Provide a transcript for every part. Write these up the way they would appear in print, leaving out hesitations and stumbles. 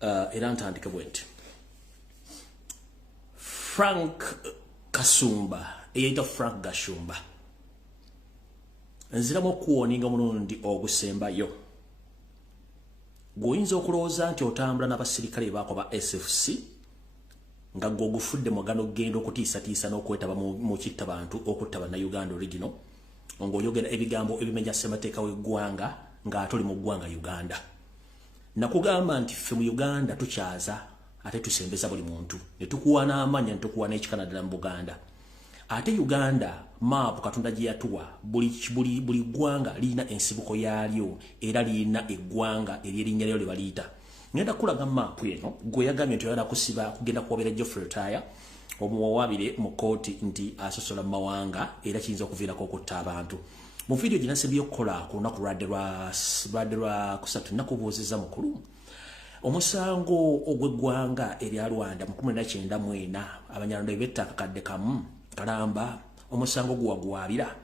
era ntandike bwenti Frank Kasumba eyita Frank Gashumba nziramu okuwoninga mulundi ogusembayo goyinza okulowooza nti otambula n'abasirikale baako ba SFC nga gogufudde mugano genda okutiisatiisa n'okwetaba mu Kukitabantu okutta bannayuganda original ng'oyogera ebigambo ebimenya ssemateeka w'eggwanga ng'ate oli mu ggwanga Uganda. Nakugamba nti ffe mu Uganda tukyaza ate tusembeza buli muntu ne tukuwa n'amanya ne tukuwa n'ekikana ddala mu Buganda. Ate Uganda maapu Katonda gye yatuwa buli ggwanga lirina ensibuko yaalyo era lirina eggwanga ery'erinnya lyo lye baliyita. Ngenda kulaga maapu eno gwe yagambye nti oyagala kusiba kugenda kuwabeera Geoffrey Rutaya omuwawabire mu kooti nti asosola mu mawanga era kiyinza okuviirako okutta abantu. Mu video gye nasembye okukola ku lunaku lwadde lwa kusatu nakubuuzizza mukulu omusango ogw'eggwanga erya Rwanda mu 1994 Abanyarwanda betta akakadde kamu kalamba omusango guwagwabira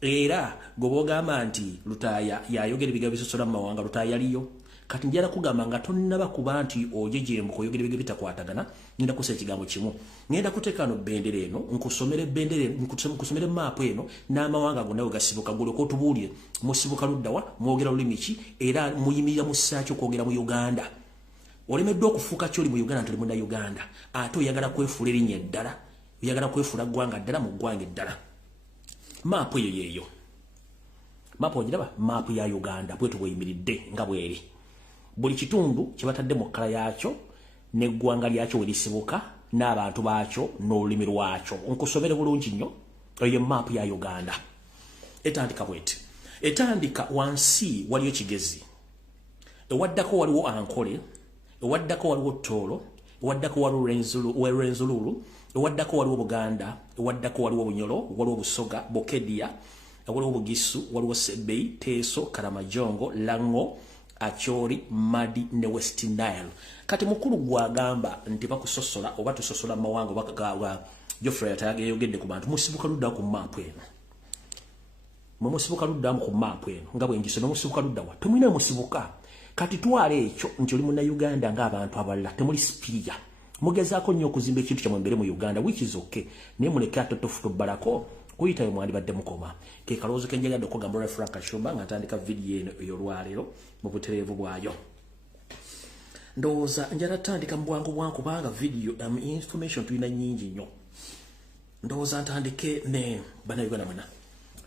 era gwe bogamba nti Rutaya yayogera ebigambo bisosola mu mawanga Rutaya yaliyo kati njala kugamba nga tonnaba kuba nti ojejembu koyogera ebigambo bitakwatagana ngenda kusa ekigambo kimu ngenda kuteeka no bendera eno nkusomere bendera nkusomere maapu eno n'amawanga gonna we gasibuka guleko otubuulire musibuka luddawa mwogera lulimi ki era muyimirira mu ssaaki okwogera mu Uganda olemeddwa okufuuka kyoli mu Uganda tuli munda Uganda ate oyagala kwefuula erinnya eddala oyagala kwefuula ggwanga ddala mu ggwanga eddala maapu eyo yeeyo maapu ogiraba maapu ya Uganda bwetu bweyimiridde nga bweri buli kitundu kye batadde mu kkala yaakyo n'eggwanga lyakyo we lisibuka n'abantu baakyo n'olulimi lwakyo nkusomere bulungi nnyo eyo maapu ya Uganda etandika bweti etandika wansi waliyo Kigezi ewaddako waliwo Ankole ewaddako waliwo Tooro ewaddako waliwo Rwenzululu ewaddako waliwo Buganda ewaddako waliwo Bunyolo waliwo Busoga Bokedia waliwo Bugisu waliwo Sebei Teso Karamajongo Lango Achori Madi ne West Nile kati mukulu gwagamba nti bakusosola oba tusosola mawanga bakagawa Geoffrey atayageyogedde ku bantu musibuka ludda ku maapu eno musibuka ludda ku maapu eno nga bwe ngisome musibuka ludda wa temwina musibuka kati twale ekyo nti oli muna Uganda ng'abantu abalala temuli spiya mugezaako nnyo okuzimba ekintu kyamwe mbere mu Uganda which is okay naye muleke atotofuto balako kuyitayo mwandibadde mukoma ke kaloozo kenjegadde okugamba olwa Frank Kashumba nga atandika vidiyo eno ey'olwaleero mu butereevu bwayo ndowooza njala tandika mu bwangu kubanga vidiyo information tulina nnyingi nnyo ndowooza ntandike ne bannayuganda mwena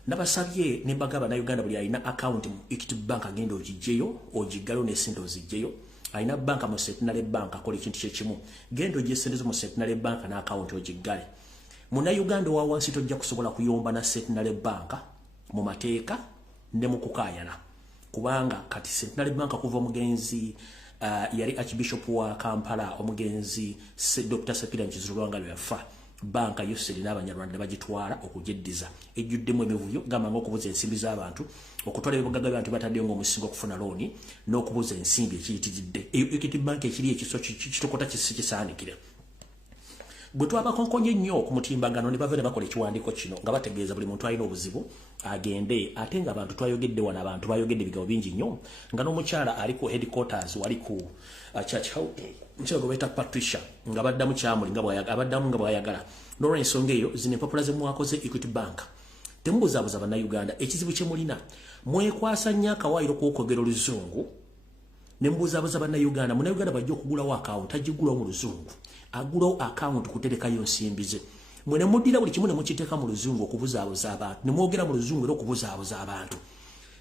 nabasabye ne mbagamba bannayuganda buli alina account mu Equity Bank agenda ogijjeyo ogiggalo n'essente ozijjeyo alina banka mu Centenary Bank akola ekintu kyekimu genda ogye essente zo mu Centenary Bank n'account ogiggale muna Uganda wa wansi tojja kusobola kuyomba na Centenary Bank mu mateeka ne mu kukaayana kubanga kati Centenary Bank kuva omugenzi yali Archbishop wa Kampala omugenzi Dr. Sepira Nkizulwanga yafa banka yose n'Abanyarwanda bagitwala okujjeddiza ejjuddemu emivuyo gamba ng'okubuza ensimbi z'abantu okutwala ebibugaga by'abantu bataddeyo ng'omusingo okufuna looni n'okubuza ensimbi ekiyitiridde Equity Bank ekiri ekiso kitokota kisaanikire bwe twabakonkonye nnyo ku mutimbagano ne bava ne bakola ekiwandiiko kino nga bategeeza buli muntu alina obuzibu agende ate nga abantu twayogedde wano abantu bayogedde ebigambo bingi nnyo nga n'omukyala ali ku headquarters wali ku church house mukyala gwe bayita Patricia nga baddamu kyamuli abaddamu nga bwayagala n'olw'ensonga eyo zino empapula ze mwakoze Equity Bank temubuzaabuza bannayuganda ekizibu kye mulina mwekwasa nnyo akawaayiro k'okwogera oluzungu ne mbuzaabuza bannayuganda munnayuganda bajja okugulawo akawunti agigulawo mu luzungu agulawo akawunti kuterekayo nsimbi ze mwe ne muddira buli kimu ne mukiteeka mu luzungu okubuzaabuza abantu ne mwogera mu luzungu era okubuzaabuza abantu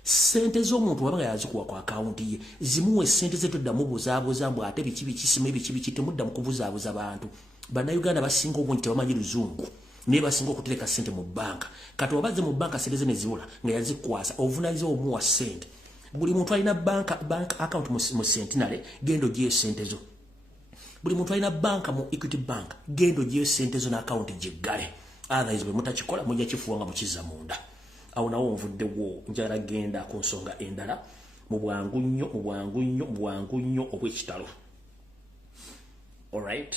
sente z'omuntu wabanga yazikuwa ku akawunti ye zimuwe sente ze toddamu buzaabuza mbw ate biki bikisima ebiki biki temudda mu kubuzaabuza abantu bannayuganda basinga obungi tebamanyi luzungu naye basinga okutereka sente mu banka kati wabazze mu banka sente ze ne zibula nga yazikwasa obuvunaanyizibwa omuwa sente buli muntu alina bank account mu Centenary gendo gye sente zo buli muntu alina banka mu Equity Bank gendo gye sente zo na account jiggale otherwise bwe mutakikola mujja kifuwanga mu kizza munda awo nawo nvuddewo njala genda ku nsonga endala mu bwangu nnyo obw'ekitalo alright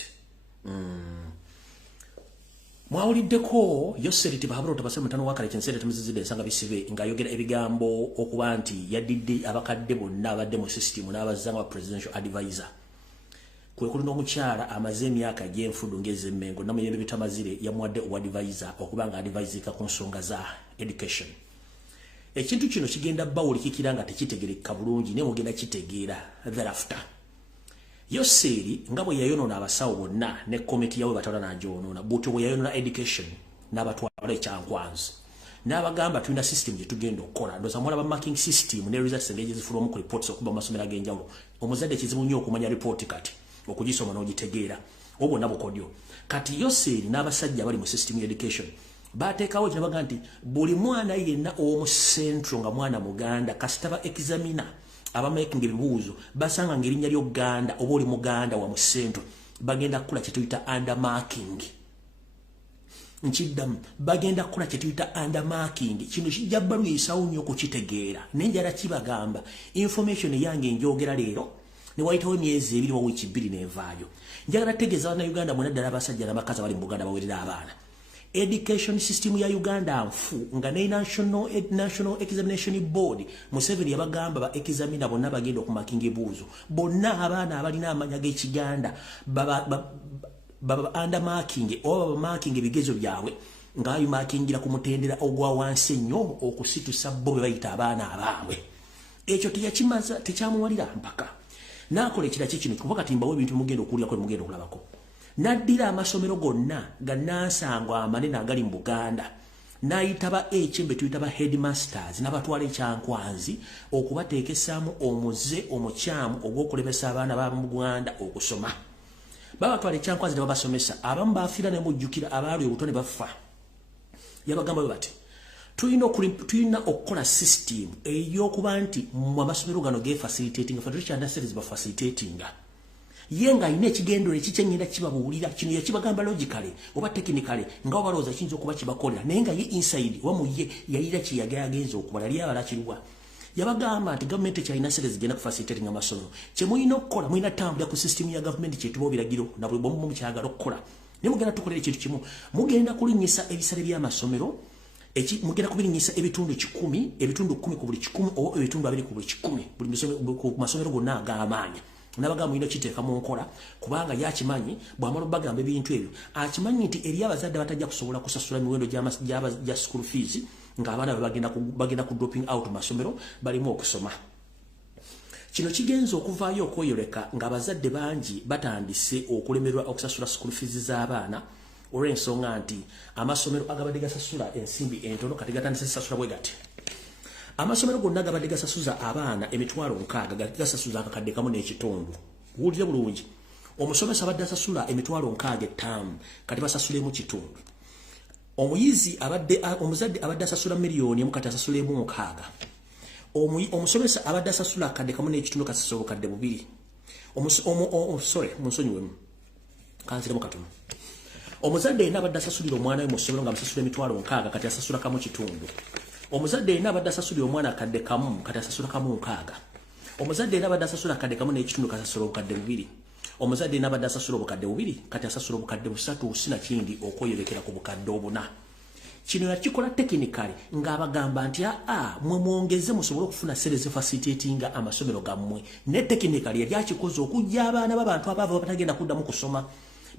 mwawuliddeko Yoseri Tibahaburo tabase mutano wakale kyensere temuzizide ensanga bisibe ngayogera ebigambo okuba nti yadidde abakadde bonna abadde mu system n'abazanga ba presidential advisor kwe kuli n'omukyala amaze emyaka gy'enfudu ng'ez'emmengo namuyembe bitamazire yamuwadde owadvisor okubanga advisika ku nsonga za education. Ekintu kino kigenda bawulikikira nga tekitegerekeka bulungi naye mugenda kitegeera thereafter. Yoseeri nga bwe yayonoona abasawo bonna ne komiti yawe batwala n'agyonoona butyo bwe yayonoona education n'abatwala ekyankwanzi n'abagamba tulina system gye tugenda okukola ndooza mulaba marking system ne results engeri zifulwamu ku reports okuba mu masomero ag'enjawulo. Omuzadde kizibu nnyo okumanya report kati okugisoma n'ogitegeera obwonna bukodyo. Kati Yoseeri n'abasajja bali mu system ya education bateekawo kye baga nti buli mwana yenna ow'omu centro nga mwana Muganda kasitaba examiner abamaking ebibuuzo basanga ng'erinnya ly'Oganda oba oli Muganda wa mu centro bagenda kukola kye tuyita undermarking. Nkiddamu bagenda kukola kye tuyita undermarking. Kino kijja bbaluwa esawo nnyo okukitegeera naye njala kibagamba information yange njogera leero ne wayitawo emyezi 2 wa wiiki 2 n'evaayo. Njagala tegeeza Bannayuganda mwena ddala abasajja n'abakazi abali mu Buganda bawerera abaana. Education system ya Uganda nfu nga ne National Examination Board Museveni yabagamba ba examiner bonna bagenda okumakinga ebibuuzo bonna abaana abalina amanya g'Ekiganda baba undermarking oba marking ebigezo byabwe ng'ayo markingira ku mutendera ogwa wansi ennyo okusitusa bo be bayita abaana abaabwe. Ekyo teyakimaza tekyamuwalira mpaka n'akola ekira kikino kuba kati mbawo ebintu mugenda okuwulirako mugenda okulabako. Naddira amasomero gonna gannansangwa amanene agali mu Buganda n'ayitaba ekyembe tuyitaba headmasters n'abatwala ekyankwanzi okubateekesaamu omuze omukyamu ogw'okulemesa abaana ba mu Buganda okusoma. Babatwala ekyankwanzi ne babasomesa abamu baafiira ne mujjukira abaali obuto ne bafa. Yabagamba bati tulina okukola system ey'okuba nti mu amasomero gano ge-facilitating ffe tulikyandasirizi ba-facilitatinga yenga ine ekigendero ekikyenyera kibabuulira kino yakibagamba logically oba technically nga balowooza kiyinza okuba kibakolera naye nga ye inside wamu ye yalira kiyagenza okubala lya balakirwa. Yabagamba nti gavumenti ekyalina sente zigenda kufacilitating amasomero kye mulina okukola mulina tambulira ku system ya gavumenti kyetuba biragiro na buli bwomu mukyagala okukola naye mugenda tukolera ekintu kimu mugenda kulinnyisa ebisale by'amasomero mugenda kubirinnyisa ebitundu 10 ebitundu 10 ku buli 10 oba ebitundu 2 ku buli 10 buli masomero gonna ag'amaanyi. Nabaga mulina kiteeka mu nkola kubanga yakimanyi bw'amala bagamba ebintu ebyo akimanyi nti eri abazadde batajja kusobola kusasula miwendo gya school fees ng'abaana bagenda ku dropping out masomero balimu okusoma. Kino kigenza okuvaayo okweyoleka ng'abazadde bangi batandise okulemerwa okusasula school fees z'abaana olw'ensonga nti amasomero agabadde gasasula ensimbi entono kati gatandise sasula bwe gati. Amasomero gonna gabadde gasasuza abaana emitwalo 6 gasasuza akakadde kamu n'ekitundu. Wulira bulungi omusomesa abadde asasula emitwalo 6 kati basasulemu kitundu. Omuzadde abadde asasula miliyoni emu kati asasulemu 6. Omusomesa abadde asasula akadde kamu n'ekitundu kasasula obukadde 2. Sorry munsonyiwemu kanziremu katono. Omuzadde yenna abadde asasulira omwana we mu ssomero nga musasula emitwalo 6 kati asasula kamu kitundu. Omuzadde yenna abadde asasulira omwana akadde kamu kati asasula kamu 6. Omuzadde yenna abadde asasula akadde kamu n'ekitundu kati asasula obukadde 2. Omuzadde yenna abadde asasula obukadde 2 kati asasula obukadde 3 sinakindi okweyolekera ku bukadde 4. Kino yakikola technically ng'abagamba nti mwe mwongeze musobole okufuna sente zifacilitatinga amasomero gammwe ne technically yali akikoze okujja abaana b'abantu abaava batagenda kuddamu kusoma.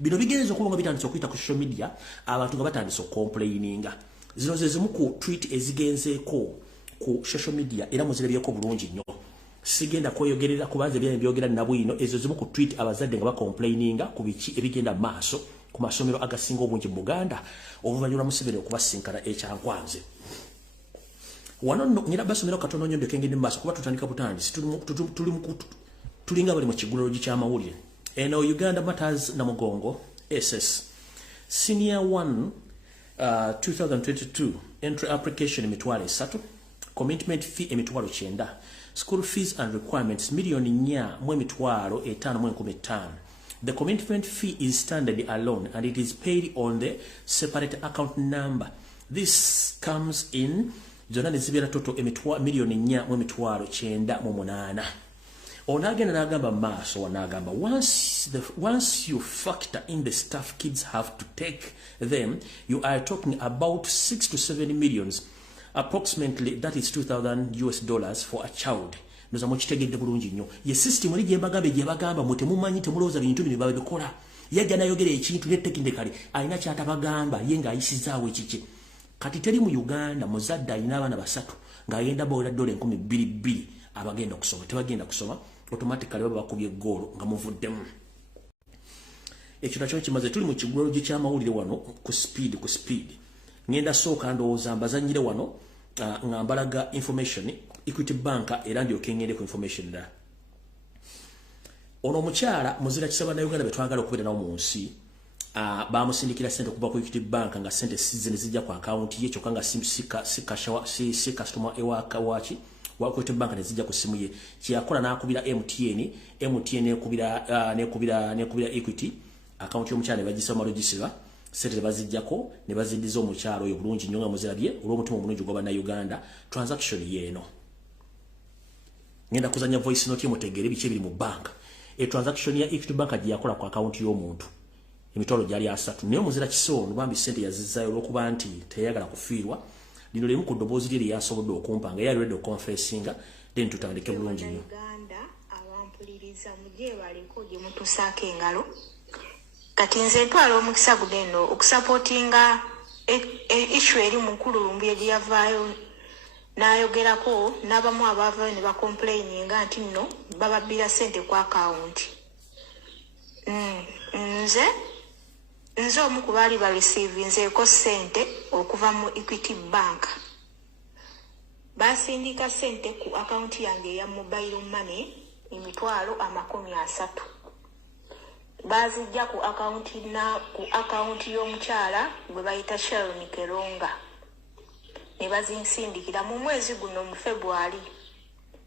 Bino bigenza okuba nga bitandise okuyita ku social media abantu nga batandise okucomplaininga. Zino ze zimu ku tweet ezigenzeeko ku social media era muzirebyeko bulungi nnyo. Sigenda kweyogerera kubanza ebyange byogera nabwino ezo zimu ku tweet abazadde nga bacomplaininga ku biki ebigenda maaso ku masomero agasinga obungi mu Buganda oluvannyuma Museveni okubasinkana ekyankwanze. Wano nyina basomero katono nnyo ndekengende mu maaso kuba tutandika butandisi tulinga bali mu kigulologi ky'amawulire. Eno Uganda Matters Namugongo SS Senior 1 2022 entry application emitwalo 3 commitment fee emitwalo 9 school fees and requirements million nya mu emitwalo 5.15. The commitment fee is standard alone and it is paid on the separate account number. This comes in zonani zibira toto emitwalo million nya mu emitwalo 9.8. Onagenda n'agamba maaso wanagamba once you factor in the stuff kids have to take them, you are talking about 6 to 7 millions approximately. That is $2,000 for a child. ndoza mukitegedde bulungi nnyo ye system eri gye bagamba mutemumanyi temulowooza bintu bino baba bikola yajja nayogera ekintu netekindekale alina kyatabagamba ye ng'ayisizaawo ekiki kati teri mu Uganda muzadde alina abaana basatu ng'agenda bawera $2,200 abagenda kusoma tebagenda kusoma automatically baba bakubye goolo nga muvuddemu ekyo nakyo kimaze tuli mu kigwero ky'amawulire wano ku speed ngenda sooka ndowooza mbazanyire wano nga mbalaga information Equity Bank era ndyoke ngende ku information da ono omukyala muzira kisaba na Uganda betwagala okubeera nawo mu nsi bamusindikira sente okuva ku Equity Bank nga sente sizene zijja ku account ye kyokka nga si customer ewaka wachi wa Equity Bank ne zijja ku simu ye kyakola n'akubira MTN nekubira Equity account y'omukyala ne bagisoma register sente bazijjako ne baziddiza omukyala oyo bulungi nnyo nga muzirabye olw'omutima omulungi gw'aba Uganda transaction yeeno ngenda kuzanya voice note mutegere biche biri mu bank transaction ya Equity Bank gye yakola ku account y'omuntu emitwalo gyali asatu naye muzira kisono bambi sente yazizzayo olw'okuba nti teyagala kufiirwa lino limu ku ddoboozi lye yasobodde okumpa nga yali ready oconfessinga then tutandike bulungi nnyo Uganda awampuliriza mujje baliko gye mutusaako engalo kati nze ntwala omukisa gudeno okusupportinga issue eri mukulu Lumbuye gye yavaayo nayogerako n'abamu abavaayo ne bacomplaininga nti nno bababbira sente ku account nze omu ku baali barecevinzeeko sente okuva mu Equity Bank basindika sente ku account yange eya mobile money $30 bazijja ku account y'omukyala gwe bayita Sharon Keronga ne bazinsindikira mu mwezi guno mu February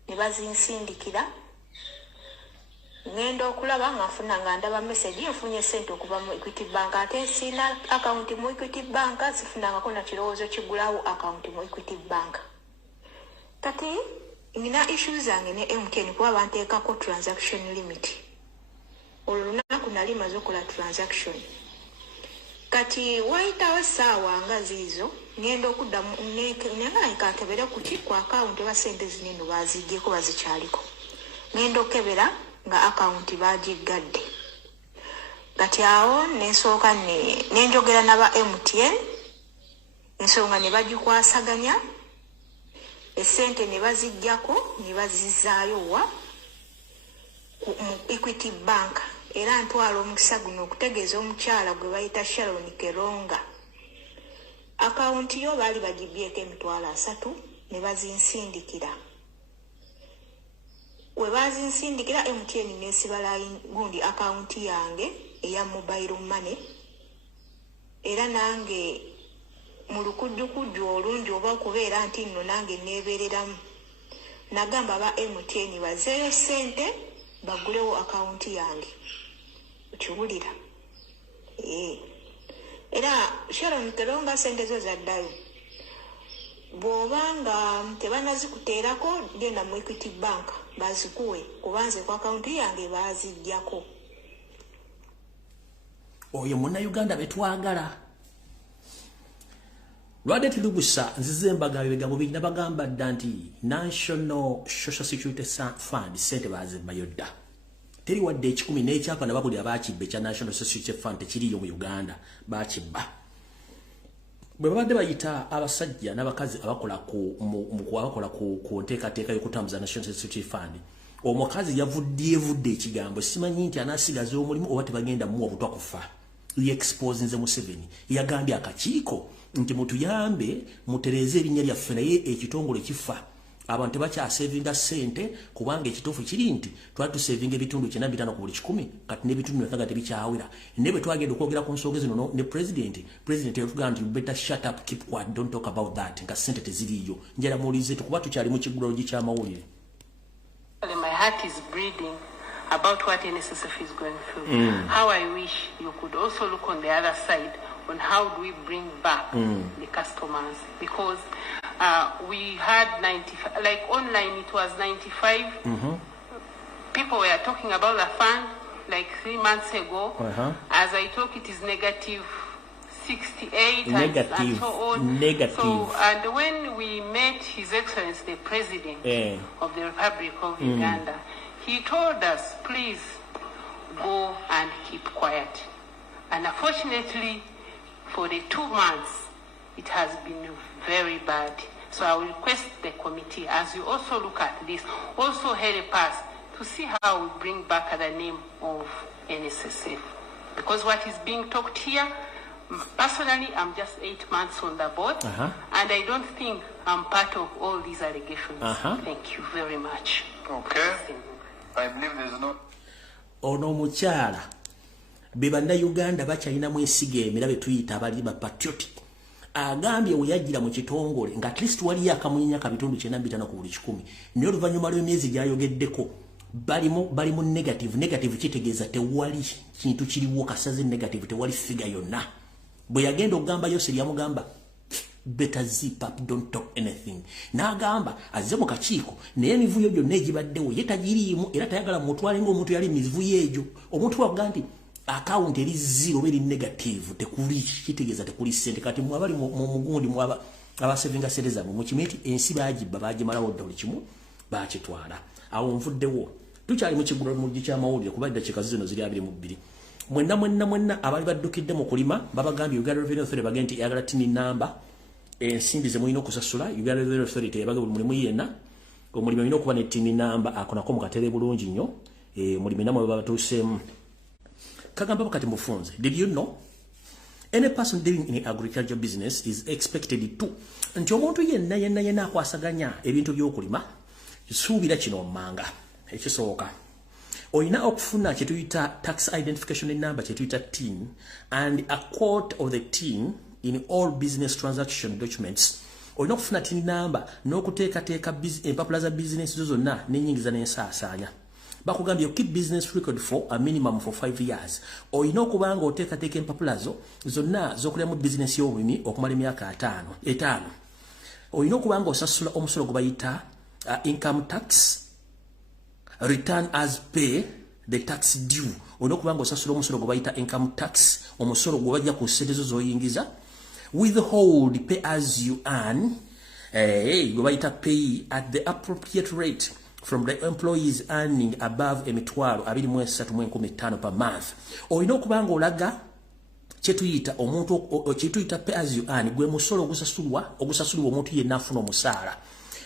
ne bazinsindikira ngenda okulaba ngafuna nga ndaba message nfunye sente okuva mu Equity Bank ate sina account mu Equity Bank sifunangako na kirowoozo kigulawo account mu Equity Bank kati ngina issues zange ne MTN kuba banteekako transaction limit olunaku nali maze okola transaction kati wayitawo essaawa nga ziizo ngenda okuddamu nekebera kuki ku account ba sente zineno baziggyeko bazikyaliko ngenda okebera nga account bagigadde kati awo nensooka nenjogera n'aba MTN ensonga ne bagikwasaganya esente ne baziggyako ne bazizaayo wa ku Equity Bank era ntwala omukisa guno okutegeeza omukyala gwe bayita Sharon Keronga account yo baali bagibyeko $30 ne bazinsindikira we bazinsindikira MTN nesibala gundi account yange eya mobile money era nange mu lukujjukujju olungi oba okubeera nti nno nange neebereramu nagamba ba MTN bazeeyo sente bagulewo account yange ukiwulira era Sharon Keronga sente zo zaddayo bw'obanga tebanazikuteerako genda mu Equity Bank bazikuwe kubanze ku account yange baziggyako oyo Munnayuganda betwagala lwadde tilugusa nzize embaga ebigambo bingi nabagamba dda nti National Social Security Fund sente bazimbayo dda teri wadde 10 n'ekyapa na babuli abakibbe kya National Social Security Fund tekiriyo mu Uganda bakibba bwe babadde bayita abasajja n'abakazi abakola ku nteekateeka y'okutambuza National Security Fund omukazi yavudde ekigambo simanyi nti anaasigaza omulimu oba tebagenda muwa butwa kufa ye-expose nze Museveni yagambye akakiiko nti mutuyambe mutereeze erinnya lyaffe naye ekitongole kifa abantu tebakyasevinga sente kubanga ekituufu kiri nti twali tusevinga ebitundu 4.5 ku buli 100 kati n'ebitundu 4 tebikyawera ne bwe twagenda okwogera ku nsonga zino ne president yatugamba nti you better shut up keep quiet don't talk about that nga sente teziriyo njala muwulize tukuba tukyali mu kigulalo ky'amawulire. My heart is bleeding about what NSSF is going through. How I wish you could also look on the other side on how do we bring back the customers, because we had 95, like online it was 95 people were talking about the fund like 3 months ago. As I talk, it is negative 68 negative, and so on. negative. So, and when we met His Excellency the President of the Republic of Uganda, he told us, please go and keep quiet. And unfortunately, for the 2 months, it has been very bad. So I will request the committee, as you also look at this, also help us to see how we bring back the name of NSSF. Because what is being talked here, personally, I'm just 8 months on the board, and I don't think I'm part of all these allegations. Thank you very much. Okay. I believe there's no... Ono mukyala bebanda Uganda bakyalina mwesiga emirabe tuyita abali ba patriotic agambye oyajira mu kitongole nga at least wali akamunya ka bitundu 9 ku buli 10 niyo luvanyuma lw'emyezi gyayogeddeko bali mu negative kitegeeza tewali kintu kiriwo kasaze negative tewali figure yonna bwe yagenda okugamba yose lyamugamba better zip up, don't talk anything. N'agamba azze mu kakiiko naye emivuyo gyonna egibaddewo ye tagiriimu era tayagala mutwale ng'omuntu yali mivuyo egyo omuntu waga nti account eri zero beri negative tekuli kitegeeza tekuli sente kati mu abali mu mugundi mu aba saving series mu kimiti ensi baagibba baagimalawo ddala kimu baakitwala awo nvuddewo tukyali mu kiggulo mu gikya mawulire kuba dakika zino ziri 22 mwenna abali baddukidde mu kulima babagambye Uganda Revenue Authority bagenti yagala tini namba ensimbi ze mulina okusasula Uganda Revenue Authority yabaga buli mulimu yenna omulimi olina okuba ne tini namba akonako mu katere bulungi nnyo mulimi namwe babatuuseemu kagamba bakati mufunze. Did you know any person dealing in agriculture business is expected to nti omuntu yenna akwasaganya ebintu by'okulima suubira kino mmanga ekisooka oyina okufuna kyetuyita tax identification number kyetuyita TIN and a code of the TIN in all business transaction documents oyina okufuna TIN number n'okuteekateeka empapula za business zo zonna n'ennyingiza n'ensaasaanya bakugambye keep business record for a minimum for 5 years oyina okubanga oteekateeka empapula zo zonna z'okuliramu business y'obulimi okumala emyaka 5 oyina okubanga osasula omusolo gwe bayita income tax return as pay the tax due oyina okubanga osasula omusolo gwe bayita income tax omusolo gwe bajja ku ssente zo z'oyingiza withhold pay as you earn gwe bayita pay at the appropriate rate from the employees earning above emitwalo 23.15 per month oyina okubanga olaga kyetuyita omuntu kyetuyita pay as you earn gwe musolo ogusasulwa omuntu yenna afuna omusaala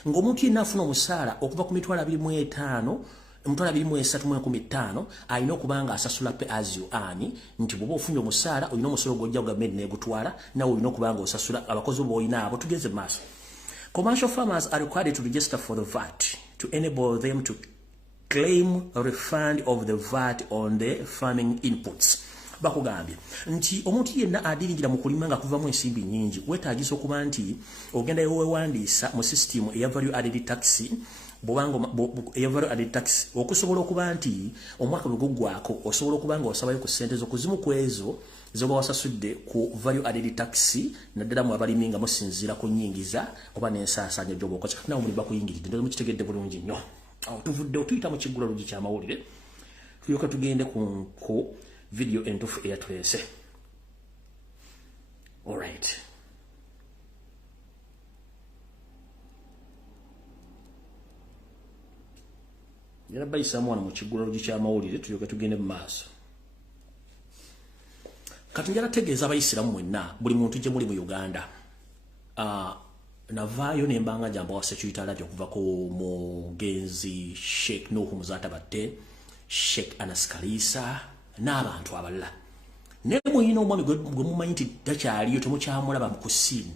ng'omuntu yenna afuna omusaala okuva ku mitwalo 25 emitwalo 23.15 alina okubanga asasula pay as you earn nti bw'oba ofunye omusaala olina omusolo gw'ojja gavumenti n'egutwala nawe olina okubanga osasula abakozi b'olina abo tugeze maaso. Commercial farmers are required to register for the VAT to enable them to claim a refund of the VAT on the farming inputs. Bakugambye nti omuntu yenna adiringira mu kulima nga kuvamu ensimbi nnyingi wetaagisa okuba nti ogenda yewewandiisa mu system eya value added tax eya value added tax okusobola okuba nti omwaka bwe guggwako osobola okuba nga osabayo ku ssente zo kuzimu ku ezo zoba wasasudde ku value added tax naddala mu abalimi nga musinziira ku nnyingiza oba n'ensaasaanya gy'oba okoze kati nawe muli bakuyigiridde ndoza mukitegedde bulungi nnyo awo tuvudde otuyita mu kiggula lugi ky'amawulire tulyoka tugende ku video entuufu eyatwese. Alright. Yera bayisaamu wano mu kiggula lugi ky'amawulire tulyoka tugende mu maaso. Kati njala tegeeza abayisiramu mwenna buli muntu gye muli mu Uganda navaayo nembanga jamba wase kyuyitala okuva ku mugenzi Sheikh Nuhu Muzatabatte Sheikh Anas Kalisa n'abantu abalala ne muyina omwami gwe mumanyi nti takyaliyo temukyamulaba mu kusimu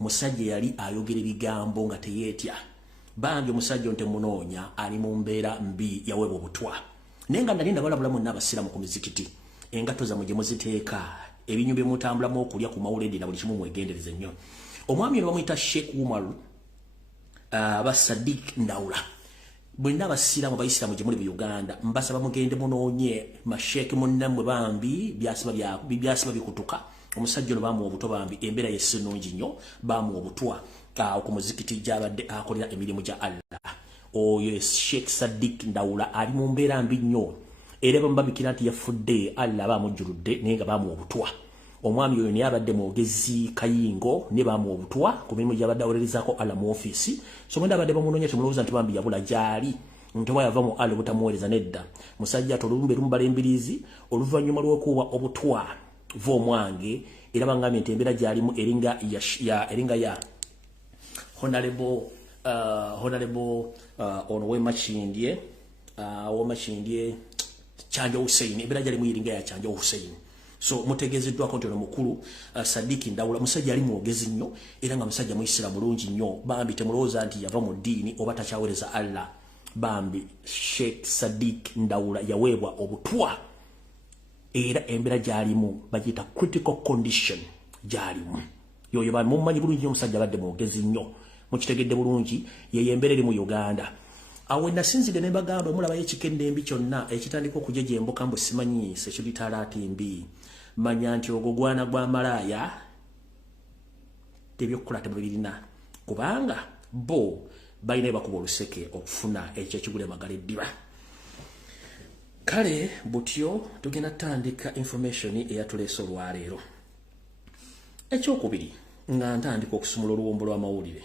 musajja yali ayogera ebigambo nga teyeetya bangi omusajja ntemunoonya ali mu mbeera mbi yaweebwa obutwa naye nga nali ndabalabulamu n'abasiramu ku mizikiti engato zammwe gye muziteeka ebinyu bye mutambulamu okulya ku mawuledi na buli kimu mwegendereze nnyo omwami ono bamuyita Sheikh Umar aba Sadiq Ndawula bwenna abasiramu abayisiramu gye muli mu Uganda mbasaba mugende munoonye masheeke munnammwe bambi byasiba bikutuka omusajja ono bamuwa obuto bambi embeera yesi nnungi nnyo bamuwa obutwa ku muzikiti gy'abadde akolera emirimu gya Allah oyo Sheikh Sadiq Ndawula ali mu mbeera mbi nnyo era bamubabikira nti yafudde Allah bamujjuludde naye nga bamuwa obutwa omwami oyo ne abadde mwogezi Kayingo ne bamu obutwa ku mirimu gy'abadde awolerezako ala mu office so mwenda abadde bamunoonya temulowooza nti bambi yabula gyali ntoba yava mu ale butamuweereza nedda musajja tolumbe lumbala embirizi oluvannyuma lw'okuwa obutwa v'omwange era bangambye nti embeera gyalimu eringa ya honorable ono w'emachindye Chanjo Hussein embeera gyalimu eringa ya Chanjo Hussein so mutegezeddwako nti ono mukulu Sadiki Ndawula musajja ali mwogezi nnyo era nga musajja muisiramu mulungi nnyo bambi temulowooza nti yava mu ddiini oba takyaweereza Allah bambi Sheikh Sadiq Ndawula yaweebwa obutwa era embeera gyalimu bagiyita critical condition gyalimu yoyo bali mumanyi bulungi nnyo musajja badde mwogezi nnyo mukitegedde bulungi ye embeera eri mu Uganda awo nasinzide ne bagamba omulaba ekikende embi kyonna ekitandika okujja gye mboka mbu simanyi sekiritaala ati mbi manya nti ogwo gwana gwa malaaya tebyokukola tebirina kubanga bo balina bakuba oluseke okufuna ekyo ekigula amagala eddiba kale butyo tugenda tandika information eyatuleese olwaleero ekyokubiri nga ntandika okusumula oluwombo lw'amawulire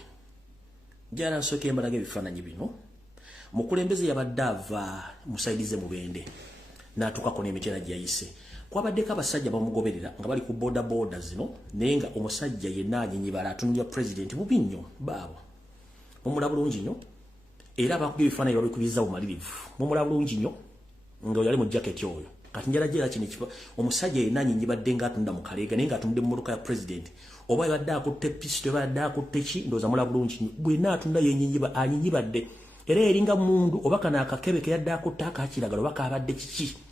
jala nsooka embalaga ebifaananyi bino mukulembeze yabadde ava musaidize mubende n'atuukako n'emitera gyayise kwabaddeko abasajja bamugoberera nga bali ku boda zino naye nga omusajja yenna anyinyibala atunulira president bubi nnyo baabo mumula bulungi nnyo era abakubye ebifaananyi babikubiza bumalirivu mumula bulungi nnyo nga yali mu jaketi oyo kati njala jera kino omusajja yenna anyinyibadde ng'atunda mu kaleega naye ng'atunda mu mmotoka ya president oba yabadde akutte pisto yabadde akutte ki ndowooza mula bulungi nnyo bwenna atunda anyinyibadde era eringa mundu oba kana akakebe ke yadde akutte akakiragala oba kabadde kiki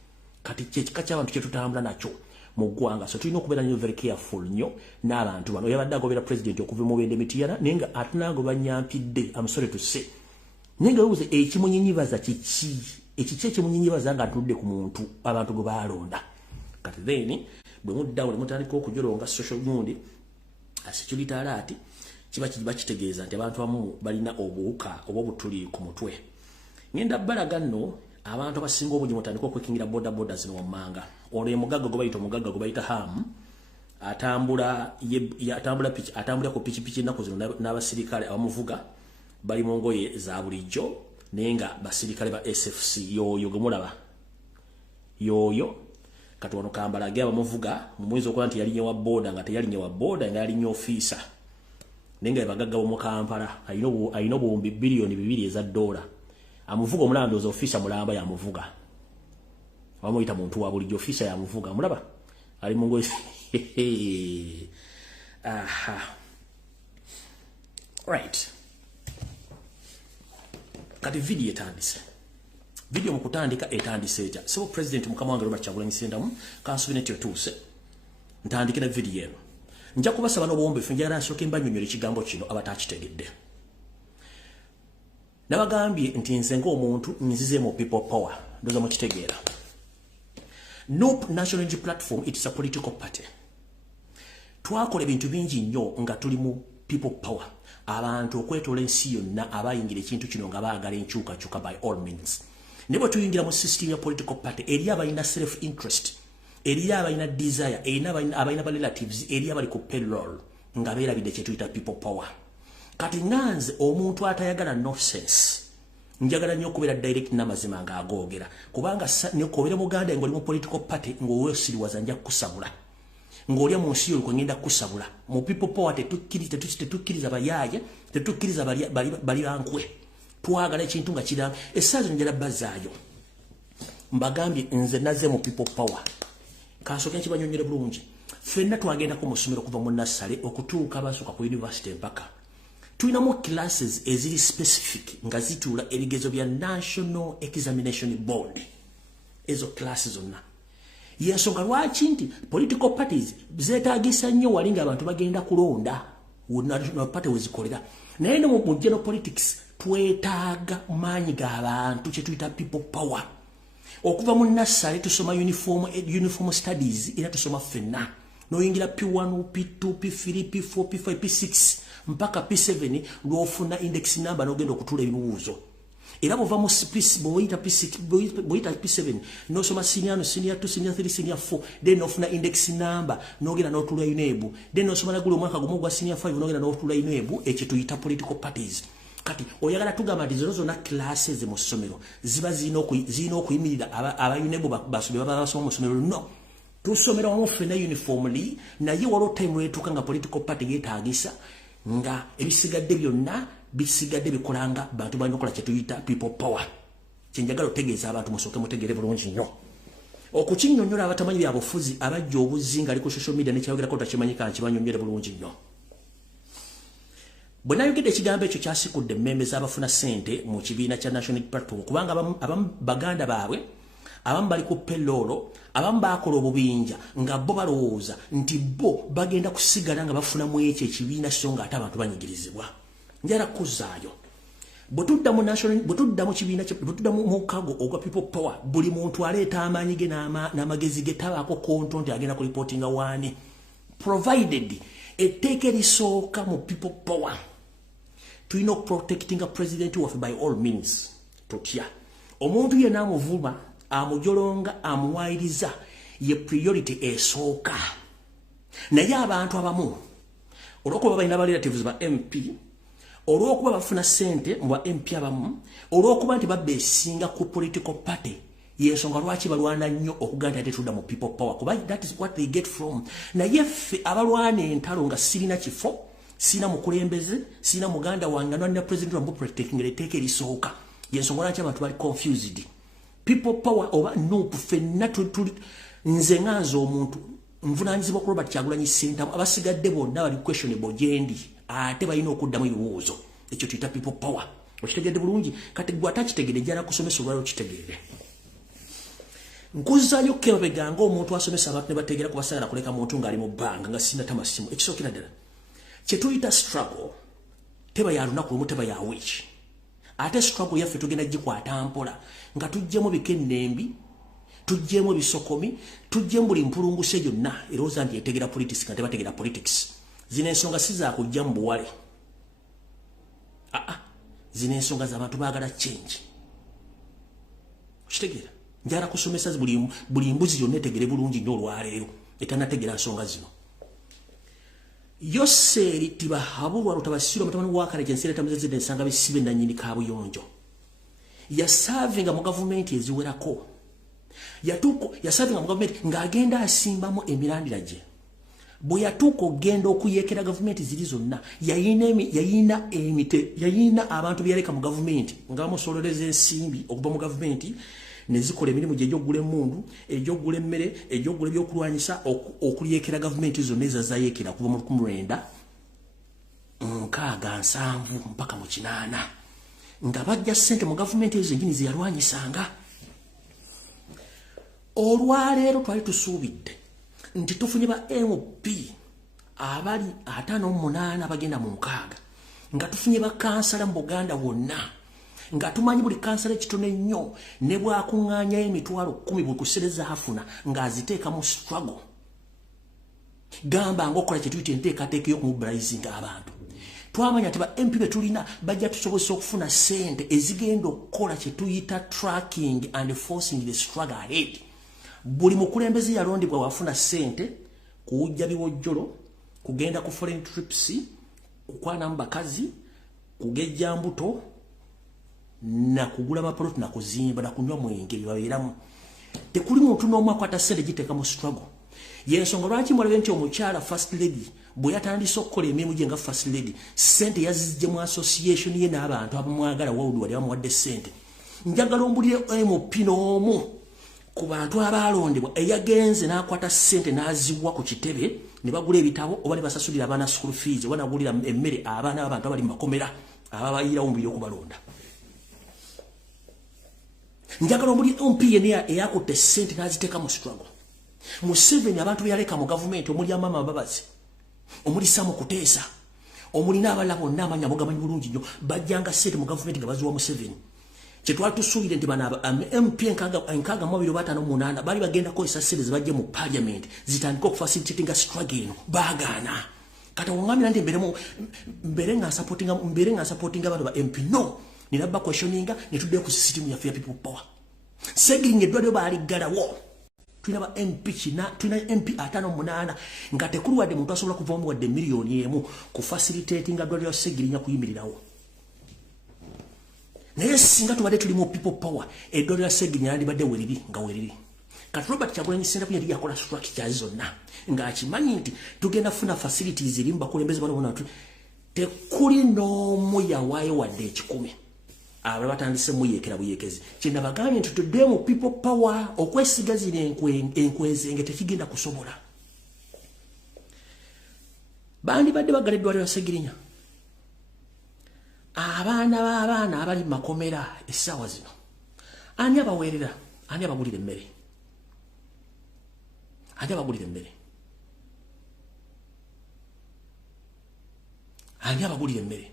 kati kyekika ky'abantu kye tutambula nakyo mu ggwanga so tulina okubeera nnyo very careful nnyo n'abantu bano yabadde agobera president okuva mu bende mitiyana naye nga atunanga banyampidde amusore tuse naye nga webuuze ekimunyinyibaza kiki ekiki ekimunyinyibaza nga atudde ku muntu abantu gwe baalonda kati then bwe muddawo ne mutandika okujolonga social gundi security alert kiba kitegeeza nti abantu abamu balina obuwuka oba obutuli ku mutwe ngenda balaga nno abantu abasinga obungi mutandika okwekingira boda zino wammanga ono ye mugagga gwe bayita omugagga gwe bayita ham atambula ku pikipiki ennaku zino n'abasirikale abamuvuga bali mu ngoye za bulijjo naye nga basirikale ba SFC yoyo gwe mulaba yoyo kati wano kambalage abamuvuga mu mwezi okuba nti yalinye wa boda nga teyalinye wa boda nga yalinye ofiisa naye nga bagagga mu Kampala alina obuwumbi $2 billion amuvuga omulandoza ofiisa mulamba yamuvuga bamuyita muntu wa bulijjo ofiisa yamuvuga mulaba ali mu ngoye aha right kati video etandise video mukutandika etandise etya so president mukama wange Robert Kyagulanyi Ssentamu kansubineti otuuse ntandike na video eno nja kubasaba n'obuwombe njagala nsooke mbanyonyola ekigambo kino abatakitegedde nabagambye nti nze ng'omuntu nzize mu people power ndoza mukitegeera NUP National Unity Platform it is a political party twakola ebintu bingi nnyo nga tuli mu people power abantu okwetoola ensi yonna abayingira ekintu kino nga baagala enkyukakyuka by all means ne bwe tuyingira mu system ya political party eri abalina self interest eri abalina desire abalina ba relatives eri abali ku payroll nga beerabidde kye tuyita people power kati nganze omuntu atayagala nonsense njagala nnyo okubeera direct n'amazima ng'agoogera kubanga nekobera muganda ng'oli mu political party ng'owesiriwaza nja kukusabula ng'olya mu nsi yo ngenda kukusabula mu people power tetukkiriza bayaaye tetukkiriza bali bankwe twagala ekintu nga kiranga essaazi njala bazaayo mbagambye nze nazze mu people power kansooke nkibanyonyere bulungi ffenna twagendako mu ssomero kuva mu nassale okutuuka basooka ku university empaka tulinamu classes eziri specific nga zituula ebigezo bya National Examination Board ezo classes zonna yensonga lwaki nti political parties zeetaagisa nnyo walinga abantu bagenda kulonda na party wezikolera naye ne mu general politics twetaaga maanyi g'abantu kye tuyita people power okuva mu nassale tusoma uniform studies era tusoma ffenna noyingira P1 P2 P3 P4 P5 P6 mpaka P7 lwofuna index number n'ogenda okutula ebibuuzo Era bova mu boyita P7 no soma senior 2 senior 3 senior 4 then ofuna index number nogera no tula inebu then no soma na gulo mwaka gumu gwa senior 5 nogera no tula inebu ekituyita political parties kati oyagala tugamba dizozo na classes mu somero ziba zino okuyimirira aba inebu basube baba basoma mu somero no tusomera mu fena uniformly na ye walo time wetuka nga political party yetagisa nga ebisigadde byonna bisigadde bikolanga bantu bali nokola kyetuyita people power kyenjagala otegeeza abantu musoke mutegere bulungi nnyo okukinyonnyola abatamanyi byabufuzi abajja obuzinga ali ku social media nekyayogerako takimanyika nkibanyonnyole bulungi nnyo bwe nayogedde ekigambo ekyo kyasikudde emmembe z'abafuna ssente mu kibiina kya national platform kubanga abamu baganda baabwe abamu bali ku pelolo abamu bakola obubinja nga bo balowooza nti bo bagenda kusigala nga bafunamu ekyo ekibiina so nga ate abantu banyigirizibwa njala kuzaayo bwetudda mu national bwetudda mu kibiina bwetudda mu mukago ogwa people power buli muntu aleeta amaanyi ge n'amagezi ge tabaako konto nti agenda kulipotinga waani provided etteeka erisooka mu people power tulina okuprotecting a president waffe by all means tutya omuntu yenna amuvuma amujolonga amuwaayiriza ye priority esooka naye abantu abamu olw'okuba balina ba relatives ba MP olw'okuba bafuna ssente mu ba MP abamu olw'okuba nti babeesinga ku political party yensonga lwaki balwana nnyo okuganda ate tudda mu people power kuba that is what they get from naye ffe abalwana entalo nga sirina kifo sina mukulembeze sina muganda wange nwanna president wa protecting etteeka erisooka yensonga lwaki abantu bali confused people power oba nupu fenna nze nganze omuntu nvunanyizibwa ku Robert Kyagulanyi Ssentamu abasigadde bonna bali questionable gyendi ate balina okuddamu ebibuuzo ekyo tuyita people power okitegedde bulungi kati gwe atakitegedde njala kusomesa olwali okitegedde nkuzaayo kebabega ng'omuntu asomesa abantu ne bategeera kubasagala kuleka muntu ng'ali mu bbanga nga sina tamasimu ekisookera ddala kye tuyita struggle teba ya lunaku lumu teba ya wiiki ate struggle yaffe tugenda gikwata mpola nga tujjemu bikennembi tujjemu ebisokomi tujjemu buli mpulunguse gyonna erowooza nti etegera politics nga tebategera politics zino ensonga si za kujja mu buwale zino ensonga z'abantu baagala change okitegeera njala kusomesa buli mbuzi yonna etegere bulungi nnyo olwaleero etanategera nsonga zino Yoseri tibahabulwa lutabasiro mutamani wakale jensire tamuzeze nsanga bisibe na nyini kabuyonjo ya serving mu government eziwerako ya serving mu government ngagenda asimbamo emirandira je bo yatuko genda okuyekera government ziri zonna yayina abantu byaleka mu government ngamo sololeze ensimbi okuba mu government nezikola emirimu gy'egyogula emmundu egyogula emmere egyogula ebyokulwanyisa okuliyekera gavumenti zonna ezazayekera kuva mu 1967 mpaka mu 8 nga bajja ssente mu gavumenti ezo ennyini zeyalwanyisanga olwaleero twali tusuubidde nti tufunye ba MP abali 58 bagenda mu 6 nga tufunye ba kansala mu Buganda wonna nga tumanyi buli kansala ekitone nnyo ne bwakuŋŋaanya emitwalo 10 bwe kusereza afuna ng'aziteeka mu struggle gamba ng'okola kye tuyita enteekateeka y'okumubrayizinga abantu twamanya nti ba MP be tulina bajja tusobozesa okufuna ssente ezigenda okukola kye tuyita tracking and forcing the struggle ahead buli mukulembeze yalondebwa wafuna ssente kuwujja biwojjolo kugenda ku foreign trips kukwanamu bakazi kugejja mbuto na kugula maplot na kuzimba na kunywa mwenge bibabeeramu tekuli muntu n'omu akwata ssente giteeka mu struggle yensonga lwaki mwalabe nti omukyala first lady bwe yatandise okukola emirimu gye nga first lady ssente yazizze mu association ye n'abantu abamwagala wawudu wali bamuwadde ssente njagala ombulire MP n'omu ku bantu abalondebwa eyagenze n'akwata ssente n'aziwa ku kitebe ne bagula ebitabo oba ne basasulira abaana school fees oba nagulira emmere abaana b'abantu abali mu makomera ababayirawo mu biri okubalonda njagala omuli MP yene eyakutte ssente n'aziteeka mu struggle Museveni abantu byaleka mu government omuli amama ababazi omuli Samu Kuteesa omuli n'abalala bonna amanya mugamanyi bulungi nnyo bajjanga ssente mu government nga baziwa Museveni kye twali tusuubire nti bano MP enkaaga mu 258 baali bagenda kukozesa ssente zibajje mu parliament zitandika okufacilitatinga struggle eno baagaana kati oŋŋambira nti mbere nga supportinga abantu ba MP no nirabba questioninga netudde ku system ya people power Segirinnya eddwaliro baaliggalawo tulina MP tulina MP 58 nga tekulu wadde muntu asobola kuvaamu wadde miliyoni emu ku facilitating eddwaliro Segirinnya kuyimirirawo naye singa tubadde tulimu people power eddwaliro Segirinnya yandibadde weriri nga weriri kati Robert Kyagulanyi Ssentamu yali yakola structure zonna ng'akimanyi nti tugenda funa facilities eri mu bakulembeze bano tekuli n'omu yawaayo wadde 10 aba batandise muyekera buyekezi kinda bagambye nti tudde mu people power okwesiga zino enkweze nge tekigenda kusobola bandi badde bagaleddwa lwa Segirinnya abaana abali makomera essaawa zino ani abaweerera ani abagulira emmere ani abagulira emmere ani abagulira emmere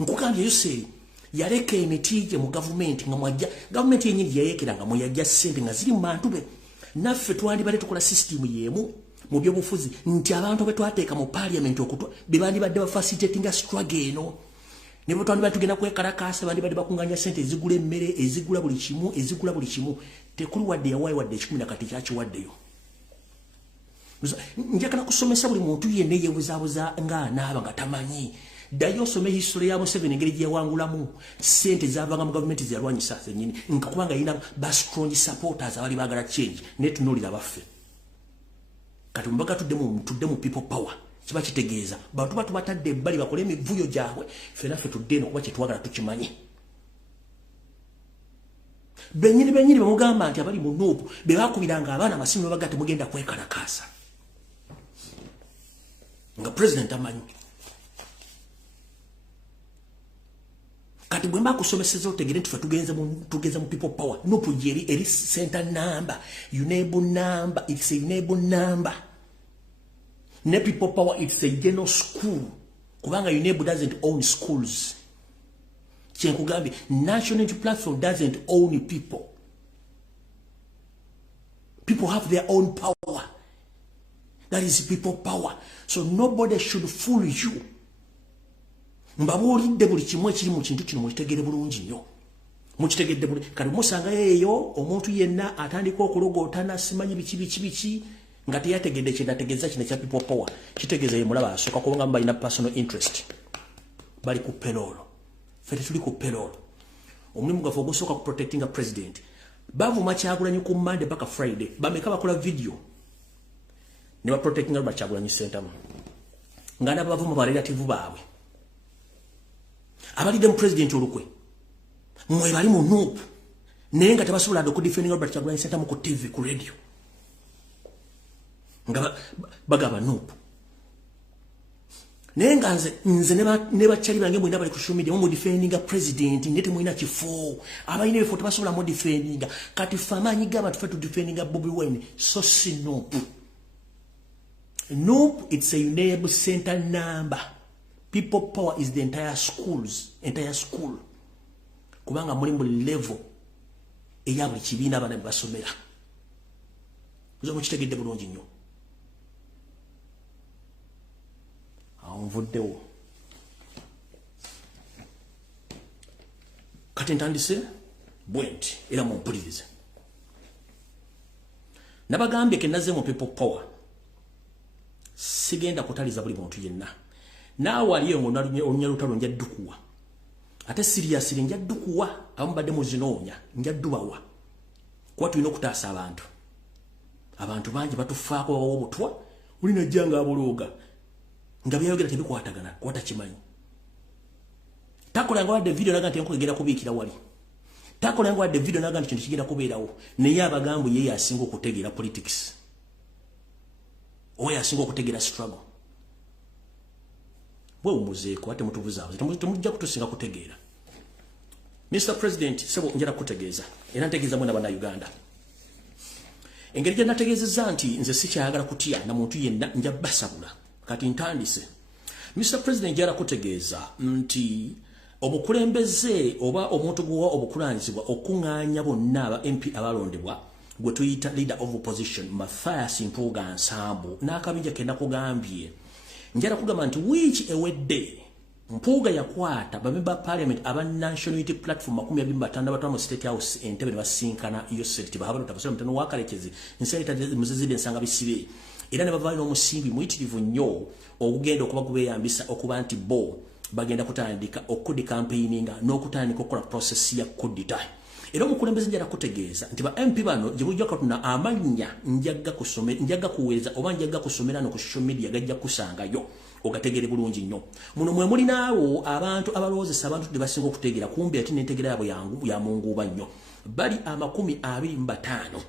nkugambye Yoseri yaleka emiti gye mu gavumenti nga mwajja gavumenti yenyini yayekera nga mweyajja ssente nga ziri mu bantu be naffe twandibadde tukola system yemu mu byobufuzi nti abantu be twateeka mu parliament okutwa be bandibadde bafacilitating struggle eno ne bo twandibadde tugenda kwekalakaasa bandibadde bakunganya ssente ezigula emmere ezigula buli kimu tekuli wadde yawaayo wadde 10 na kati kyakiwaddeyo njagala kusomesa buli muntu yenna yeebuzaabuza ng'anaaba nga tamanyi dayo some history ya Museveni engeri gye yawangulamu ssente zavanga mu gavumenti ziyalwanyisa zennyini nga kubanga yina ba strong supporters abali baagala change netunuulira baffe kati mbaga tudde mu people power kiba kitegeeza bantu batubatadde ebbali bakole emivuyo gyabwe ffenaffe tudde eno kuba kyetwagala tukimanyi bennyini bamugamba nti abali mu nuupu be bakubiranga abaana amasimu babaga temugenda kwekalakaasa nga president amanyi kati bwemba kusomeseza otegere nti tugeza mu people power nupu jeri eri center number unable number it's a unable number ne people power it's a general school kubanga unable doesn't own schools kyenkugambye national unity platform doesn't own people have their own power that is people power so nobody should fool you mbabuulidde buli kimu ekiri mu kintu kino mukitegere bulungi nnyo mukitegedde buli kati musanga eyo omuntu yenna atandika okulogootana simanyi biki nga teyategedde kyenategeeza kino ekya people power kitegeeza ye mulaba asooka kubanga balina personal interest bali ku payroll fete tuli ku payroll omulimu gwaffe ogusooka ku protecting a president bavuma Kyagulanyi ku Monday paka Friday bameka bakola video ne ba protecting Albert Kyagulanyi Ssentamu nga nabo bavuma ba relative baabwe abalide mu president olukwe mwe bali mu nuupu naye nga tebasobola okudefendinga Albert Kyagulanyi Ssentamu ku TV ku radio nga bagaba nuupu naye nga nze ne bakyali bange mwina bali ku social media mu defendinga president nete mwina kifo abalina ebifo tebasobola mu defendinga kati famanyi gaba tufe tu defendinga Bobi Wine so si nuupu it's a unable center number. People power is the entire school. Kubanga muri mu level eya buli kibiina abana basomera. Uzo mukitegedde bulungi nnyo. Nvuddewo. Kati ntandise bwenti era mumpulirize. Nabagambye ke naze mu people power. Sigenda kutaliza buli muntu yenna. Naawe aliyo olunyalutalo njaddukuwa ate serious njaddukuwa abambadde muzinoonya njaddubawa kuba tulina okutaasa abantu bangi batufaako babawa obutwa ulina jjanga abolooga nga byayogera tebikwatagana kwata kimanyi takolanga wadde video naga nti enkugenda kubiikira wali takolanga wadde video naga nti kintu kigenda kubeerawo naye abagambo yeye asinga okutegeera politics oyo asinga okutegeera struggle bwe umuzeeko ate mutubuzaabuze temujja kutusinga kutegeera Mr. President sebo njala kutegeeza era ntegeeza mwana bana Uganda engeri gye nategeezezza nti nze sikyayagala kutya na muntu yenna nja basabula kati ntandise Mr. President njala kutegeeza nti obukulembeze oba omuntu gwa obukulanyizibwa okuŋŋaanya bonna aba MP abalondebwa gwe tuyita leader of opposition Mathias Mpuuga Nsambu n'akabinja kenda kugambye njala kugamba nti which ewedde Mpuuga yakwata bamemba parliament aba National Unity Platform 25 batwa mu State House Entebbe ne basinkana iyo state bahabalo tabasoma mtano wakalekezi nseleta muzizide nsanga bisibe era ne bavaayo n'omusimbi muyitirivu nnyo okugenda okuba kubeyambisa okuba nti bo bagenda kutandika okudi campaigninga n'okutandika okukola process ya kudita era omukulembeze njala kutegeeza nti ba MP bano gye bujja katuna amanya njaga kuweereza oba njaga kusomera no ku social media gajja kusangayo ogategere bulungi nnyo muno mwe muli naawo abantu abalowozesa abantu tebasinga okutegeera kumbi ati n'entegera yabo yangu ya munguba nnyo bali 25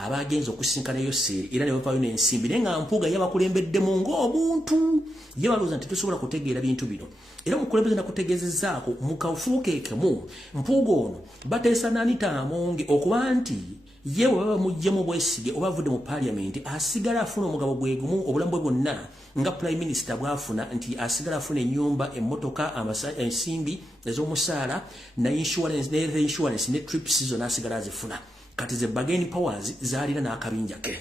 abagenza okusinkana Yoseri era ne bavaayo n'ensimbi naye nga Mpuuga yabakulembeddemu ng'obuntu ye balowooza nti tusobola kutegeera bintu bino era omukulembeze nakutegeezezaako mu kafuuke kemu Mpuuga ono bateesa Nanitamonge okuba nti ye bwe baba muggyemu bwesige oba avudde mu parliament asigala afuna omugabo gwe gumu obulamu bwe bwonna nga prime minister bwafuna nti asigala afuna ennyumba emmotoka ensimbi ez'omusaala na insurance ne trips zonna asigala azifuna kati ze bargaining powers zaalina n'akabinja ke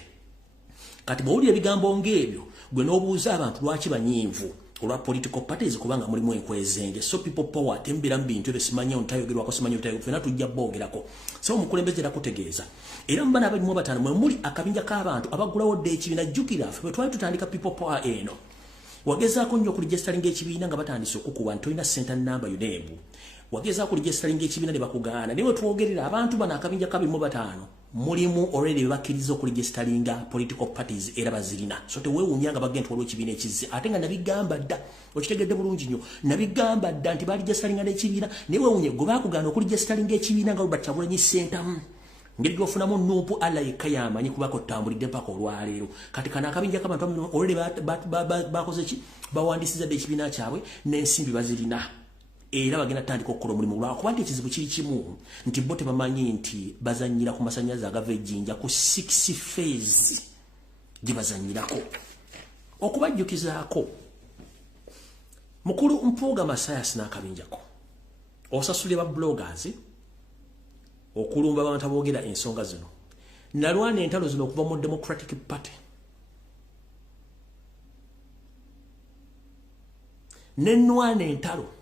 kati bw'owulira ebigambo ng'ebyo gwe n'obuuza abantu lwaki banyinvu olwa political parties kubanga mulimu enkwezenge so people power tembera mu bintu ebyo simanyi ontayogerwako simanyi ontayogerwako fena tujja boogerako so omukulembeze era kutegeeza era mu bana abalimu batano mwe muli akabinja k'abantu abagulawo dde ekibiina jjukira ffe bwe twali tutandika people power eno wagezaako nnyo okuligestalinga ekibiina nga batandise okukuba nti tolina center number yuneebu wagezaako okuligestalinga ekibiina ne bakugaana naye twogerera abantu bano akabinja k'abalimu batano mulimu already bakkiriza okuligestalinga political parties era bazirina so teweewuunya nga bagenda waliwo ekibiina ekizze ate nga nabigamba dda okitegedde bulungi nnyo nabigamba dda nti baligestalinga n'ekibiina naye weewuunye gwe baakugaana okuligestalinga ekibiina nga Robert Kyagulanyi Ssentamu ngeri gyofunamu Nuupu Allah yekka yamanyi kubako otambulidde mpaka olwaleero kati kana akabinja k'abantu already bakoze ki bawandisiza dde ekibiina kyabwe n'ensimbi bazirina era bagenda tandika okukola omulimu lwakuba nti ekizibu kiri kimu nti bo tebamanyi nti bazanyira ku masannyalaze agava ejjinja ku 6 phase gye bazanyirako okubajjukizaako mukulu Mpuuga Mathias n'akabinjako osasulire ba bloggers okulumba abantu aboogera ensonga zino nalwana entalo zino okuva mu Democratic Party nenwana entalo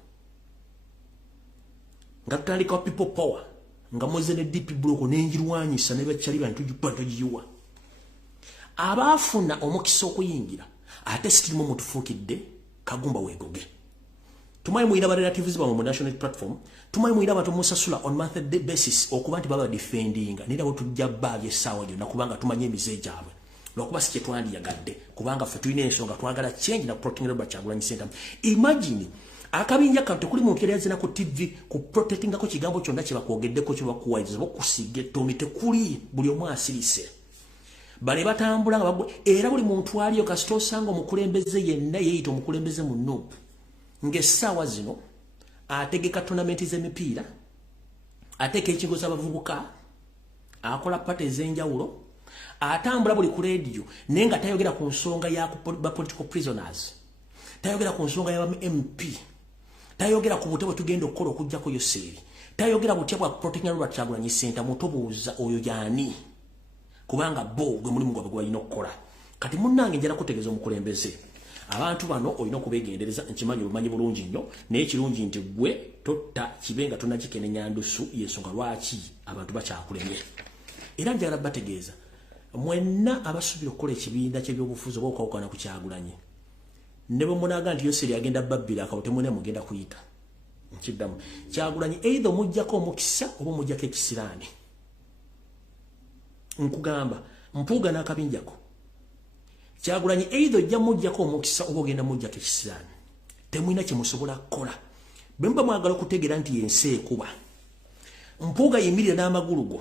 nga tutandika people power nga moze ne DP block n'enjirwanyisa ne bakyali bantu giyiwa abaafuna omukisa okuyingira ate sikirimu mutufuukidde kagumba weegoge tumanyi muyina ba relatives bamwe mu national platform tumanyi muyina abantu musasula on monthly basis okuba nti baba defendinga nera bo tujja baabye essaawa gyonna kubanga tumanyi emize gyabwe lwakuba si kye twandiyagadde kubanga ffe tulina ensonga twagala change na protecting Robert Kyagulanyi Ssentamu imagine akabinja kantu kuli muntu yali azina ku TV ku protectinga ko kigambo kyonna kye bakwogeddeko kye bakuwaiza bokusiga ettomi tekuli buli omu asirise bale batambula nga bagwe era buli muntu aliyo kasita osanga omukulembeze yenna yeeyita omukulembeze mu Nuupu ng'essaawa zino ategeka tournament z'emipiira ateeka enkingo z'abavubuka akola pate ez'enjawulo atambula buli ku radio naye nga tayogera ku nsonga ya ba political prisoners tayogera ku nsonga ya MP tayogera ku butebe tugenda okukola okujjako Yoseri tayogera butya bwa protecting Robert Kyagulanyi Ssentamu mutobuuza oyo yaani kubanga bo gwe mulimu gwabwe gwalina okukola kati munnange njala kutegeeza omukulembeze abantu bano olina okubeegendereza nkimanyi obumanyi bulungi nnyo naye kirungi nti gwe totta kibenga tonnakikenenya ndusu y'ensonga lwaki abantu bakyakulemye era njagala bategeeza mwenna abasuubira okukola ekibiina ky'ebyobufuzi oba okwawukana ku Kyagulanyi ne bwe munaga nti Yoseri agenda babbira akawute mwene mugenda kuyita nkiddamu Kyagulanyi either mujjako omukisa oba mujjako ekisiraani nkugamba Mpuuga n'akabinjako Kyagulanyi either ojja mujjako omukisa oba ogenda mujjako ekisiraani temwina kye musobola kukola bwe muba mwagala okutegeera nti yensi ekuba Mpuuga yimirira n'amagulu go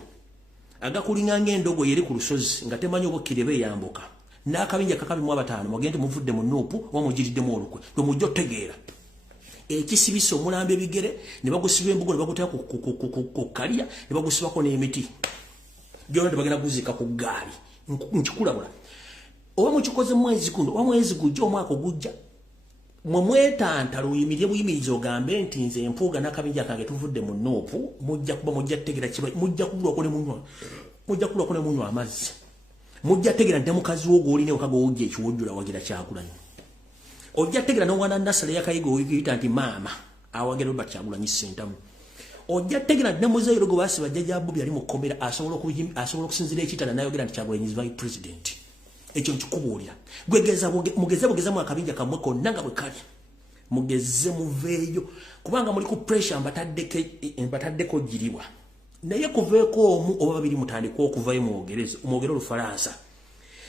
agakulinga ng'endogo yeri ku lusozi nga temanyi oba okkireba eyambuka n'akabinja kakabimu abatano mugende muvudde mu Nuupu oba mugiriddemu olukwe lwe mujja otegeera ekisibisa omulamba ebigere ne bagusiba embugo ne bagutera ku kalya ne bagusibako n'emiti gyona tebagenda kuzika ku ggaali nkikulabula oba mukikoze mwezi guno oba mwezi gujja omwaka ogujja mwe mwetantala oyimirire buyimiriza ogambe nti nze Mpuuga n'akabinja kange tuvudde mu Nuupu mujja kuba mujja kutegeera kiba mujja kubulwako ne munywa mujja kulwa kuna munywa amazzi mujja tegera nte mukazi wo goli ne okago ujje ekiwojjula wagira Kyagulanyi ojja tegera no wana nasale yakayigo oyita nti mama awagira ba Kyagulanyi sentamu ojja tegera ne muzairo go basi bajja Bobi ali mukomera asobola okusinzira ekitana nayo gira nti Kyagulanyi vice president ekyo nkikubuulira gwegeza mugeze mu akabinja kamwe konna nga bwe kali mugeze muveeyo kubanga muli ku pressure mbataddeko jiribwa naye kuveeko omu oba babiri mutandika okuvayo mwogere Olufalansa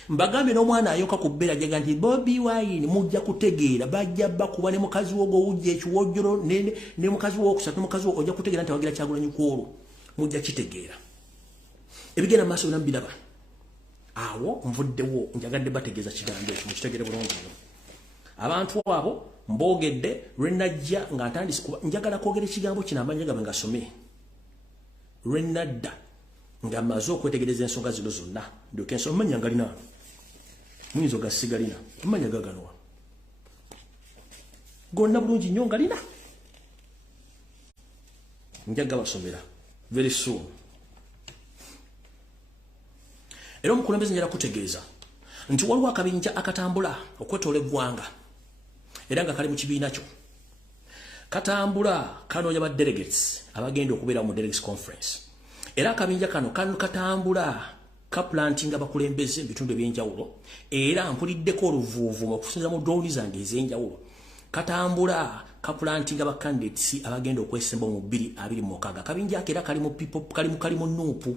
mbagambe n'omwana ayoka ku bbeera jaga nti Bobi Wine mujja kutegeera bajja bakuba ne mukazi wo go ujje ekiwojjolo ne mukazi wo okusatu mukazi wo ojja kutegeera nti wagira Kyagulanyi kwolwo mujja kitegeera ebigenda maaso nambiraba awo nvuddewo njagadde bategeeza kigambo ekyo mukitegere bulungi abantu abo mbogedde lwenajja nga ntandise kuba njagala kwogera ekigambo kino amanya gabe ngasome lwenadda nga maze okwetegereza ensonga zino zonna ndyoke ensonga amanya ngalina muyinza ogasigalina amanya gaganwa gonna bulungi nnyo ngalina njaga basomera very soon era omukulembeze njala kutegeeza nti waliwo akabinja akatambula okwetoola eggwanga era nga kali mu kibiina kyo katambula kanoonya ba delegates abagenda okubeera mu delegates conference era akabinja kano katambula kaplantinga bakulembeze bitundu ebyenjawulo era mpuliddeko oluvuuvu okusinza mu drone zange ez'enjawulo katambula kaplantinga ba candidates abagenda okwesemba mu 2026 kabinja akera kali mu people kali mu nuupu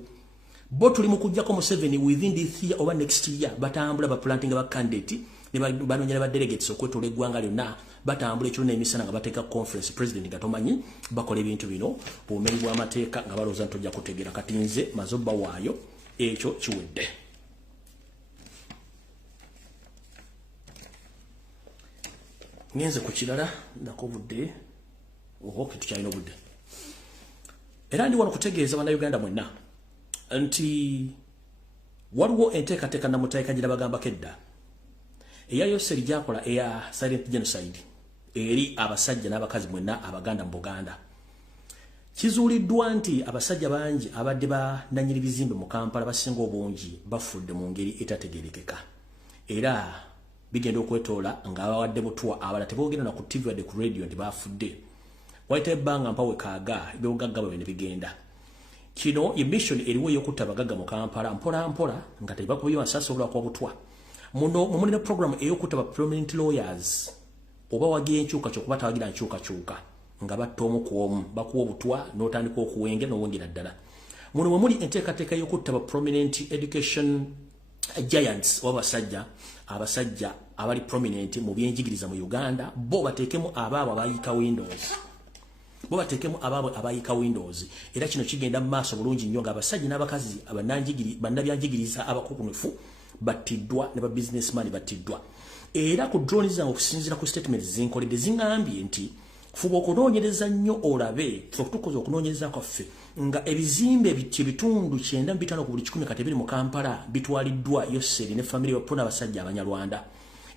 bo tuli mu kujjako mu 7 within this year oba next year batambula ba plantinga ba candidate ne banonyera ba delegates okwetoola eggwanga lyonna batambula ekiro n'emisana nga bateeka conference president gatomanyi bakola ebintu bino bumenyi bw'amateeka nga balooza ntojja kutegeera kati nze maze obba waayo ekyo kiwedde ngenze ku kirala nako budde oho tukyalina obudde era ndi wano kutegeeza bannayuganda mwenna nti waliwo enteekateeka namuteeka gye bagambako edda eya Yoseri gyakola eya silent genocide eri abasajja n'abakazi mwenna abaganda mu Buganda kizuuliddwa nti abasajja bangi abadde bananyiri bizimbe mu Kampala basinga obungi bafudde mu ngeri etategeerekeka era bigenda okwetoola nga abawadde butwa abala teboogera na ku TV wadde ku radio nti bafudde wayita ebbanga mpawe kaaga ebyobugagga bwe ne bigenda kino emission eriwo ey'okutta abagagga mu Kampala mpola mpola nga tebakubiwa nsasa olwakwa butwa muno mumulina program ey'okutta ba prominent lawyers oba wagira enkyukakyuka kuba tawagira nkyukakyuka nga batta omu ku omu bakuwa obutwa n'otandika okuwenge n'owengera ddala muno muli enteekateeka y'okutta ba prominent education giants oba abasajja abali prominent mu byenjigiriza mu Uganda bo bateekemu abaabo abayika windows era kino kigenda mu maaso bulungi nnyo nga abasajja n'abakazi bannabyanjigiriza abakukunefu battiddwa ne ba businessman battiddwa era ku drone zange okusinziira ku statement zinkoledde zingambye nti fuba okunoonyereza nnyo olabe tukoze okunoonyereza kwaffe nga ebizimbe bitundu 95 ku buli 10 kati biri mu Kampala bitwaliddwa Yoseri ne family bapona abasajja Abanyarwanda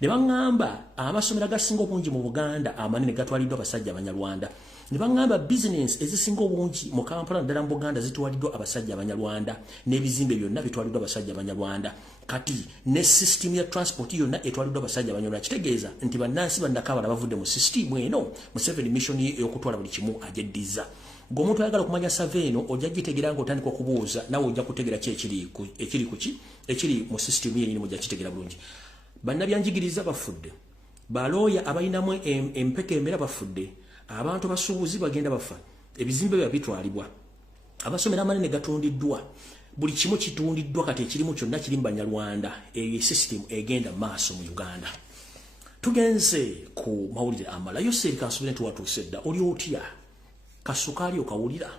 ne bangamba amasomero agasinga obungi mu Buganda amanene gatwaliddwa abasajja Abanyarwanda ne bangamba business ezisinga obungi mu Kampala ddala mu Buganda zitwaliddwa abasajja Abanyarwanda n'ebizimbe byonna bitwaliddwa abasajja Abanyarwanda kati ne system ya transport yonna etwaliddwa abasajja Abanyarwanda kitegeeza nti bannansi bannakabala bavudde mu system eno mu 7 mission y'okutwala buli kimu ajeddiza ng'omuntu ayagala okumanya survey eno ojja gitegeera ng'otandika okubuuza nawe ojja kutegeera ki ekiri mu system yenyini mujja kitegeera bulungi bannabyanjigiriza bafudde balooya abayinamu empeka emera bafudde abantu basuubuzi bagenda bafa ebizimbe bya bitwalibwa abasomera amanene gatundiddwa buli kimu kitundiddwa kati ekirimu kyonna kiri mu Banyarwanda eyo system egenda maaso mu Uganda tugenze ku mawulire amala Yoseri kansubire nti watuuse dda oli otya kasukaali okawulira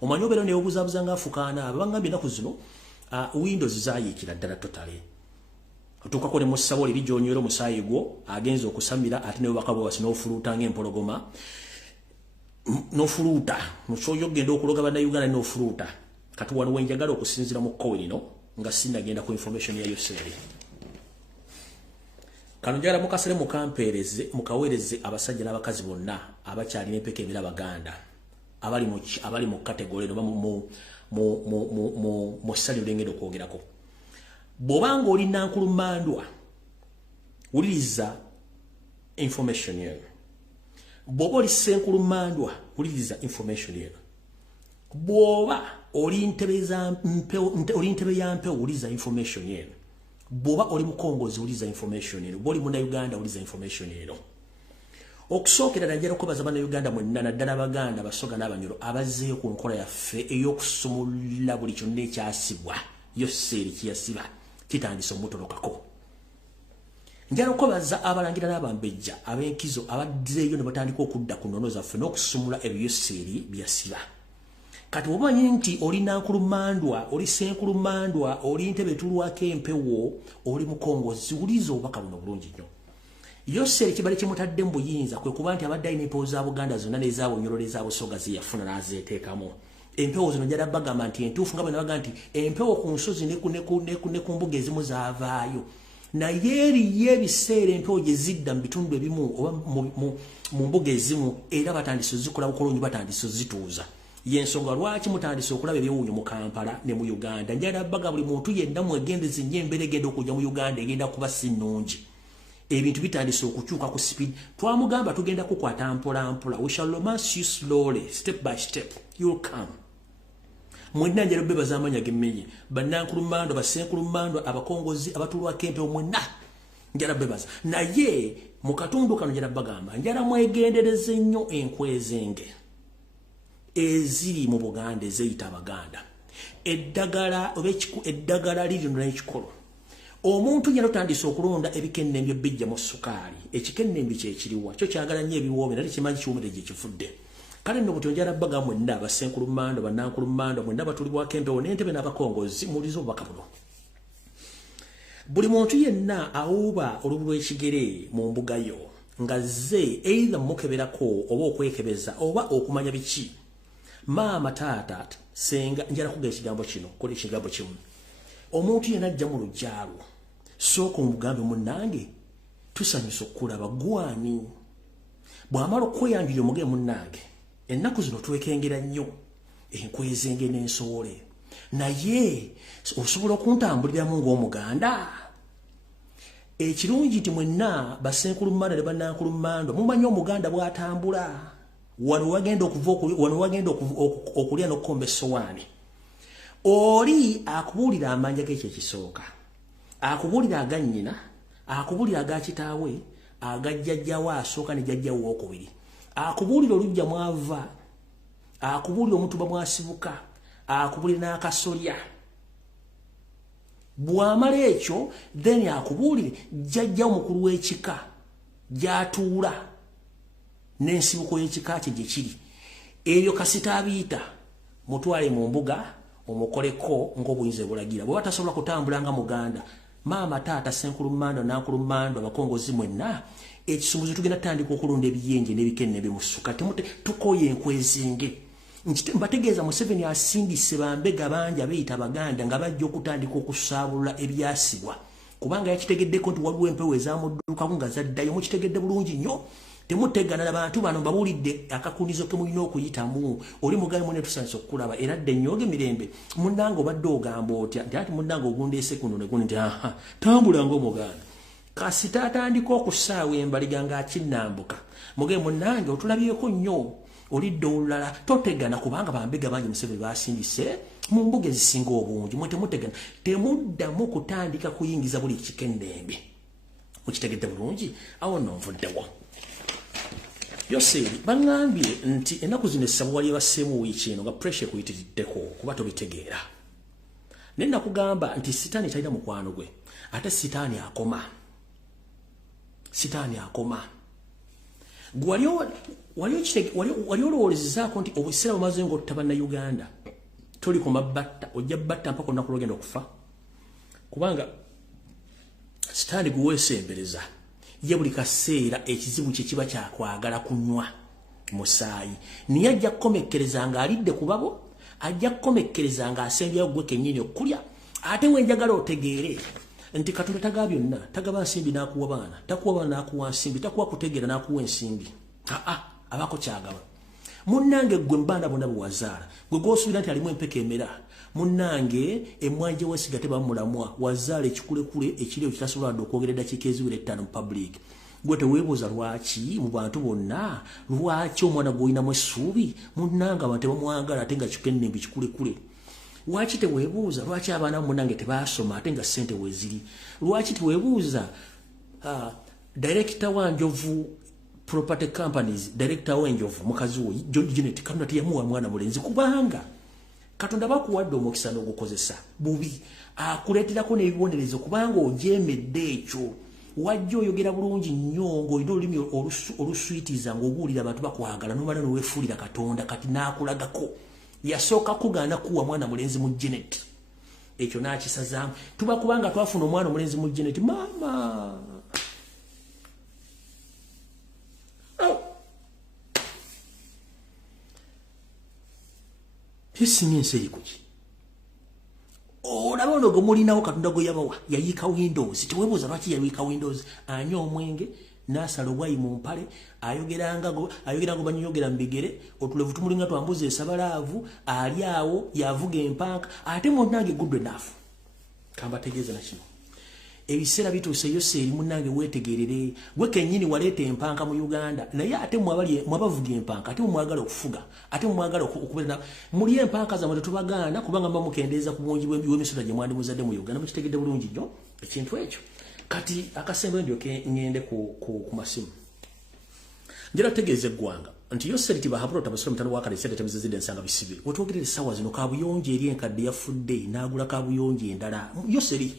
omanyi obeera neobuzaabuza ngaafukaana abangambye ennaku zino windows zaayiikira ddala totale otuukako ne musabo liri gy'onywera omusaayi gwo agenza okusamira ate ne bubaka bwewasi n'ofuluuta ng'empologoma n'ofuluuta nokyoyo ogenda okuloga bannayuganda n'ofuluuta kati wano wenjagala okusinziira mu kkowe lino nga sinnagenda ku information ya Yoseri kano njagala mukasale mukampeereze mukaweereze abasajja n'abakazi bonna abakyalina empeka emira Baganda abali mu category no mu sali lengendo kwogerako bobanga oli nankulumandwa uliriza information yenu boba oli senkulumandwa uliriza information yenu boba oli ntebeza mpe uliriza information yenu boba oli mukongozi uliriza information yenu boli muna Uganda uliriza information yenu okusokera najja okubaza bana Uganda mwenna naddala Baganda basoga n'abanyoro abazeeyo ku nkola yaffe ey'okusumulula buli kyonna ekyasibwa yo seeri kiyasiba kitandisa omutolokako njala okubaza abalangira n'abambejja ab'enkizo abaddeeyo ne batandika okudda ku nnono zaffe n'okusumula ebyo seeri byasiba kati omanyi nti oli nankulumandwa oli senkulumandwa oli ntebe tulwako empewo oli mukongozi uliza obubaka buno bulungi nnyo Yoseri kibali kimutadde mu buyinza kwe kuba nti abadde ayina empewo za Buganda zonna n'ezaabo Nnyololo ez'abo Soga ziyafuna n'azeeteekamu empewo zino njala bagamba nti entuufu nga bwe nabaga nti empewo ku nsozi ne ku mbuga ezimu zaavaayo naye eriyo ebiseera empewo gye zidda mu bitundu ebimu oba mu mbuga ezimu era batandise zikola bukolonyi batandise zituuza yensonga lwaki mutandise okulaba ebyewuunyo mu Kampala ne mu Uganda njala baga buli muntu yenna mwegendeze nnyo embeera egenda okujja mu Uganda egenda kuba si nnungi ebintu bitandise okukyuka ku speed twamugamba tugenda kukwata mpola mpola we shall romance you slowly step by step you'll come mwenna njalo beba zamanya gemenye banankulumando basenkulumando abakongozi abatulwako empewo mwenna njala bebaza naye mu katundu kano njala bagamba njala mwegendereze nnyo enkwezenge eziri mu Buganda ezeyita Abaganda eddagala lirino n'ekikolo omuntu njala otandise okulonda ebikennembyo bijja mu sukaali ekikennembyo kyekiriwa kyo kyagala nnyo ebiwoobe nali kimanyi kiwumire gye kifudde kale nno butyo njala baga mwenna abasenkulumando bannankulumando mwenna batulibwako empewo n'entebe n'abakongozi muliza obubaka buno buli muntu yenna awuuba olubu lw'ekigere mu mbuga yo nga zze eitha mukeberako oba okwekebeza oba okumanya biki maama taata senga njala kuga ekigambo kino kola ekigambo kimu omuntu yenna ajja mu lujjaalwo sooka omugambe munnange tusanyusa okulaba gwani bw'amala okweyanjulira omugee munnange ennaku zino twekengera nnyo enkwezenge n'ensowole naye osobola okuntambuliramu ng'Omuganda ekirungi nti mwenna basenkulumando ne bannankulumando mumanyi Omuganda bw'atambula wano wagenda okulya n'okukomba essowaani oli akubuulira amanja g'ekyo ekisooka akubuulira agannyina akubuulira aga kitaawe agajjajjawo asooka ne jjajjawo owookubiri akubuulira olujja mwava akubuulira omutuba mwasibuka akubuulira n'akasolya bw'amala ekyo then akubuulire jjajjawo mukulu w'ekika gy'atuula n'ensibuko y'ekika kye gye kiri ebyo kasita abiyita mutwale mu mbuga omukoleko ng'obuyinza bulagira bwe batasobola kutambula nga Muganda maama taata senkulumando nankulumando abakongozi mwenna ekisumbuzo tugenda tandika okulonda ebiyenje n'ebikenne bimusuka tukoye enkwezenge mbategeeza Museveni asindise bambega bangi abeeyita Abaganda nga bajja okutandika okusaabulula ebyasibwa kubanga yakitegeddeko nti waliwo empewo ezamuddukaku nga zaddayo mukitegedde bulungi nnyo temutegana n'abantu bano babuulidde akakunizo ke mulina okuyitamu oli mugabe mwene tusanise okukulaba era dde nnyoge mirembe munnange obadde ogamba otya nti ati munnange ogundeese kuno ne guno nti tambula ng'Omuganda kasita atandika okusaawa embaliga ng'akinnambuka mugabe munnange otulabyeko nnyo olidde olulala totegana kubanga bambega bangi Museveni basindise mu mbuga ezisinga obungi mwe temutegana temuddamu kutandika kuyingiza buli kikendembe mukitegedde bulungi awo nno nvuddewo Yoseri bangambye nti ennaku zino essabo wali ebasseemu wiiki eno nga pressure ekuyitiriddeko kuba tobitegeera naye nakugamba nti sitaani talina mukwano gwe ate sitaani akoma wali olowoolezezaako nti obuseera bumaze ng'otta bannayuganda toli ku mabatta ojja batta mpaka olunaku lwogenda okufa kubanga sitaani guweesembereza ye buli kaseera ekizibu kye kiba kyakwagala kunywa musaayi naye ajja kukomekkereza ng'alidde ku babo ajja kukomekkereza ng'asembyayo gwe kennyini okulya ate wenjagala otegeere nti Katonda tagaba byonna tagaba nsimbi n'akuwa baana takuwa baana n'akuwa nsimbi takuwa kutegeera n'akuwa ensimbi abako kyagaba Munnange gwe mbanda bonna bwazaala gwe gosubira nti alimu empeke emera munnange emwanje wesiga tebamulamwa wazaala ekikulekule ekiri ekitasobola okwogera eddakiika eziwera 5 mu public gwe teweebuuza lwaki mu bantu bonna lwaki omwana gw'olinamu essuubi munnange abantu tebamwagala ate nga kikennembi kikulekule lwaki teweebuuza lwaki abaana munnange tebaasoma ate nga ssente weeziri lwaki teweebuuza director wa Njovu Property Companies director wa Njovu mukazi we John Janet Katonda teyamuwa mwana mulenzi kubanga Katonda bakuwadde omukisa n'ogukozesa bubi akuleeterako n'ebibonerezo kubanga ojemedde ekyo wajja oyogera bulungi nnyo ng'olina olulimi oluswitiza ng'obuulira abantu bakwagala n'omala n'oweefuulira Katonda kati n'akulagako yasooka kugaana kuwa mwana mulenzi mu Janet ekyo n'akisazaamu tuba kubanga twafuna omwana omulenzi mu Janet mama Yesinyense yikuki. Olaba ono gwe mulinawo Katonda gwe yabawa yayiika Windows teweebuuza lwaki yayiika Windows anywa omwenge n'asala obwayi mu mpale ayogeranga banyogera mu bigere otulevu tumulinga twambuza esabalaavu ali awo yavuga empanka ate munnange good enough kambategeeza na kino ebiseera bituuse yose eri munnange weetegerere gwe kennyini waleeta empanka mu Uganda naye ate mwabavuga empanka ate mwagala okufuga ate mwagala okubeera muli empanka zammwe tetubagaana kubanga mba mukendeeza ku bungi bw'emisota gye mwandi muzadde mu Uganda mukitegedde bulungi nnyo ekintu ekyo kati akasembe ndyoke ngende ku masimu njera tegeeza eggwanga nti yose tibahabula tabasula mutano wakale sente temizizidde ensanga bisibe wetwogerere essaawa zino kaabuyonjo eri enkadde yafudde n'agula kaabuyonjo endala yose eri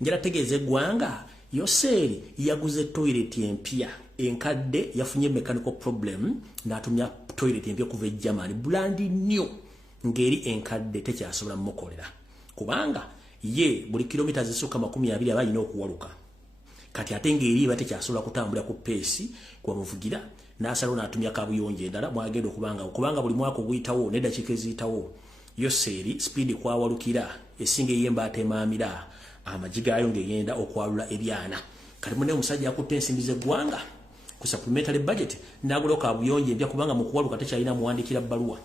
njera tegeeza eggwanga Yoseri yaguze toilet empya enkadde yafunye mechanical problem n'atumya toilet empya kuva Ebyama brand new ngeri enkadde tekyasobola mukolera kubanga ye buli kilomita zisuka 20 abayina okuwaluka kati ate ngeri bate kyasobola kutambula ku pesi kwa muvugira n'asalo n'atumya kabuyonje endala mwagenda kubanga buli mwaka oguyitawo n'eddakiika eziyitawo Yoseri speed kwawalukira esinge yemba atemaamira amajiga ayo ngeyenda okwalula ebyana kati munne omusajja akutte ensimbi z'eggwanga ku supplementary budget n'agula kabuyonje empya kubanga mu kuwaluka tekyalina muwandikira bbaluwa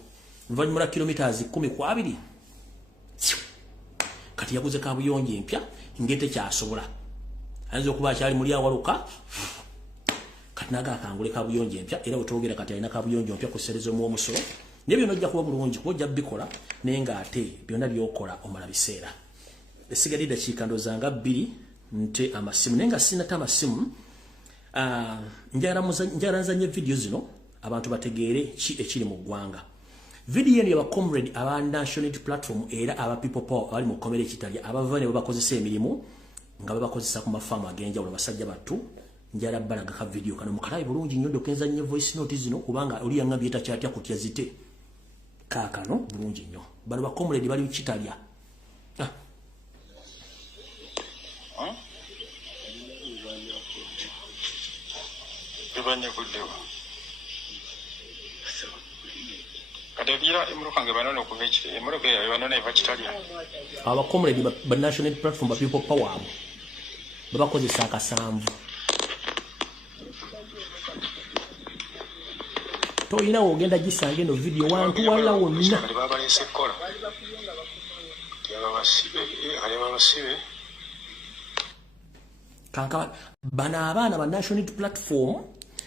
nvanyuma kilometers 10 ku 2 kati yaguze kabuyonje empya ngete kyasobola ayinza okuba kyali muli awaluka kati naga akangule kabuyonje empya era otogera kati alina kabuyonje empya ku serezo mu omusolo nebyo nojja kuba bulungi kuba ojja bikola nenga ate byonna byokola omala biseera esigadde dakiika ndozanga 2 nte amasimu nenga sina tamasimu njaranzanye video zino abantu bategeere ki ekiri mu ggwanga video eno yaba comrade aba national platform era aba people power bali mu komere kitalya abavane bakozesa emirimu nga bakozesa ku mafamu agenjawulo basajja battu njala balaga ka video kano mukalayi bulungi nnyo dokenza nnyo voice note zino kubanga oli yanga byeta kyatya kutya zite kaakano bulungi nnyo bali ba comrade bali kitalya Bibanye kudewa. Kadabira imurukange banone okuvekire imuruke banone evakitalya. Aba comrade ba national platform ba people power. Babakozesa akasamvu. Toyina ogenda gisange no video wantu wala wonna. Baba lesekola. Baba basibe. Kanka bana abana ba national platform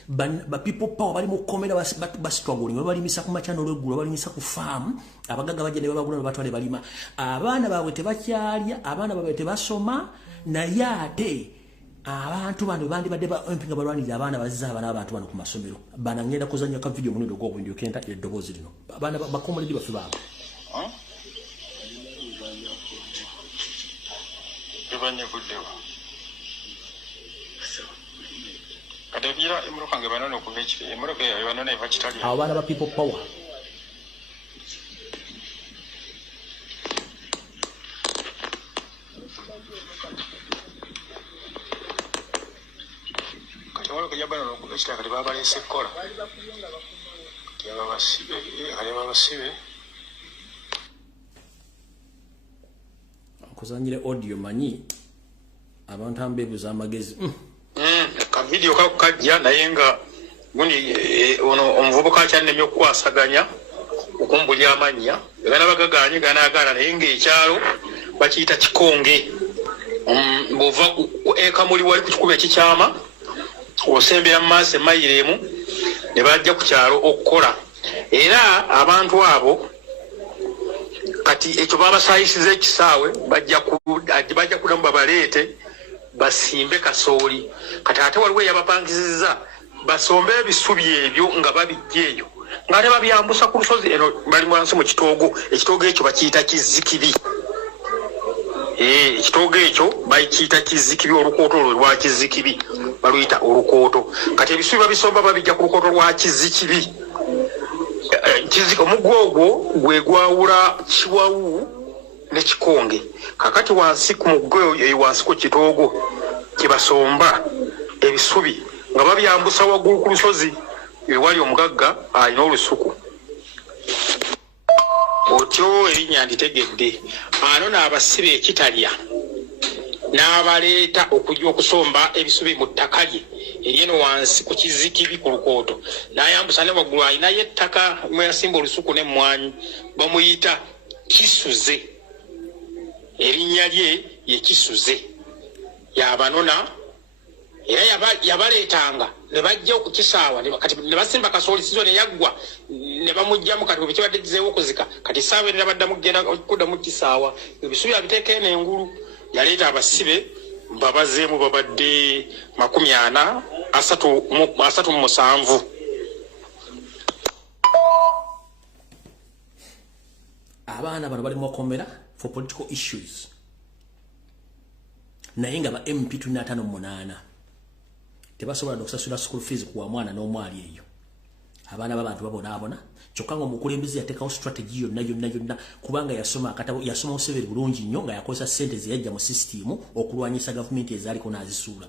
ba people power bali mu komera ba struggling bali misa ku machano lwegulo bali misa ku farm abagaga baje ne babagula batwale balima abana bawe tebakyalya abana bawe tebasoma na yate abantu bano bandi badde ba empinga balwanira abana bazza abana abantu bano ku masomero bana ngenda kuzanya ka video muno dogo ndio kenta eddobozi lino abana ba komera ndi bafe babo bibanye kudewa. Kadabira imurukange banone okuvekire imuruke banone evakitalya. Abana ba people power. Kati walo kujabana okuvekire kati baba lesekola. Kati baba basibe. Kuzanyire audio manyi abantu ambebuza amagezi. Ka video kakajja naye nga gundi ono omuvubuka kyannemye okukwasaganya okumbulya amanya gana bagaganye gana naye ng'ekyalo bakiyita kikonge bw'ova ekamuli wali ku kikuba ekikyama osembera mu maaso emayiro emu ne bajja ku kyalo okukola era abantu abo kati ekyo babasayisiza ekisaawe bajja kudamu babaleete basimbe kasooli kati ate waliwo eyabapangizizza basombe ebisubi ebyo nga babijja eyo nga ne babyambusa ku lusozi eno bali wansi mu kitoogo ekitoogo ekyo bakiyita kizikibi ekitoogo ekyo bakiyita kizikibi olukooto olwo lwa kizikibi baluyita olukooto kati ebisubi babisomba babijja ku lukooto lwa kizikibi omuggo ogwo gwe gwawula kiwawu ne kikonge kakati wansi ku muggo eyo wansi ku kitoogo kyebasomba ebisubi nga babyambusa waggulu ku lusozi ewali omugagga alina olusuku otyo erinnya nditegedde ano n'abasibe ekitalya n'abaleeta okujja okusomba ebisubi mu ttaka lye eryeno wansi ku kizikibi ku lukooto n'ayambusa ne waggulu alinayo ettaka mweyasimba olusuku n'emmwanyi bamuyita Kisuze erinnya lye ye Kisuze yabanona era yabaleetanga ne bajja okukisaawa ne basimba kasooli sizo ne yaggwa ne bamugjamu kati bwe kibadde kizeewo okuzika kati saawa era baddamu kuddamu kisaawa ebisubi abiteeka eno engulu yaleeta abasibe babazeemu babadde 37 abaana bano bali mukomera for political issues naye nga ba MP 58 tebasobola okusasula school fees kuwa mwana n'omwali eyo abaana b'abantu babonaabona kyokka nga omukulembeze yateekawo strategy yonna kubanga yasoma Museveni bulungi nnyo nga yakozesa ssente ze yajja mu system okulwanyisa gavumenti ezaaliko n'azisuula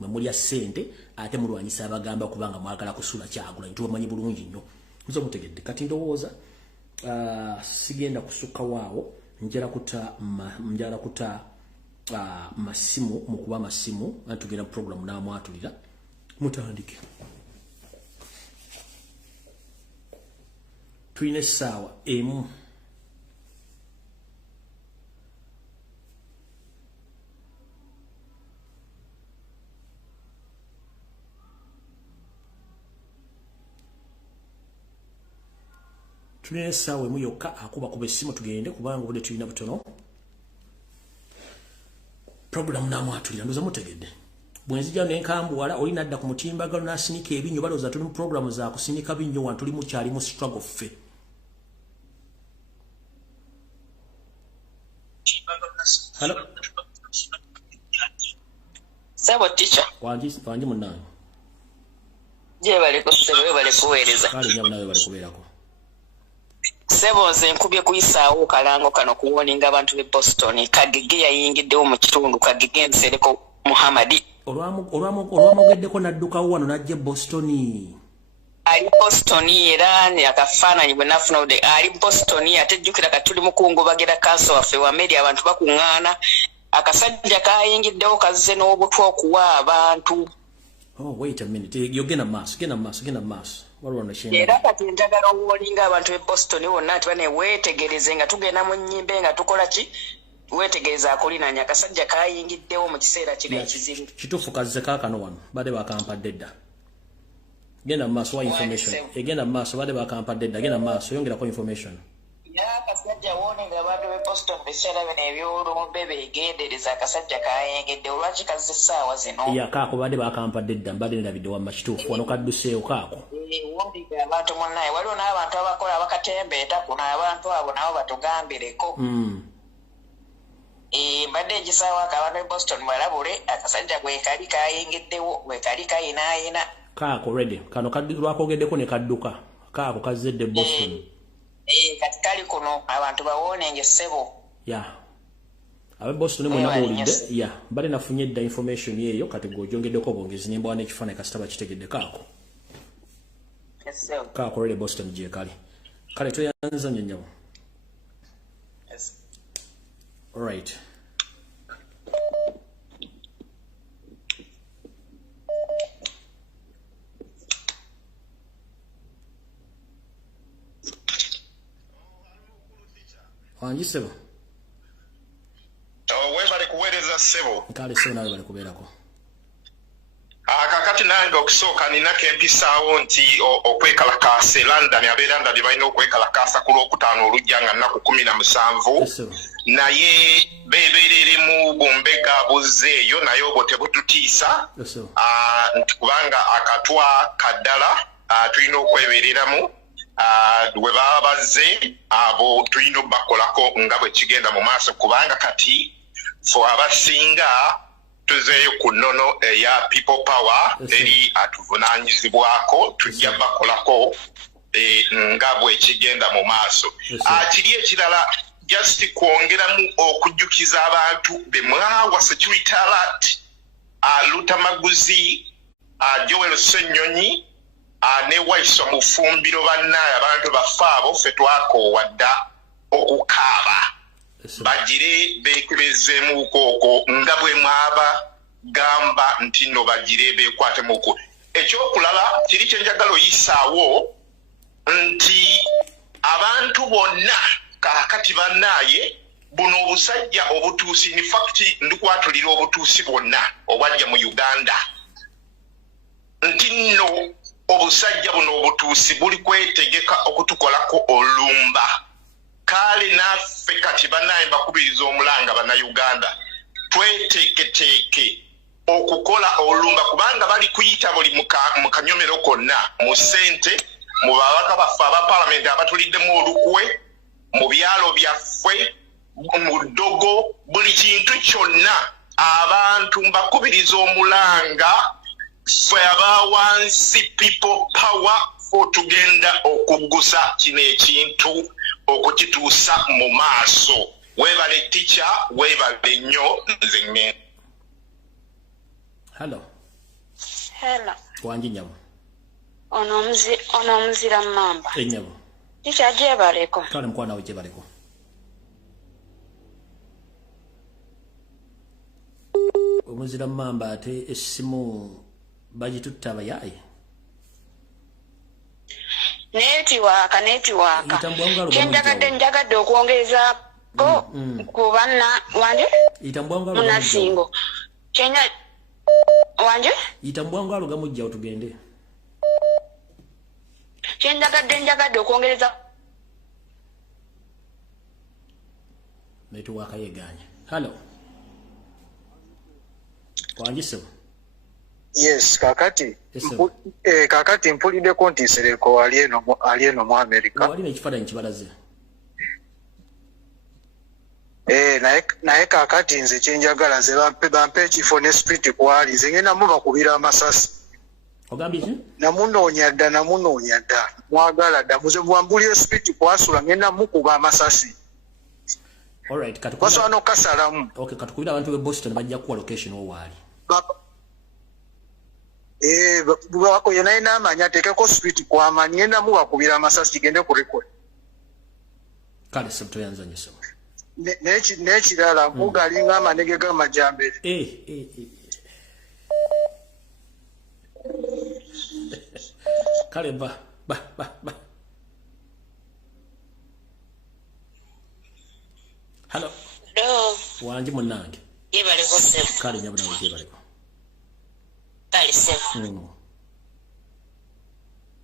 mwe mulya ssente ate mulwanyisa abagamba kubanga mwagala kusuula Kyagulanyi tubamanyi bulungi nnyo nzo mutegedde kati ndowooza sigenda kusukka waawo njala kuta masimu mukuba masimu antugenda program n'amwatulira mutandike tulina essaawa emu tulina essaawa emu yokka akubakuba essimu tugende kubanga obudde tulina butono program n'amwatulira ndoza mutegedde bwenzija nenkambuwala oli nadda ku mutimbagalo n'asinika ebinyo baloza tuli mu program za kusinika binyo wantu tuli mu kyali mu struggle ffe hello sabo teacher wanji munange je bale kusebe bale kuweereza kale nyabo nawe bale kubeerako sebo nze nkubye kuyisaawo kalango kano kuwoninga abantu be Boston Kagege yayingiddewo mu kitundu Kagege Nsereko Muhammadi olwamugeddeko naddukawo wano najje Boston ali Boston era ne akafaananyi bwe nafuna ode ali Boston atejjukira katuli mukungu bagera kanso waffe wa media abantu bakuŋŋaana akasajja kayingiddewo kazze n'obutwa okuwa abantu. Oh, wait a minute. You're gonna mass. What on the shame? Era kati njagala owolinga abantu e Boston wonna ati bane weetegereze nga tugenda mu nnyimbe nga tukola ki weetegereza akolina nya kasajja kayingiddewo mu kiseera kino ekizibu. Kituufu kazze kaakano wano badde bakampadde dda. Genda maaso wa information. Egenda maaso badde bakampadde dda. Genda maaso yongerako information. Ya kasajja woninga abantu be Boston biseera bino ebyolumbe beegendereza akasajja kayengedde olwaki kazze essaawa zino. Ya kaako badde bakampadde dda mbadde ndabidde wamma kituufu wano kadduseewo kaako. Woninga abantu munnaye waliwo n'abantu abakola abakatembeeta kuno abantu abo nabo batugambireko. Mbadde egisaawa abantu e Boston mwalabule akasajja gwe kali kayengeddewo gwe kali kayinaayina. Kaako ready kano lwakogeddeko ne kadduka kaako kazzedde Boston. Kati kali kuno abantu bawonenge ssebo. Ya. Abe Boston mwe namulidde. Ya. Bali nafunye dda information yeyo kati gojjongeddeko bongezi nimba ne kifana kasitaba kitegedde kaako. Yes. Kaako ready Boston je kali. Kale toyanza nnyabo. Yes. All right. Wanji sebo. Webale kuweereza ssebo. Kale sebo nawe bali kubeerako. Kakati nange okusooka ninako empisaawo nti okwekalakaasa London abeeranda balina okwekalakaasa ku Lwokutaano olujja nga nnaku 17 naye beebeerere mu bumbega buzzeeyo naye obwo tebututiisa nti kubanga akatwa kaddala tulina okwebeereramu bwe baba bazze abo tulina okubakolako nga bwe kigenda mu maaso kubanga kati fo abasinga tuzeeyo ku nnono eya people power eri atuvunaanyizibwako tujja bakolako nga bwe kigenda mu maaso kiri ekirala just kwongeramu okujjukiza abantu bemwawa security alert Luta Maguzi Joel Ssenyonyi ne Waiswa Mufumbiro bannaye abantu bafaabo ffe twakoowadda okukaaba bagire beekebezeemu kooko nga bwe mwaba gamba nti no bagire beekwatemu ekyokulala kiri kyenjagala oyisaawo nti abantu bonna kakati bannaye buno obusajja obutuusi in fact ndikwatulira obutuusi bwonna obwajja mu Uganda nti nno obusajja buno obutuusi buli kwetegeka okutukolako olumba kale naffe kati bannaye bakubiriza omulanga bannayuganda tweteeketeeke okukola olumba kubanga bali kuyita buli mu kanyomero konna mu ssente mu babaka baffe aba palamenti abatuliddemu olukwe mu byalo byaffe mu ddogo buli kintu kyonna abantu mbakubiriza omulanga ffe abawansi people power fo tugenda okuggusa kino ekintu okukituusa mu maaso weebale teacher weebale nnyo nze ngenda. Hello. Wanji nyamu. Ono muzira mamba. Enyamu. Teacher jebaleko. Kale mkwana we jebaleko. Omuzira mamba ate essimu bagitutta abayaye. Netiwaka. Njagadde okwongeza ku banna wanje? Itambwangalo munasingo. Kenya wanje? Itambwangalo gamujja otugende. Njagadde okwongeza. Netiwaka yeganya. Hello. Wanjise. Yes, kakati mpulideko nti Sereko alieno mu America. Wali n'ekifaananyi kibalaze. Naye kakati nze kyenjagala nze bampe ekifo ne spirit kwali nze ngenda mubakubira amasasi. Ogambye ki? Namunoonya dda mwagala dda muze bwambulire spirit kwasula ngenda mukuba amasasi. Alright, katukubira kasalamu. Okay, katukubira abantu be Boston bajja kuwa location owaali. Bwako yena inamanya tekeko spirit kwama ngenda mubakubira amasasi kigende ku record. Kale sebto yanza nyeso. Nekirala mugalinga amanege g'amajambere. Kale ba. Hello. Wanji munange. Yebaleko sebo. Kale nyabuna yebaleko. Kale sebo.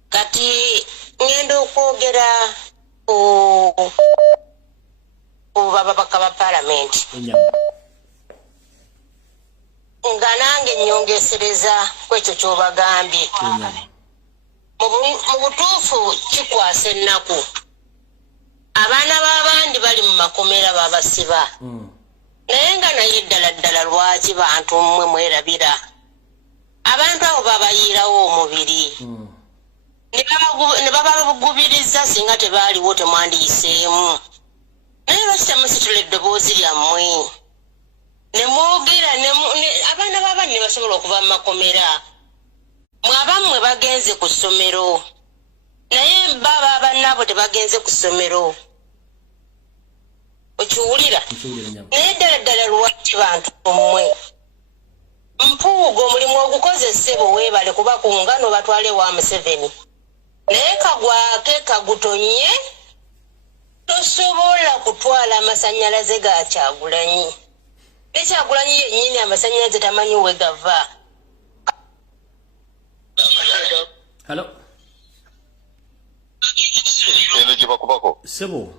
Kati ngendo okwogera babaka ba parliament. Nga nange nyongesereza kwekyo kyobagambye. Mu butuufu kikwasa ennaku. Abaana b'abandi bali mu makomera babasiba. Naye nga naye ddala lwaki bantu mmwe mwerabira. Abantu abo babayiirawo omubiri. Ne babagubiriza singa tebaaliwo temwandiyiseemu. Naye lwaki temusitula eddoboozi lyammwe? Ne mwogera abaana b'abandi ne basobola okuva mu makomera. Mwe abammwe bagenze ku ssomero. Naye baba abanabo tebagenze ku ssomero. Okiwulira? Naye ddala lwaki bantu mmwe? Mpuuga omulimu ogukozesebwa weebale kuba kungano batwale wa Museveni. Naye kagwake kagutonye tosobola kutwala amasanyalaze ga Kyagulanyi. Kyagulanyi yennyini amasanyalaze tamanyi we gava. Hello. Kubako. Sebo.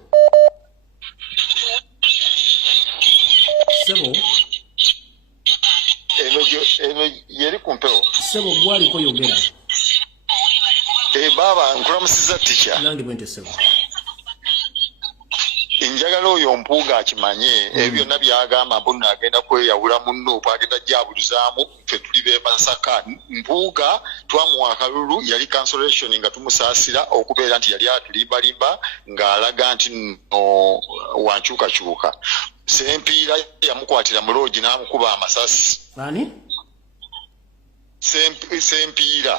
Yeri kumpeo. Sebo gwali ko yogera. Baba nkulamusiza teacher. Nange bwente sebo. Njagala oyo Mpuuga akimanye ebyo nabyagamba mbona agenda kweyawula munno agenda jabulizaamu ffe tuli be Masaka. Mpuuga twamuwa akalulu yali cancellation nga tumusaasira okubeera nti yali atulimbalimba ng'alaga nti no wankyukakyuka. Sempiira yamukwatira mu loogi n'amukuba amasasi. Ani? Sempiira.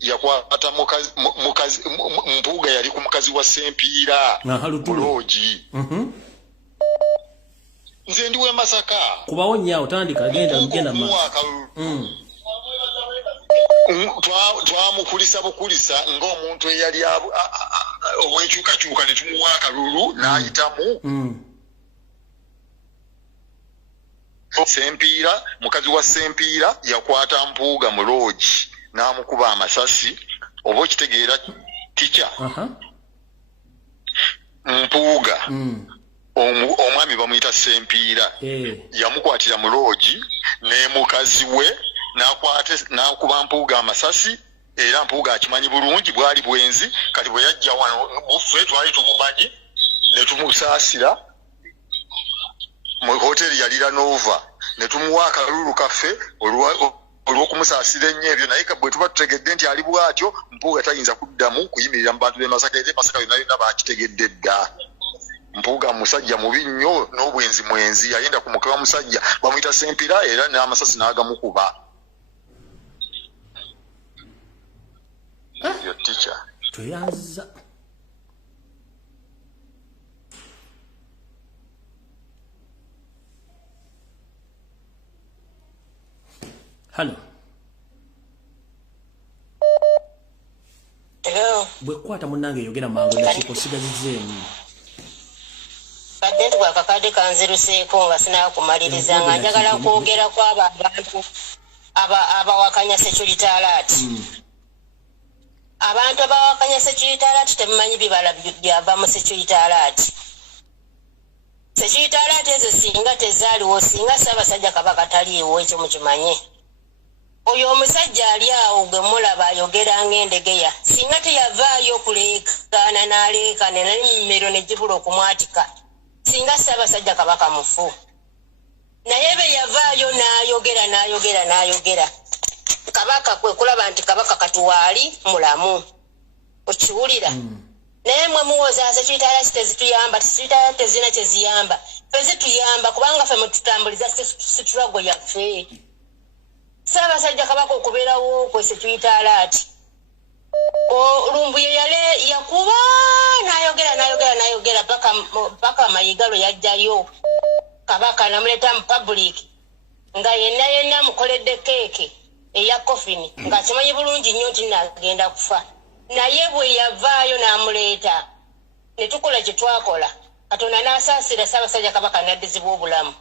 Yakwata mukazi Mpuuga yali ku mukazi wa Sempiira mu loogi. Nze ndiwe Masaka. Kubawo nnyo otandika genda mu. Twamukulisa bukulisa ng'omuntu eyali obwenkyukakyuka ne tumuwa akalulu n'ayitamu. Sempiira, mukazi wa Sempiira yakwata Mpuuga mu loogi n'amukuba amasasi. Oba okitegeera teacher. Mpuuga omwami bamuyita Sempiira yamukwatira mu loogi ne mukazi we n'akuba Mpuuga amasasi. Era Mpuuga akimanyi bulungi bwali bwenzi. Kati bwe yajja wano buffe twali tumumanyi ne tumusaasira mu hoteli yalira Nova ne tumuwa akalulu kaffe olw'okumusaasira ennyo ebyo. Naye bwe tuba tutegedde nti ali bw'atyo Mpuuga tayinza kuddamu kuyimirira mu bantu b'e Masaka. Era Masaka yonna bakitegedde dda. Mpuuga musajja mubi nnyo n'obwenzi mwenzi. Yayenda ku mukawa musajja bamuyita Sempiira era n'amasasi n'agamukuba. Yo teacher. Tuyanza. Hello. Hello. Bwekwata munnange yogera mangu nakiko sigazizzeemu. Kadde kwa kakade kanziruseeko nga sinaakumaliriza nga njagala kwogera kw'abo abantu abawakanya security alert. Abantu abawakanya security alert temumanyi bibala byava mu security alert. Security alert ezo singa tezaaliwo, singa Ssaabasajja Kabaka taliiwo, ekyo mukimanye. Oyo omusajja ali awo gwe mulaba ayogera ng'endegeya, singa teyavaayo okuleekaana n'aleekaana n'emmero ne gibula okumwatika, singa Ssaabasajja Kabaka mufu. Naye be yavaayo n'ayogera. Kabaka kwe kulaba nti Kabaka katuwaali mulamu. Okiwulira? Naye mwe muwoza security alert tezituyamba, security alert tezina kye ziyamba. Ffe zituyamba kubanga ffe mwe tutambuliza struggle yaffe. Ssaabasajja Kabaka okubeerawo kwe security alert. Lumbuye yakuba n'ayogera paka Mayigalo yajjayo. Kabaka namuleeta mu public nga yenna mukoledde keeke eya coffin nga kimanyi bulungi nnyo nti nagenda kufa. Naye bwe yavaayo n'amuleeta ne tukola kye twakola, Katonda n'asaasira Ssaabasajja Kabaka n'addizibwa obulamu.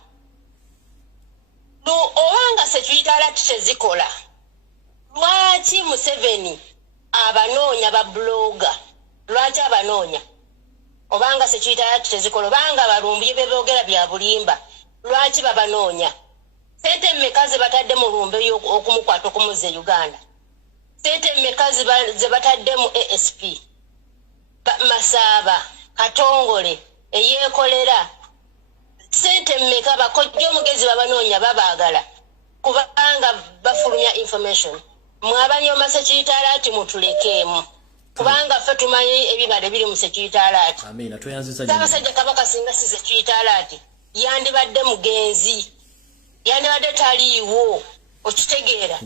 Obanga security alert tezikola, lwaki Museveni abanoonya ba bloga? Lwaki abanoonya? Obanga security alert tezikola, obanga abalumbuye beeboogera bya bulimba, lwaki babanoonya? Sente mmeka ze batadde mu Lumbuye okumukwata okumuzza Uganda? Sente mmeka ze batadde mu ASP? Masaaba, Katongole, eyeekolera. Sente mmeka bakojja omugezi babanoonya babaagala kubanga bafulumya information. Mwabanyooma security alert mutulekeemu kubanga ffe tumanyi ebibadde biri mu security alert. Amina, tweyanziza nnyo. Ssaabasajja Kabaka singa si security alert yandibadde mugenzi, yandibadde taliiwo. Okitegeera?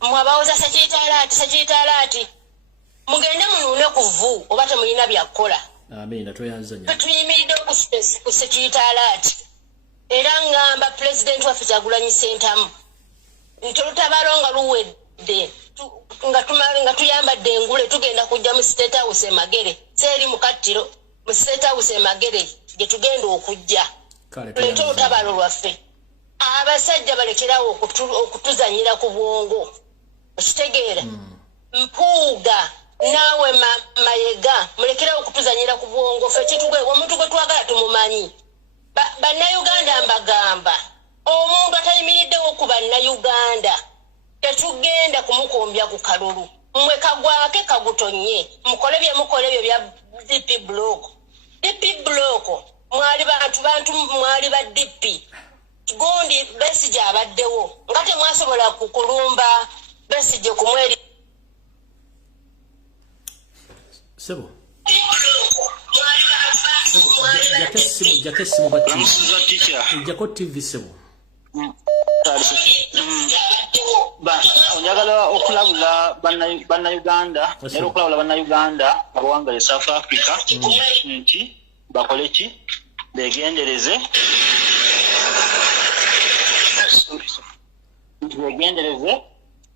Mwabawoza security alert mugende munuune ku vvu oba temulina byakukola. Amina, tweyanziza nnyo. Tuyimiridde ku security alert. Era ngamba President waffe Kyagulanyi Ssentamu nti olutabaalo nga luwedde nga tuyambadde engule tugenda kujja mu State House e Magere seeri mu Kattiro museta usemagere gye tugenda okujja leto otabalo lwaffe abasajja balekerawo okutuzanyira ku bwongo okitegeera mpuuga nawe mayega mulekerawo okutuzanyira ku bwongo ffe kitugwe omuntu gwe twagala tumumanyi bannayuganda mbagamba omuntu atayimiriddewo ku bannayuganda tetugenda kumukombya ku kalulu mmwe kagwake kagutonye mukole bye bya DP block mwali bantu mwali ba DP gundi Besigye abaddewo nga temwasobola kukulumba Besigye kumweri sebo jakesi mubati jako TV sebo onjagala okulabula bannayuganda era okulabula bannayuganda abawangale South Africa nti bakole ki begendereze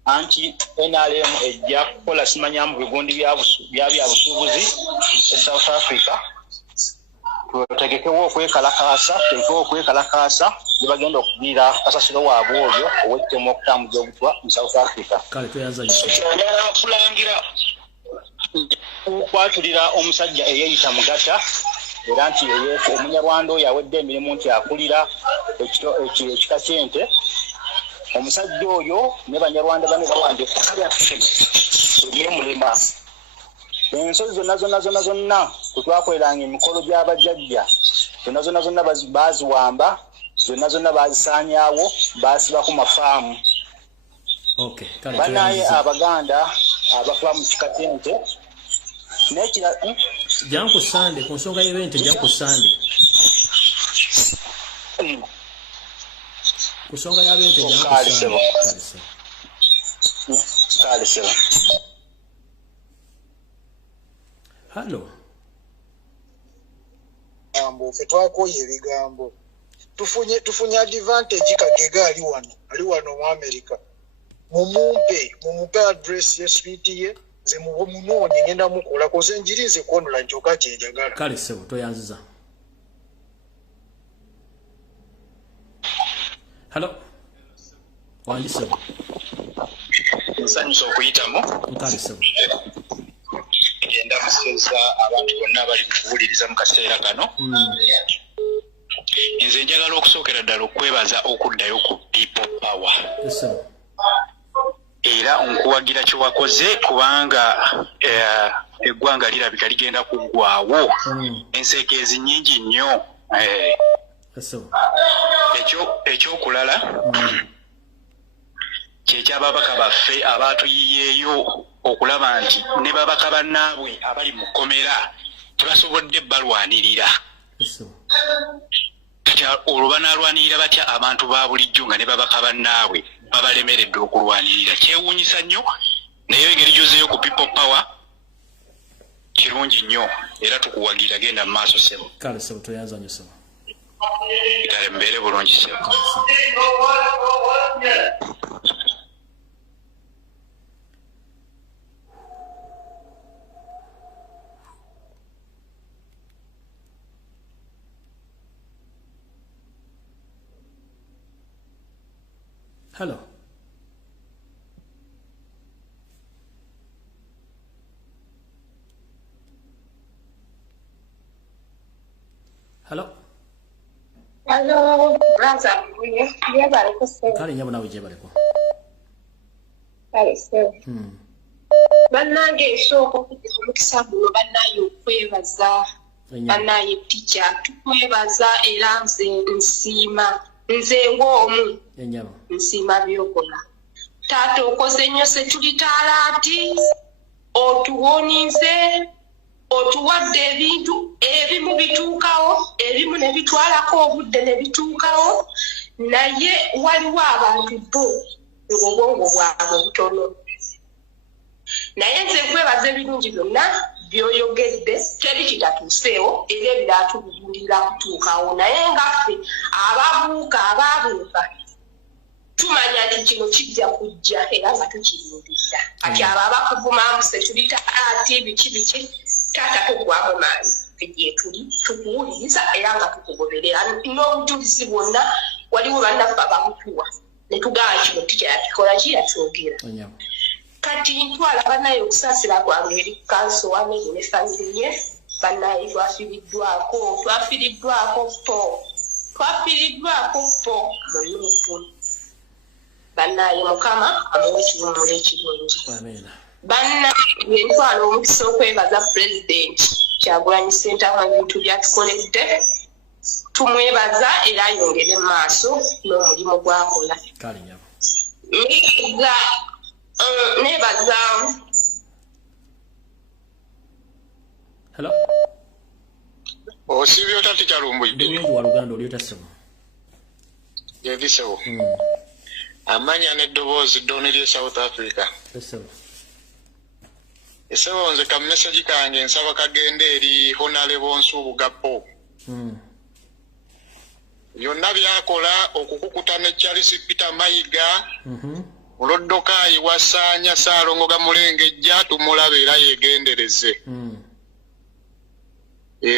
anti NRM ejja kukola simanya mu bigundi byabusuubuzi e South Africa tegekewo okwekalakaasa bagenda okubira kasasiro waabwe oyo owekitemu okutambuza obutwa mu South Africa. Kale toyanza kulangira okwatulira omusajja eyeyita Mugata era nti omunyarwanda oyo awedde emirimu nti akulira ekika ky'ente omusajja oyo ne banyarwanda bane bawandiika emulima ensozi zonna kwetwakoleranga emikolo gy'abajjajja zonna baziwamba zonna bazisaanyaawo basiba ku mafaamu banaye abaganda abakuba mu kika ky'ente nekira jangu sande ku nsonga y'ebente jangu sande kusonga y'abente jangu sande kale sebo Hello. Ffe twakoye ebigambo. Tufunye advantage Kagega ali wano mu America. Mumupe address ye street ye ze munoonye ngenda mukola koze njirize konola njoka kyenjagala. Kale sebo toyanziza. Hello. Wandi sebo. Nsanyusa okuyitamu. Kale sebo. Genda museza abantu bonna bali kuwuliriza mu kaseera kano. Nze njagala okusookera ddala okwebaza okuddayo ku people power. Era nkuwagira kye wakoze kubanga eggwanga lirabika ligenda kuggwaawo. Ensekeezi nnyingi nnyo. Ekyokulala kyekyababaka baffe abaatuyiyeeyo okulaba nti ne babaka bannaabwe abali mu kkomera tebasobodde balwanirira. Olwo banaalwanirira batya abantu ba bulijjo nga ne babaka bannaabwe babalemeredde okulwanirira. Kyewuunyisa nnyo naye engeri gy'ozeeyo ku people power kirungi nnyo era tukuwagira genda mu maaso sebo. Kale sebo toyanza nnyo sebo. Kale mbeere bulungi sebo. Hello. Hello, brother. Yeah, bariko se. Kale nyabo nawe je bariko. Kale se. Bannange esoko kukisa buno bannayo okwebaza. Bannaye teacher tukwebaza era nze nsiima. Nze ng'omu nsiima byokola. Taata okoze nnyo sekiritaalaati otuwonize otuwadde ebintu ebimu bituukawo ebimu ne bitwalako obudde ne bituukawo naye waliwo abantu bo ng'obwongo bwabwe butono. Naye nze nkwebaza ebirungi byonna byoyogedde teri kitatuuseewo era ebiraatubulira kutuukawo naye ngaffe abaabuuka tumanya nti kino kijja kujja era nga tukirindirira kati abo abakuvuma sekiritaati biki taata togwamu maanyi ffe gye tuli tukuwuliriza era nga tukugoberera n'obujulizi bwonna waliwo bannaffe abamutuwa ne tugamba kino tikyakikola kiyakyogera kati ntwala bannaye okusaasira kwange eri kanso wamezi ne famire ye bannaye twafiiriddwako po mu Nuupu bannaye Mukama amuwe ekiwummulo ekirungi bannaye ntwala omukisa okwebaza pulezidenti Kyagulanyi Ssentamu ebintu byatukoledde tumwebaza era ayongere mu maaso n'omulimu gw'akola nebaza hello osibye otati Lumbuye wa Luganda oli otasema yebisewo amanya n'eddoboozi ddoni lye South Africa esewo nze ka message kange nsaba kagende eri Honorable Nsubugapo byonna byakola okukukuta ne Charles Peter Mayiga Oloddokayi wasaanya Saalongo Gamulengejja tumulaba era yegendereze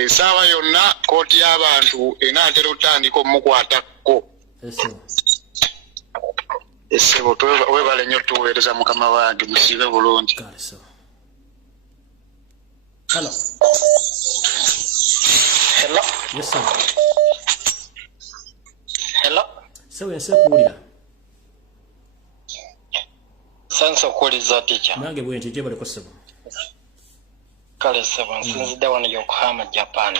saawa yonna kooti y'abantu enaatera otandika omukwatako esebo webale nnyo tuweereza mukama wange musiibe bulungi hello yes sir hello sewe sekuwulira sanso kuliza teacher nange bwenti je bali kosebo kale sebo nsinzidde wano Yokohama Japan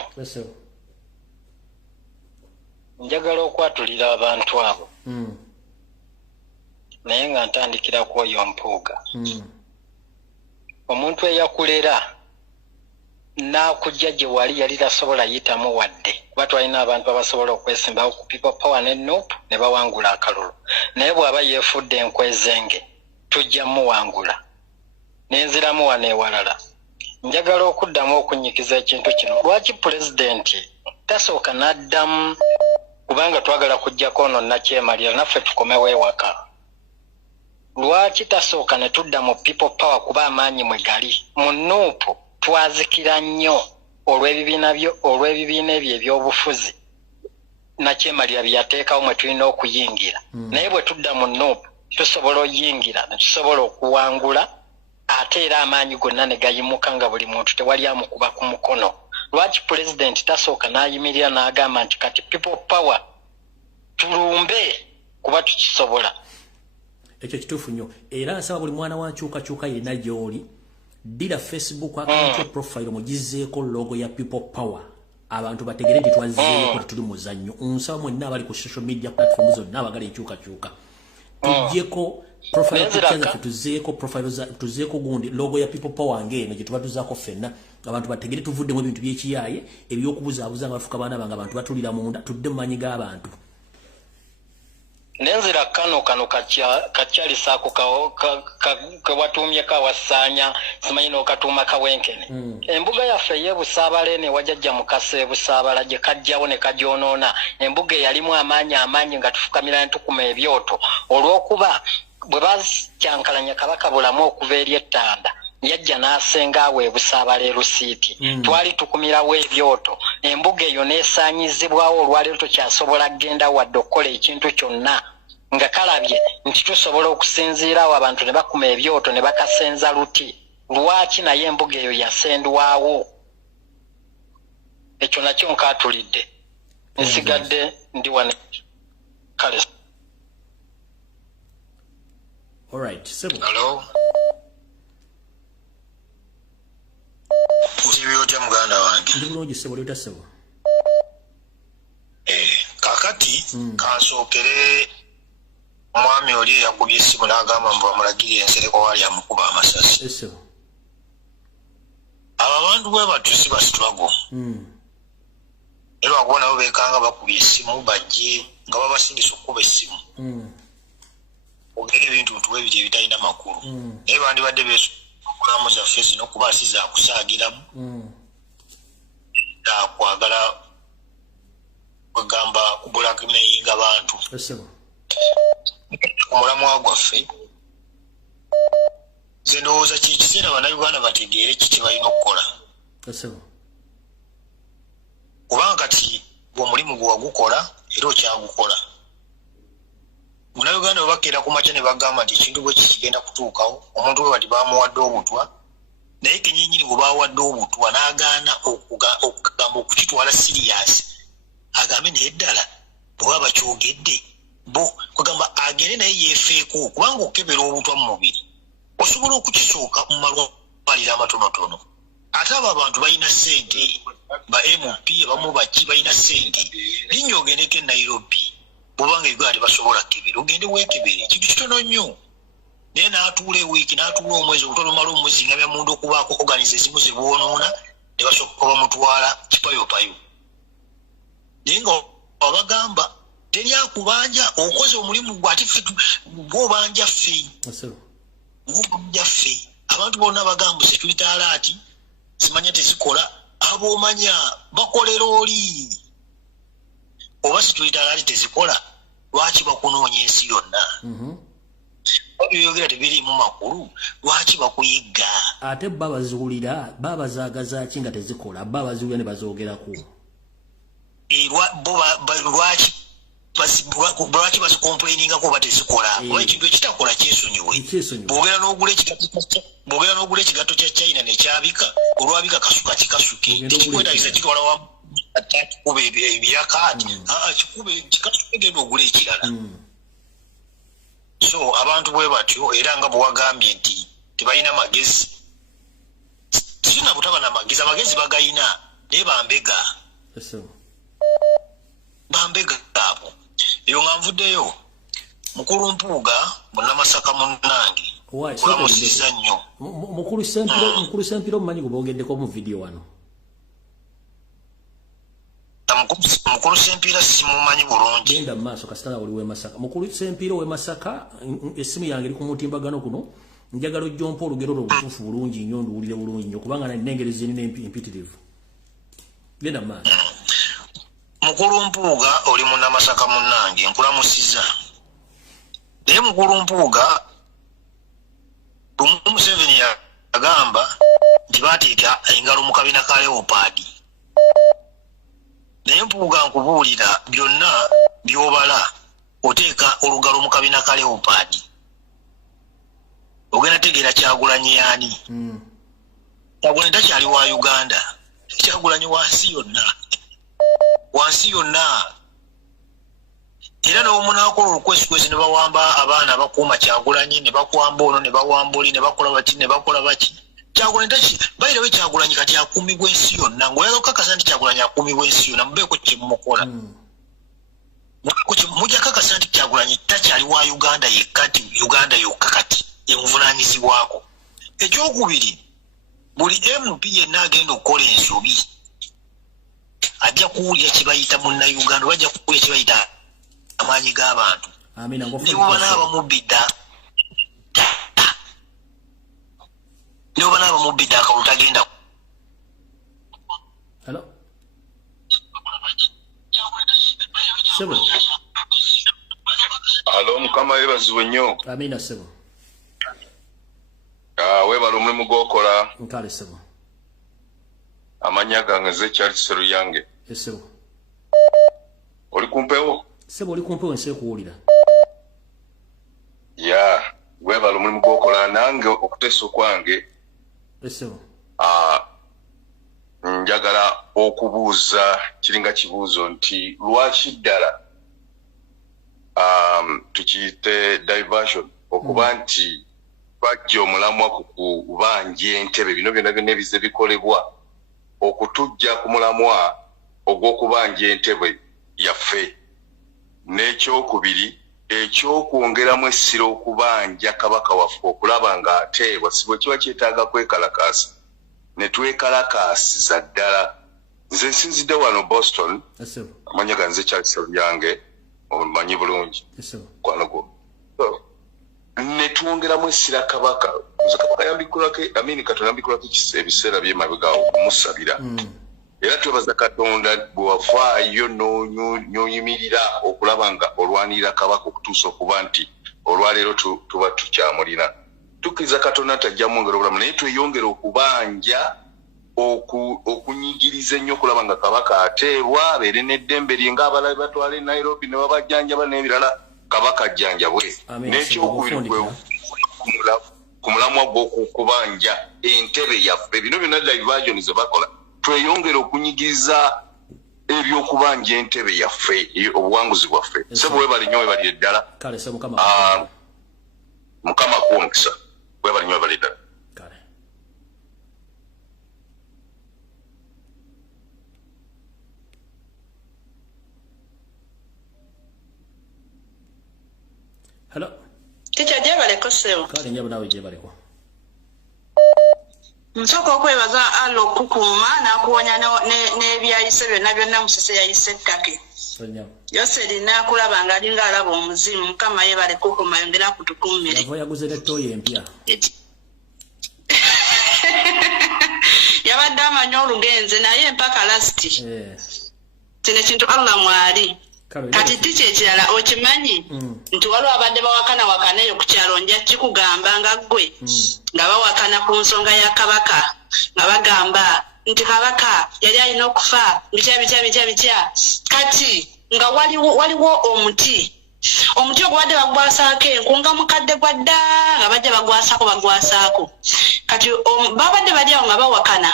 njagala okwatulira abantu abo naye nga ntandikira ku oyo Mpuuga omuntu eyakulera n'akujja gye wali yali tasobola yitamu wadde kuba twalina abantu abasobola okwesimbawo ku people power ne Nuupu ne bawangula akalulu naye bw'aba yeefudde enkwezenge tujja muwangula n'enziramu wano ewalala njagala okuddamu okunyikiza ekintu kino lwaki pulezidenti tasooka n'addamu kubanga twagala kujjako ono nakyemalira naffe tukomewo ewaka lwaki tasooka ne tudda mu people power kuba amaanyi mwe gali mu Nuupu twazikira nnyo olw'ebibiina ebyo ebyobufuzi nakyemalira byateekawo mwe tulina okuyingira naye bwe tudda mu Nuupu tusobola oyingira ne tusobola okuwangula ate era amaanyi gonna ne gayimuka nga buli muntu tewali amukuba ku mukono lwaki pulezidenti tasooka n'ayimirira n'agamba nti kati people power tulumbe kuba tukisobola ekyo kituufu nnyo era nsaba buli mwana wa nkyukakyuka yenna gy'oli ddira Facebook account profile mugizeeko logo ya people power abantu bategere nti twazeeko tuli muzannyo nsaba mwenna abali ku social media platforms zonna abagali enkyukakyuka tujjeko profile pictures tuzeeko gundi logo ya people power ngeno gye tuba tuzaako ffenna abantu bategere tuvuddemu ebintu by'ekiyaaye ebyokubuzaabuza nga bafuka baana bange abantu batulira munda tudde mu maanyi g'abantu nenzira kano kakyali saako kawatuumye kawasaanya simanyi n'okatuuma kawenkene embuga yaffe ey'ebusaabala ne wajjajja mukasa ebusaabala gye kajjawo ne kagyonoona embuga eyalimu amaanyi nga tufukamira ne tukuma ebyoto olw'okuba bwe bakyankalanya kabaka bulamu okuva eri ettanda yajja n'asenga awo ebusaabala erusiiti twali tukumirawo ebyoto embuga eyo neesaanyizibwawo olwaleero tokyasobola kgenda wadde okukola ekintu kyonna nga kalabye nti tusobola okusinziirawo abantu ne bakuma ebyoto ne bakasenza luti lwaki naye embuga eyo yasendwawo ekyo nakyo nkaatulidde nsigadde ndi wane kale alright sebo hello Usibyotya muganda wange ndi bulungi sebo lyota sebo kakati kansookere omwami oli yakubye essimu n'agamba mbu bamulagirire ensereko wali amukuba amasasi abo abantu bwe batusi basitwago era wakuba nabo beekanga bakubye essimu bajje nga babasindisa okukuba essimu ogera ebintu ntuwe ebyo ebitalina makulu naye bandibadde beesukulamu zaffe zino okuba sizaakusaagiramu akwagala kwegamba kubulakimeyinga bantu omulamwa gwaffe nze ndowooza kikiseera bannayuganda bategeere kiki balina okukola kubanga kati omulimu gwe wagukola era okyagukola. Munnayuganda bwe bakeera ku makya ne bagamba nti ekintu bwe kigenda kutuukawo, omuntu bwe bati bamuwadde obutwa, naye kenyinyini bwe bawadde obutwa n'agaana okugamba okukitwala siriyasi, agambe naye ddala bwe baba kyogedde bo kugamba agende naye yeefeeko, kubanga okebera obutwa mu mubiri osobola okukisooka mu malwaliro amatonotono. Ate abo abantu balina ssente, ba MP abamu baki balina ssente, linnya ogendeko e Nairobi bwobanga Uganda tebasobola kebera, ogende weekebere, ekintu kitono nnyo. Naye n'atuula ewiiki n'atuula omwezi obutono mala omwezi nga byamundu okubaako organize ezimu ze boonoona ne basooka bamutwala kipayopayo. Naye nga abagamba teri akubanja, okoze omulimu gwe ate ffe gw'obanja ffe. Gw'obanja ffe. Abantu bonna bagamba security alert zimanya tezikola, ab'omanya bakolera oli. Oba security alert tezikola, lwaki bakunoonya ensi yonna? Oyogera tebiri mu makulu, lwaki bakuyigga? Ate babazuulira, babazaagaza ki nga tezikola, babazuulira ne bazoogerako. Lwaki bazikomplainingako oba tezikola? Oba ekintu ekitakola kyesonyiwe. Bwogera n'ogula ekigatto kya China ne kyabika, olwabika kasuka kikasuke. Tekikwetagisa kitwala wamu kuba ebyakaati. Kikube kikasuke genda ogula ekirala. So abantu bwe batyo era nga bwe wagambye nti tebalina magezi. Sina butaba na magezi, amagezi bagayina naye bambega. Bambega abo. Eyo nga nvuddeyo mukulu Mpuuga munnamasaka munnange. Olamusiza nnyo. Mukulu Sempiro mmanyi gwe boogeddeko mu video wano. Mukulu Sempira simumanyi bulungi. Genda mu maaso kasitala oli w'e Masaka. Mukulu Sempiro w'e Masaka, essimu yange eri ku mutimbagano kuno. Njagala ojjompa olugero lwo obutuufu bulungi nnyo nduwulire bulungi nnyo kubanga n'engereza ennina empitirivu. Genda mu maaso. Mukulu Mpuuga oli munnamasaka munnange nkulamusiza. Naye Mukulu Mpuuga Museveni yagamba nti baateeka engalo mu kabina ka Leopard. Naye Mpuuga nkubuulira byonna by'obala oteeka olugalo mu kabina ka Leopard. Ogenda tegeera Kyagulanyi yaani. Kyagulanyi takyali wa Uganda. Kyagulanyi wansi yonna. Wansi yonna. Era n'omunaakola olukwesikwesi ne bawamba abaana abakuuma Kyagulanyi, ne bakwamba ono, ne bawamba oli, ne bakola baki, ne bakola baki. Kyagulanyi bayira we Kyagulanyi kati akuumibwa ensi yonna. Ng'oyagala okukakasa nti Kyagulanyi akuumibwa ensi yonna, mubeeko kye mumukola. Mujja kakasa nti Kyagulanyi takyali wa Uganda yekka, nti Uganda yokka kati emuvunaanyizibwako. Ekyokubiri, buli MP yenna agenda okukola ensobi ajja kuwulira kye bayita munnayuganda, bajja kuwulira kye bayita amaanyi g'abantu. Ne bwe banaabamubidda akalulu tagenda. Hello. Sebo. Alo mukama webazibwe nnyo. Amina sebo. Webala omulimu gw'okola. Nkale sebo. Amanya gange ze Charles Seruyange. Sebo. Oli kumpewo? Sebo oli kumpewo nse kuwulira. Ya, webala omulimu gw'okola nange okuteesa kwange. Sebo. Njagala okubuuza kiringa kibuuzo nti lwaki ddala tukiyite diversion okuba nti bajja omulamwa ku kubanja entebe bino byonna byonna ebize bikolebwa okutujja ku mulamwa ogw'okubanja entebe yaffe. N'ekyokubiri ekyokwongeramu essira okubanja kabaka waffe okulaba nga ateebwa si bwe kiba kyetaaga kwekalakaasa ne twekalakaasiza ddala. Nze nsinzidde wano Boston, amanya ganze Charles Seruyange omumanyi bulungi kwano gwo. Ne twongeramu essira kabaka, nze kabaka yambikulako Katonda yambikulako ebiseera by'emabega okumusabira. Era twebaza Katonda bwe wafaayo n'oyimirira okulaba nga olwanirira kabaka okutuusa okuba nti olwaleero tuba tukyamulina. Tukkiriza Katonda tajja mwongera obulamu naye tweyongera okubanja okunyigiriza ennyo okulaba nga kabaka ateebwa abeere n'eddembe lye ng'abalala batwala e Nairobi ne babajjanjaba n'ebirala kabaka ajjanjabwe n'ekyokubiri ku mulamwa gw'okubanja entebe yaffe bino byonna diversion ze bakola tweyongere okunyigiriza ebyokubanja entebe yaffe obuwanguzi bwaffe sebo webali nnyo webali eddala mukama kuwomukisa webali nnyo webali eddala. Hello. Teacher jebaleko sebo. Kale njabo nawe jebaleko. Nsoko okwebaza allo kukuma nakuwonya n'ebyayise byonna byonna musese yayise ettake. Yose lina kulaba nga alinga alaba omuzimu Mukama yebale kukuma yongera kutukumire. Yavo yaguze lettoyi empya. Yabadde amanyi olugenze naye mpaka lasti. Kino kintu Allah mwali. Kati tiche ekirala okimanyi nti waliwo abadde bawakana eyo ku kyalo nja kikugamba nga ggwe nga bawakana ku nsonga ya kabaka nga bagamba nti kabaka yali alina okufa bitya kati nga waliwo omuti ogwo badde bagwasaako enkunga mukadde gwa dda nga bajja bagwasaako kati babadde bali awo nga bawakana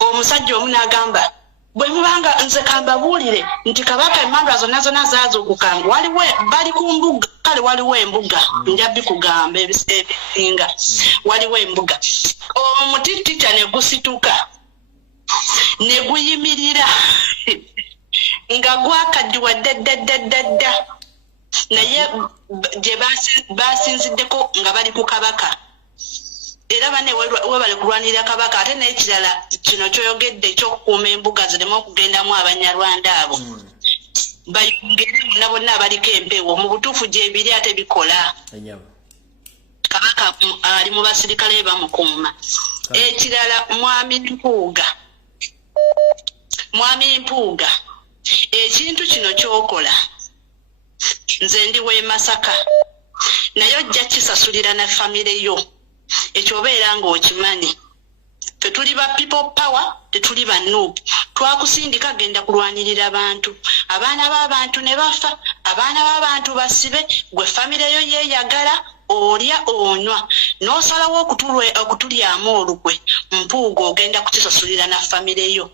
omusajja omu n'agamba bwe mubanga nze kambabuulire nti kabaka emmandwa zonna zaazuukuka bali ku mbuga kale waliwo embuga njabbi kugamba ebisinga waliwo embuga omuti tica ne gusituka ne guyimirira nga gwakaddiwa ddaddaddaddadda naye gye basinziddeko nga bali ku kabaka era bane webale kulwanirira kabaka ate n'ekirala kino kyoyogedde ekyokukuuma embuga zireme okugendamu abanyarwanda abo bayongere bonna bonna abaliko empewo mu butuufu gyebiri ate bikola kabaka ali mu basirikale bamukuuma ekirala mwami mpuuga ekintu kino kyokola nze ndi w'e Masaka naye ojja kisasulira na famire yo ekyo obeera ng'okimanyi tetuli ba people power tetuli ba noob twakusindika genda kulwanirira abantu abaana b'abantu ne bafa abaana b'abantu basibe gwe famire yo yeeyagala olya onywa n'osalawo okutulyamu olukwe mpuuga ogenda kukisasulira na famire yo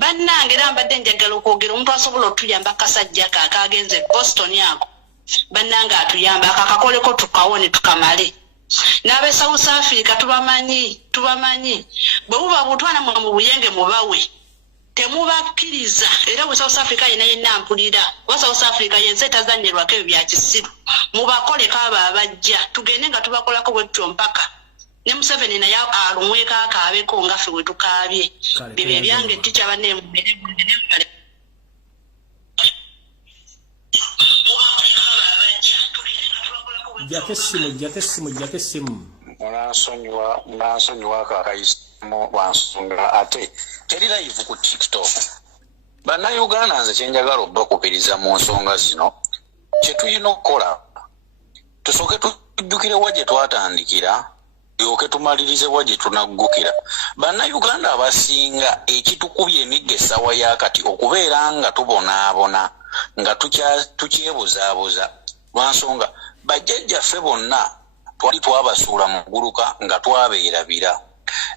bannange era mbadde njagala okwogera omuntu asobola otuyamba kasajja kaakagenze Boston ako bannange atuyamba akakakoleko tukawone tukamale n'abe South Africa tubamanyi bwe buba butwana mu buyenge mubawe temubakkiriza era bwe South Africa yenna mpulira wa South Africa yense tazanyirwako ebyo bya kisiru mubakoleko abo abajja tugende nga tubakolako bwetyo mpaka ne Museveni naye alumweko akaabeko nga ffe bwe tukaabye bibyo ebyange tica banne mubere Jake simu. Nansonyiwa kakayisimu lwansonga ate teri live ku TikTok. Bannayuganda nze kyenjagala obbakubiriza mu nsonga zino kye tulina okukola tusooke tujjukire wa gye twatandikira tulyoke tumalirize wa gye tunaggukira. Bannayuganda abasinga ekitukubye emigga essaawa yaakati okubeera nga tubonaabona nga tukyebuzaabuza lwansonga bajjajjaffe bonna twali twabasuula mu gguluka nga twabeerabira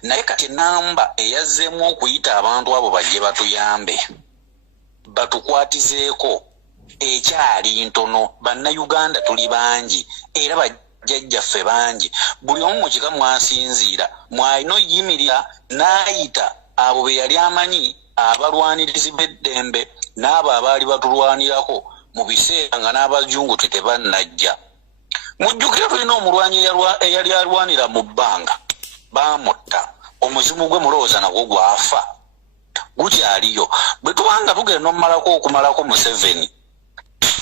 naye kati namba eyazzeemu okuyita abantu abo bajje batuyambe batukwatizeeko ekyali ntono. Bannayuganda tuli bangi era bajjajjaffe bangi buli omu mu kika mwasinziira mwalina oyimirira n'ayita abo be yali amanyi abalwanirizi b'eddembe n'abo abaali batulwanirako mu biseera nga n'abajungu tetebannajja. Mujjukire tulina omulwanyi eyali alwanira mu bbanga baamutta omuzimu gwe mulowooza nagwo gwafa gukyaliyo. Bwe tubanga tugenda okumalako Museveni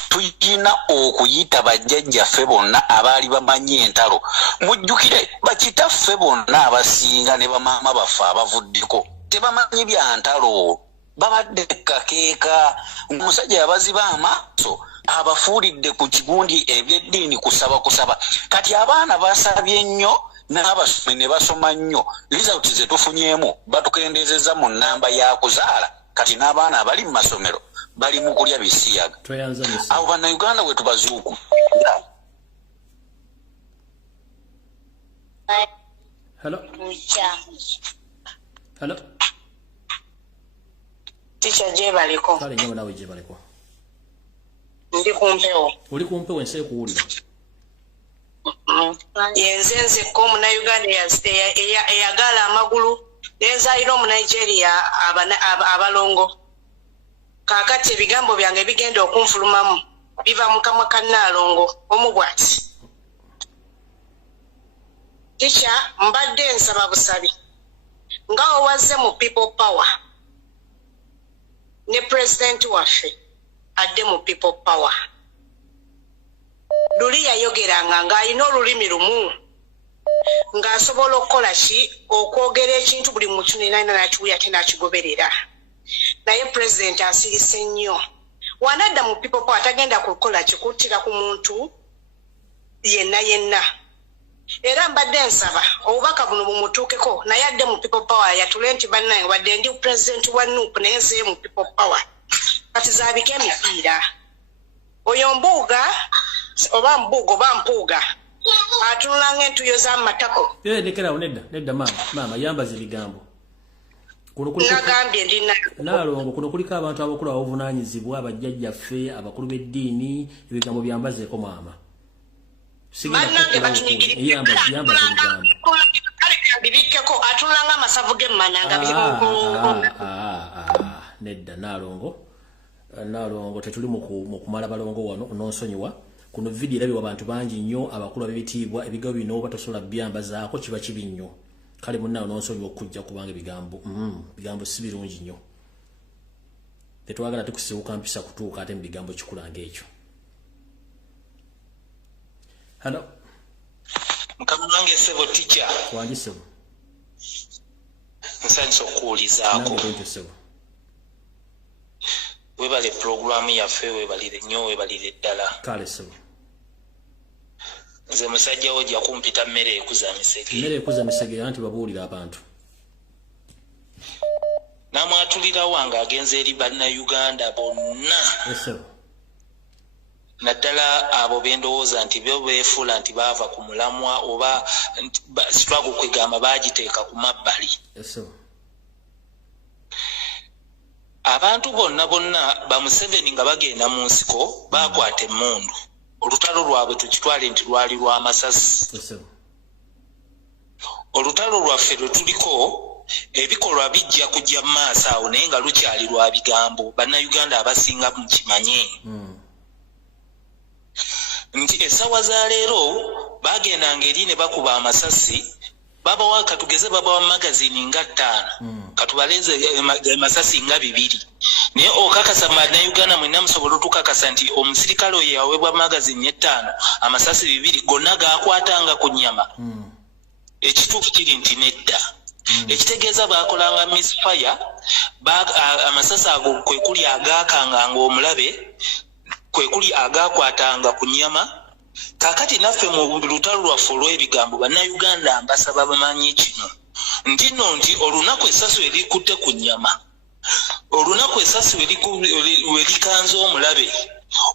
tuyina okuyita bajjajjaffe bonna abaali bamanyi entalo. Mujjukire bakitaffe bonna abasinga ne bamaama baffe abavuddeko tebamanyi bya ntalo babadde kakeeka. Omusajja yabaziba amaaso abafuulidde ku kigundi ebyeddiini kusaba kati abaana basabye nnyo n'abasomi ne basoma nnyo result ze tufunyeemu batukendezeza mu nnamba ya kuzaala kati n'abaana abali mu masomero bali mu kulya bisiyaga abo bannayuganda we tubazuuku. Hello. Hello. Teacher Jebaliko. Kale nyo nawe Jebaliko. Ndi kumpewo. Uli kumpewo nse kuwulira. Yenzenze ko mu Uganda eyagala amagulu nezaayira mu Nigeria abalongo. Kakati ebigambo byange bigenda okunfulumamu biva mu kamwa ka Nnaalongo omubwati. Teacher mbadde nsaba busabi nga owaze mu people power ne president waffe adde mu people power. Luli yayogeranga ng'alina olulimi lumu ng'asobola okukola ki okwogera ekintu buli muntu yenna n'akiwulira ate n'akigoberera. Naye president asirise nnyo. Wanadda mu people power tagenda kukola kikuttira ku muntu yenna. Era mbadde nsaba obubaka buno bumutuukeko naye adde mu people power yatule nti bannaye wadde ndi president wa NUP naye nzeye mu people power kati zaabika emipiira. Oyo mbuuga oba mpuuga atunula ng'entuyo z'amatako. Lekerawo nedda maama yambaza ebigambo. Nagambye ndina Nnaalongo kuno kuliko abantu abakulu abavunaanyizibwa abajjajjaffe abakulu b'eddiini ebigambo byambazeeko maama. Bannange batunyigirira bibikkeko atunula ng'amasavu g'emmana nga nedda Nnaalongo tetuli mu kumala balongo wano ononsonyiwa. Kuno video erabibwa abantu bangi nnyo abakulu ab'ebitiibwa ebigambo bino batasobola byambazaako kiba kibi nnyo. Kale munna ononsonyiwa okujja kubanga bigambo si birungi nnyo. Tetwagala tukusibuka mpisa kutuuka ate mu bigambo kikulanga ekyo. Hello. Mukama wange sebo teacher. Wandi sebo. Nsanso kuulizaako. Webale programu yaffe webalire nnyo webalire ddala. Kale sebo. Nze musajja ojja kumpita mmere ekuza misege. Mmere ekuza misege anti babuulira abantu. Namwatulira wange agenze eri bannayuganda bonna. Yes. Naddala abo bendowooza nti bo beefuula nti baava ku mulamwa oba sitwago kwegamba baagiteeka ku mabbali. Yes. Abantu bonna ba Museveni nga bagenda mu nsiko baakwata emmundu. Olutalo lwabwe tukitwale nti lwali lwa masasi. Yes. Olutalo lwaffe lwe tuliko ebikolwa bijja kujja mu maaso awo naye nga lukyali lwa bigambo. Bannayuganda abasinga mukimanye. Nti essawa za leero bagendanga eri ne bakuba amasasi babawa katugeze babawa magazini nga 5 katubaleze amasasi nga 2 naye okakasa Bannayuganda mwenna musobola tukakasa nti omusirikale oyo yawebwa magazini 5 amasasi 2 gonna gaakwatanga ku nnyama. Ekituufu kiri nti nedda. Ekitegeeza baakolanga misfire amasasi ago kwe kuli agaakanganga omulabe kwe kuli agaakwatanga ku nnyama. Kakati naffe mu lutalo lwaffe olw'ebigambo Bannayuganda mbasaba bamanyi kino nti olunaku essasu erikutte ku nnyama olunaku essasu werikanze omulabe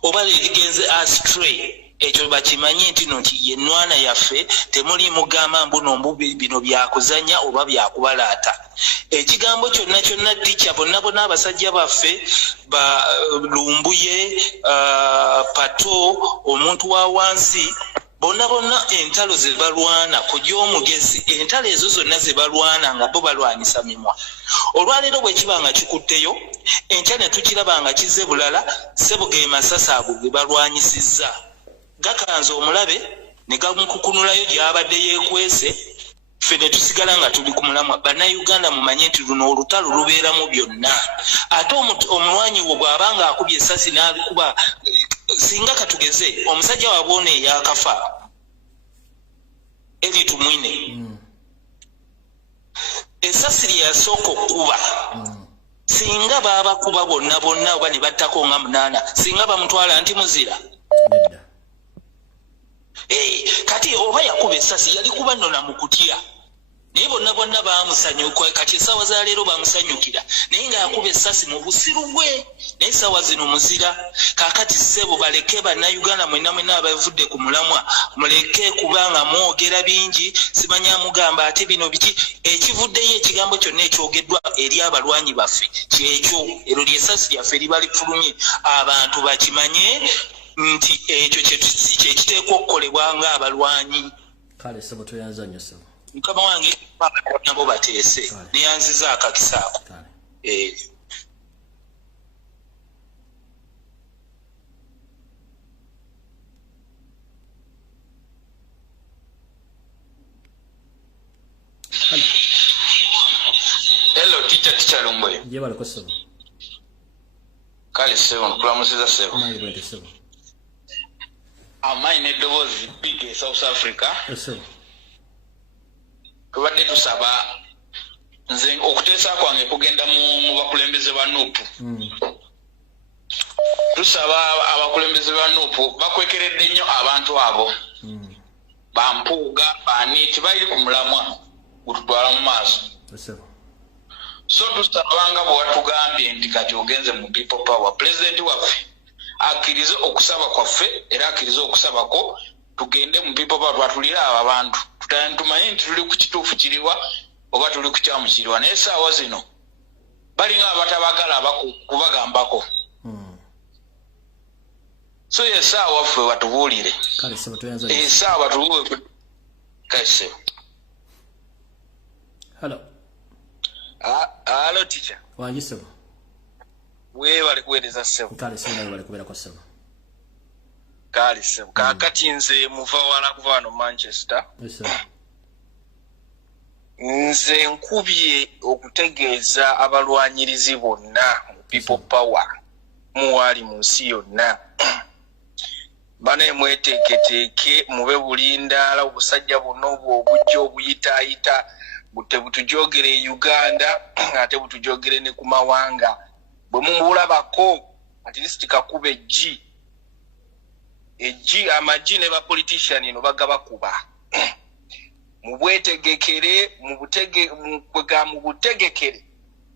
oba lerigenze astray ekyo bakimanye nti yennwana yaffe temuli mugamba mbuno bino byakuzanya oba byakubalaata. Ekigambo kyonna teacher bonna abasajja baffe ba Lumbuye Pato omuntu wa wansi bonna entalo ze balwana kujja omugezi entalo ezo zonna ze balwana nga bo balwanisa mimwa. Olwaleero bwe kibanga kikutteyo enkya ne tukirabanga kize bulala sebuge masasa ago ge balwanyisizza gakanze omulabe ne gamukukunulayo gy'abadde yeekwese ffe ne tusigala nga tuli ku mulamwa. Bannayuganda mumanye nti luno olutalo lubeeramu byonna. Ate omulwanyi wo bw'abanga akubye essasi n'alikuba singa katugeze omusajja wa Bwone eyakafa eri tumwine essasi lye yasooka okukuba singa baabakuba bonna oba ne battako nga 8 singa bamutwala nti muzira. Kati oba yakuba essasi yali kuba nno na mukutya. Naye bonna bamusanyuka kati essaawa za leero bamusanyukira naye nga yakuba essasi mu busiru bwe naye essaawa zino muzira kaakati ssebo baleke bannayuganda mwenna abavudde ku mulamwa muleke kubanga mwogera bingi simanya mugamba ate bino biki ekivuddeyo ekigambo kyonna ekyogeddwa eri abalwanyi baffe kyekyo ero lyessasi lyaffe liba lifulumye abantu bakimanye nti ekyo kyekiteekwa okukolebwa ng'abalwanyi kale ssebo toyanza nnyo ssebo mukama wange nabo bateese neyanziza akakisaako hello teacher Lumbuye je baleko ssebo kale ssebo nkulamusiza ssebo nange bwente ssebo amaanyi n'eddoboozi big South Africa ssebo tubadde tusaba nze okuteesa kwange kugenda mu bakulembeze ba nuupu tusaba abakulembeze ba nuupu bakwekeredde nnyo abantu abo bampuuga baani tebayiri ku mulamwa gututwala mu maaso so tusabanga bwe watugambye nti kati ogenze mu people power pulezidenti waffe akkirize okusaba kwaffe era akkirize okusabako tugende mu people power twatulira abo abantu tumanyi nti tuli ku kituufu kiriwa oba tuli ku kyamu kiriwa naye essaawa zino balinga abatabagala kubagambako so essaawa ffe batubuulire essaawa batubuulire kase Hello teacher wangi ssebo weebale kuweereza ssebo kale ssebo nawe bale kubeerako ssebo kale ssebo kaakati nze muva wala kuva wano Manchester nze nkubye okutegeeza abalwanyirizi bonna mu people power muwali mu nsi yonna bane mweteeketeeke mube bulindaala obusajja bonna obwo obujja obuyitaayita butujogere e Uganda ate butujogere ne ku mawanga bwe mumulabako at least kakuba eggi amaggi ne bapolitician ino bagabakuba mubwetegekere mu butegekere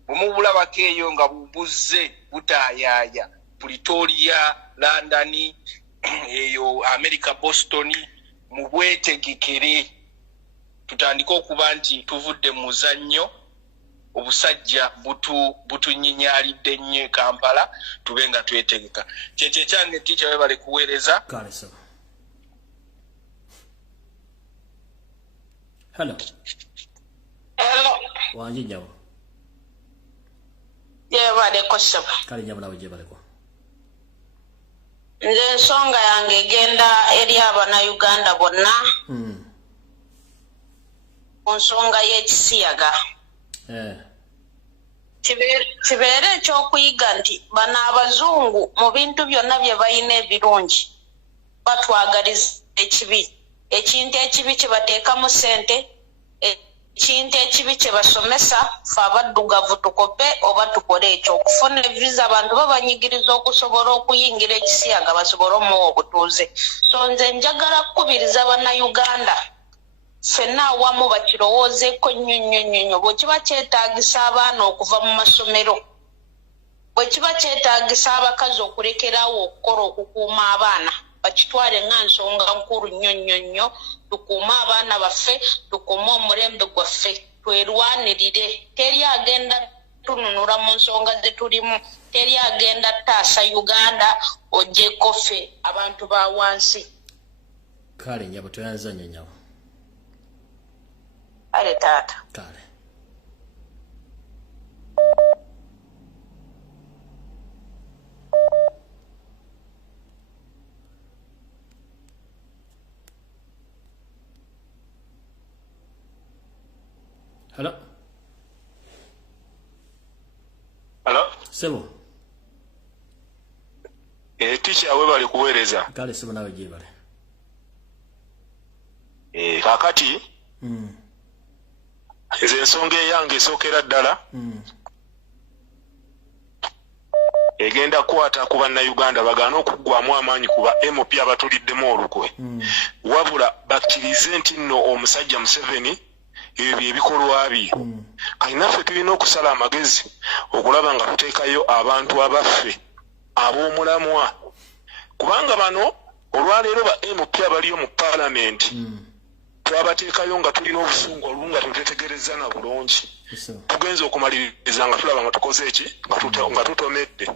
bumubulabako eyo nga bubuzze butayaaya Pretoria London eyo America Boston mubwetegekere tutandika okuba nti tuvudde mu muzannyo obusajja butunyinyaalidde nnyo Kampala tube nga twetegeka kyekyo ekyange ticha we bali kuweereza kale ssebo hello wangi nyawo yebaleko ssebo kale nyawo nawe gyebaleko nze ensonga yange egenda eri abanayuganda bonna ku nsonga y'ekisiyaga kibeere ekyokuyiga nti bano abazungu mu bintu byonna bye balina ebirungi batwagaliza ekibi ekintu ekibi kyebateekamu ssente ekintu ekibi kyebasomesa fe abaddugavu tukope oba tukole ekyo okufuna evisa abantu babanyigiriza okusobola okuyingira ekisiyaga basobole omuwa obutuuze so nze njagala kukubiriza bannayuganda ffenna awamu bakirowoozeeko nnyo bwe kiba kyetaagisa abaana okuva mu masomero bwe kiba kyetaagisa abakazi okurekerawo okukola okukuuma abaana bakitwale nga nsonga nkulu nnyo tukuume abaana baffe tukuume omulembe gwaffe twerwanirire teri agenda tununula mu nsonga ze tulimu teri agenda taasa Uganda ogyeko ffe abantu ba wansi kale nyabo toyanza nnyo nyawo ale taata kale hello ssebo teacher we bali kuweereza kale ssebo nawe gyebale kaakati nze ensonga eyange esookera ddala egenda kwata ku bannayuganda bagaana okuggwamu amaanyi kuba MP abatuliddemu olukwe wabula bakkirize nti nno omusajja Museveni ebyo ebikolwa bye kalinaffe tulina okusala amagezi okulaba nga tuteekayo abantu abaffe ab'omulamwa kubanga bano olwaleero ba MP abaliyo mu paalamenti twabateekayo nga tulina obusungu olumu nga tutetegereza na bulungi tugenza okumaliriza nga tulaba nga tukoze eki nga tutomedde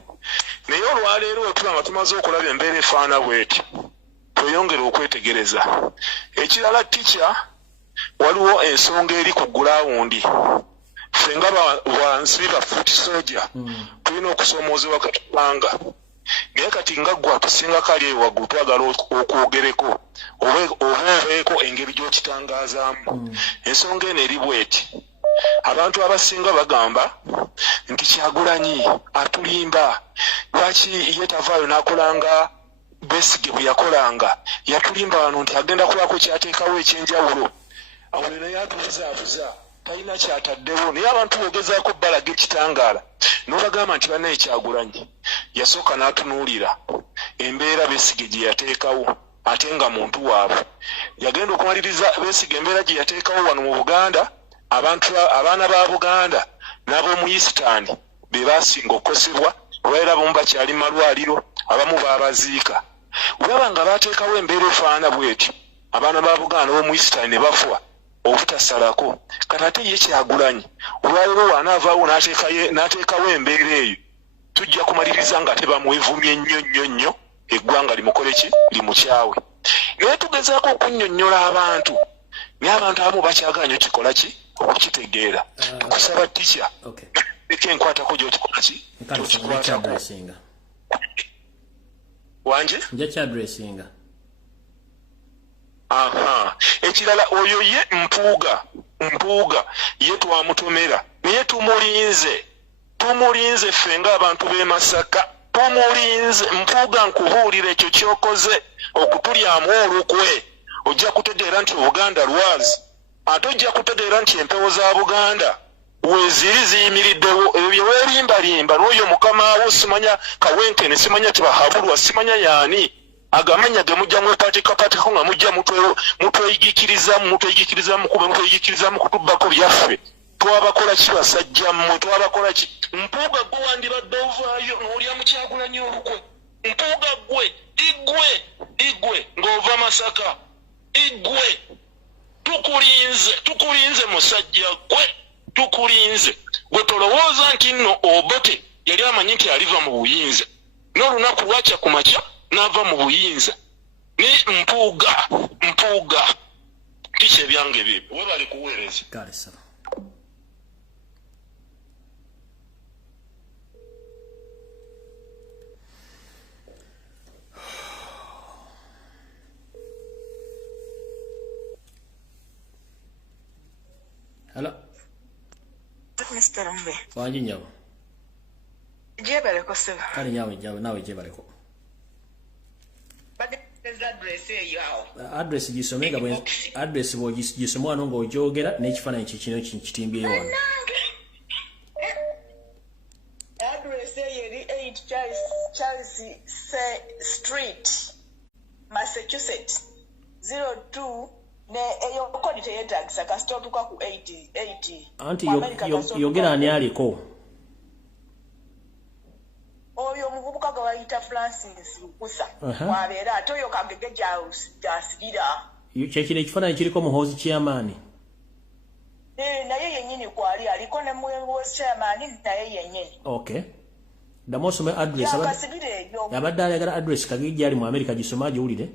naye olwaleero wetula nga tumaze okulaba embeera efaana bweti tweyongera okwetegereza ekirala tica waliwo ensonga eri ku gulawundi ffe nga wansi ba fuuti soja tulina okusomoozebwa katubanga naye kati nga gwe atusinga kali eyo waggulu twagala okwogereko obeeko engeri gy'okitangazaamu ensonga eno eri bweti abantu abasinga bagamba nti Kyagulanyi atulimba lwaki ye tavaayo n'akolanga Besigye bwe yakolanga yatulimba wano nti agenda kulako kyateekawo ekyenjawulo awo naye atubuzaabuza talina kyataddewo naye abantu bogezaako bbalaga ekitangaala n'obagamba nti bannaye Kyagulanyi yasooka n'atunuulira embeera Besigye gye yateekawo ate nga muntu waabwe yagenda okumaliriza Besigye embeera gye yateekawo wano mu Buganda abaana ba Buganda n'ab'omu Eastern be baasinga okukosebwa olwaliro abamu bakyali mu malwaliro abamu baabaziika olaba nga baateekawo embeera efaana bw'etyo abaana ba Buganda b'omu Eastern ne bafa obutasalako kati ate ye Kyagulanyi olwaliro wanaavaawo n'ateekawo embeera eyo tujja kumaliriza nga tebamwevumye nnyo eggwanga limukole ki limukyawe naye tugezaako okunnyonnyola abantu naye abantu abamu bakyaganya okikola ki okukitegeera tukusaba tica eka enkwatako gy'okikola ki tokikwatako wanje njakyaddressinga ekirala oyo ye mpuuga ye twamutomera naye tumulinze ffe ng'abantu b'e Masaka tumulinze mpuuga nkubuulira ekyo ky'okoze okutulyamu olukwe ojja kutegeera nti Buganda lwazi ate ojja kutegeera nti empewo za Buganda weziri ziyimiriddewo ebyo bye weelimbalimba n'oyo mukama wo simanya Kawenkene simanya Tibahabulwa simanya yaani agamanya ge mujja mwepatikapatiko nga mujja mutweyigikirizamu kutubbako byaffe twabakola ki basajja mmwe twabakola ki mpuuga gwe wandibadde ovaayo n'olya mu Kyagulanyi olukwe mpuuga gwe igwe ng'ova Masaka igwe tukulinze musajja gwe tukulinze gwe tolowooza nti nno Obote yali amanyi nti aliva mu buyinza n'olunaku lwakya ku makya n'ava mu buyinza ne mpuuga ticha ebyange bibyo we bali kuweereza Hello. Mr. Lumbuye. Wanji nyawo. Jebaleko seba. Kali nyawo nyawo nawe jebaleko. Bade address eyo. Address gisomega bwe address bo gisomwa no ngo ojogera n'ekifaananyi kino kitimbye yo wano. Address eyo eri 8 Charles Street, Massachusetts 02 ne eyo kodi teyetagisa kasito tuka ku 80 anti yogera ani aliko oyo muvubuka gwe bayita Francis Nkusa wabeera ate oyo kagege jasirira kyekino ekifaananyi kiriko muhoozi chairman naye yennyini kwali aliko ne muhoozi chairman naye yennyini okay damosome address abadde ayagala address kagege gyali mu America gisoma giwulire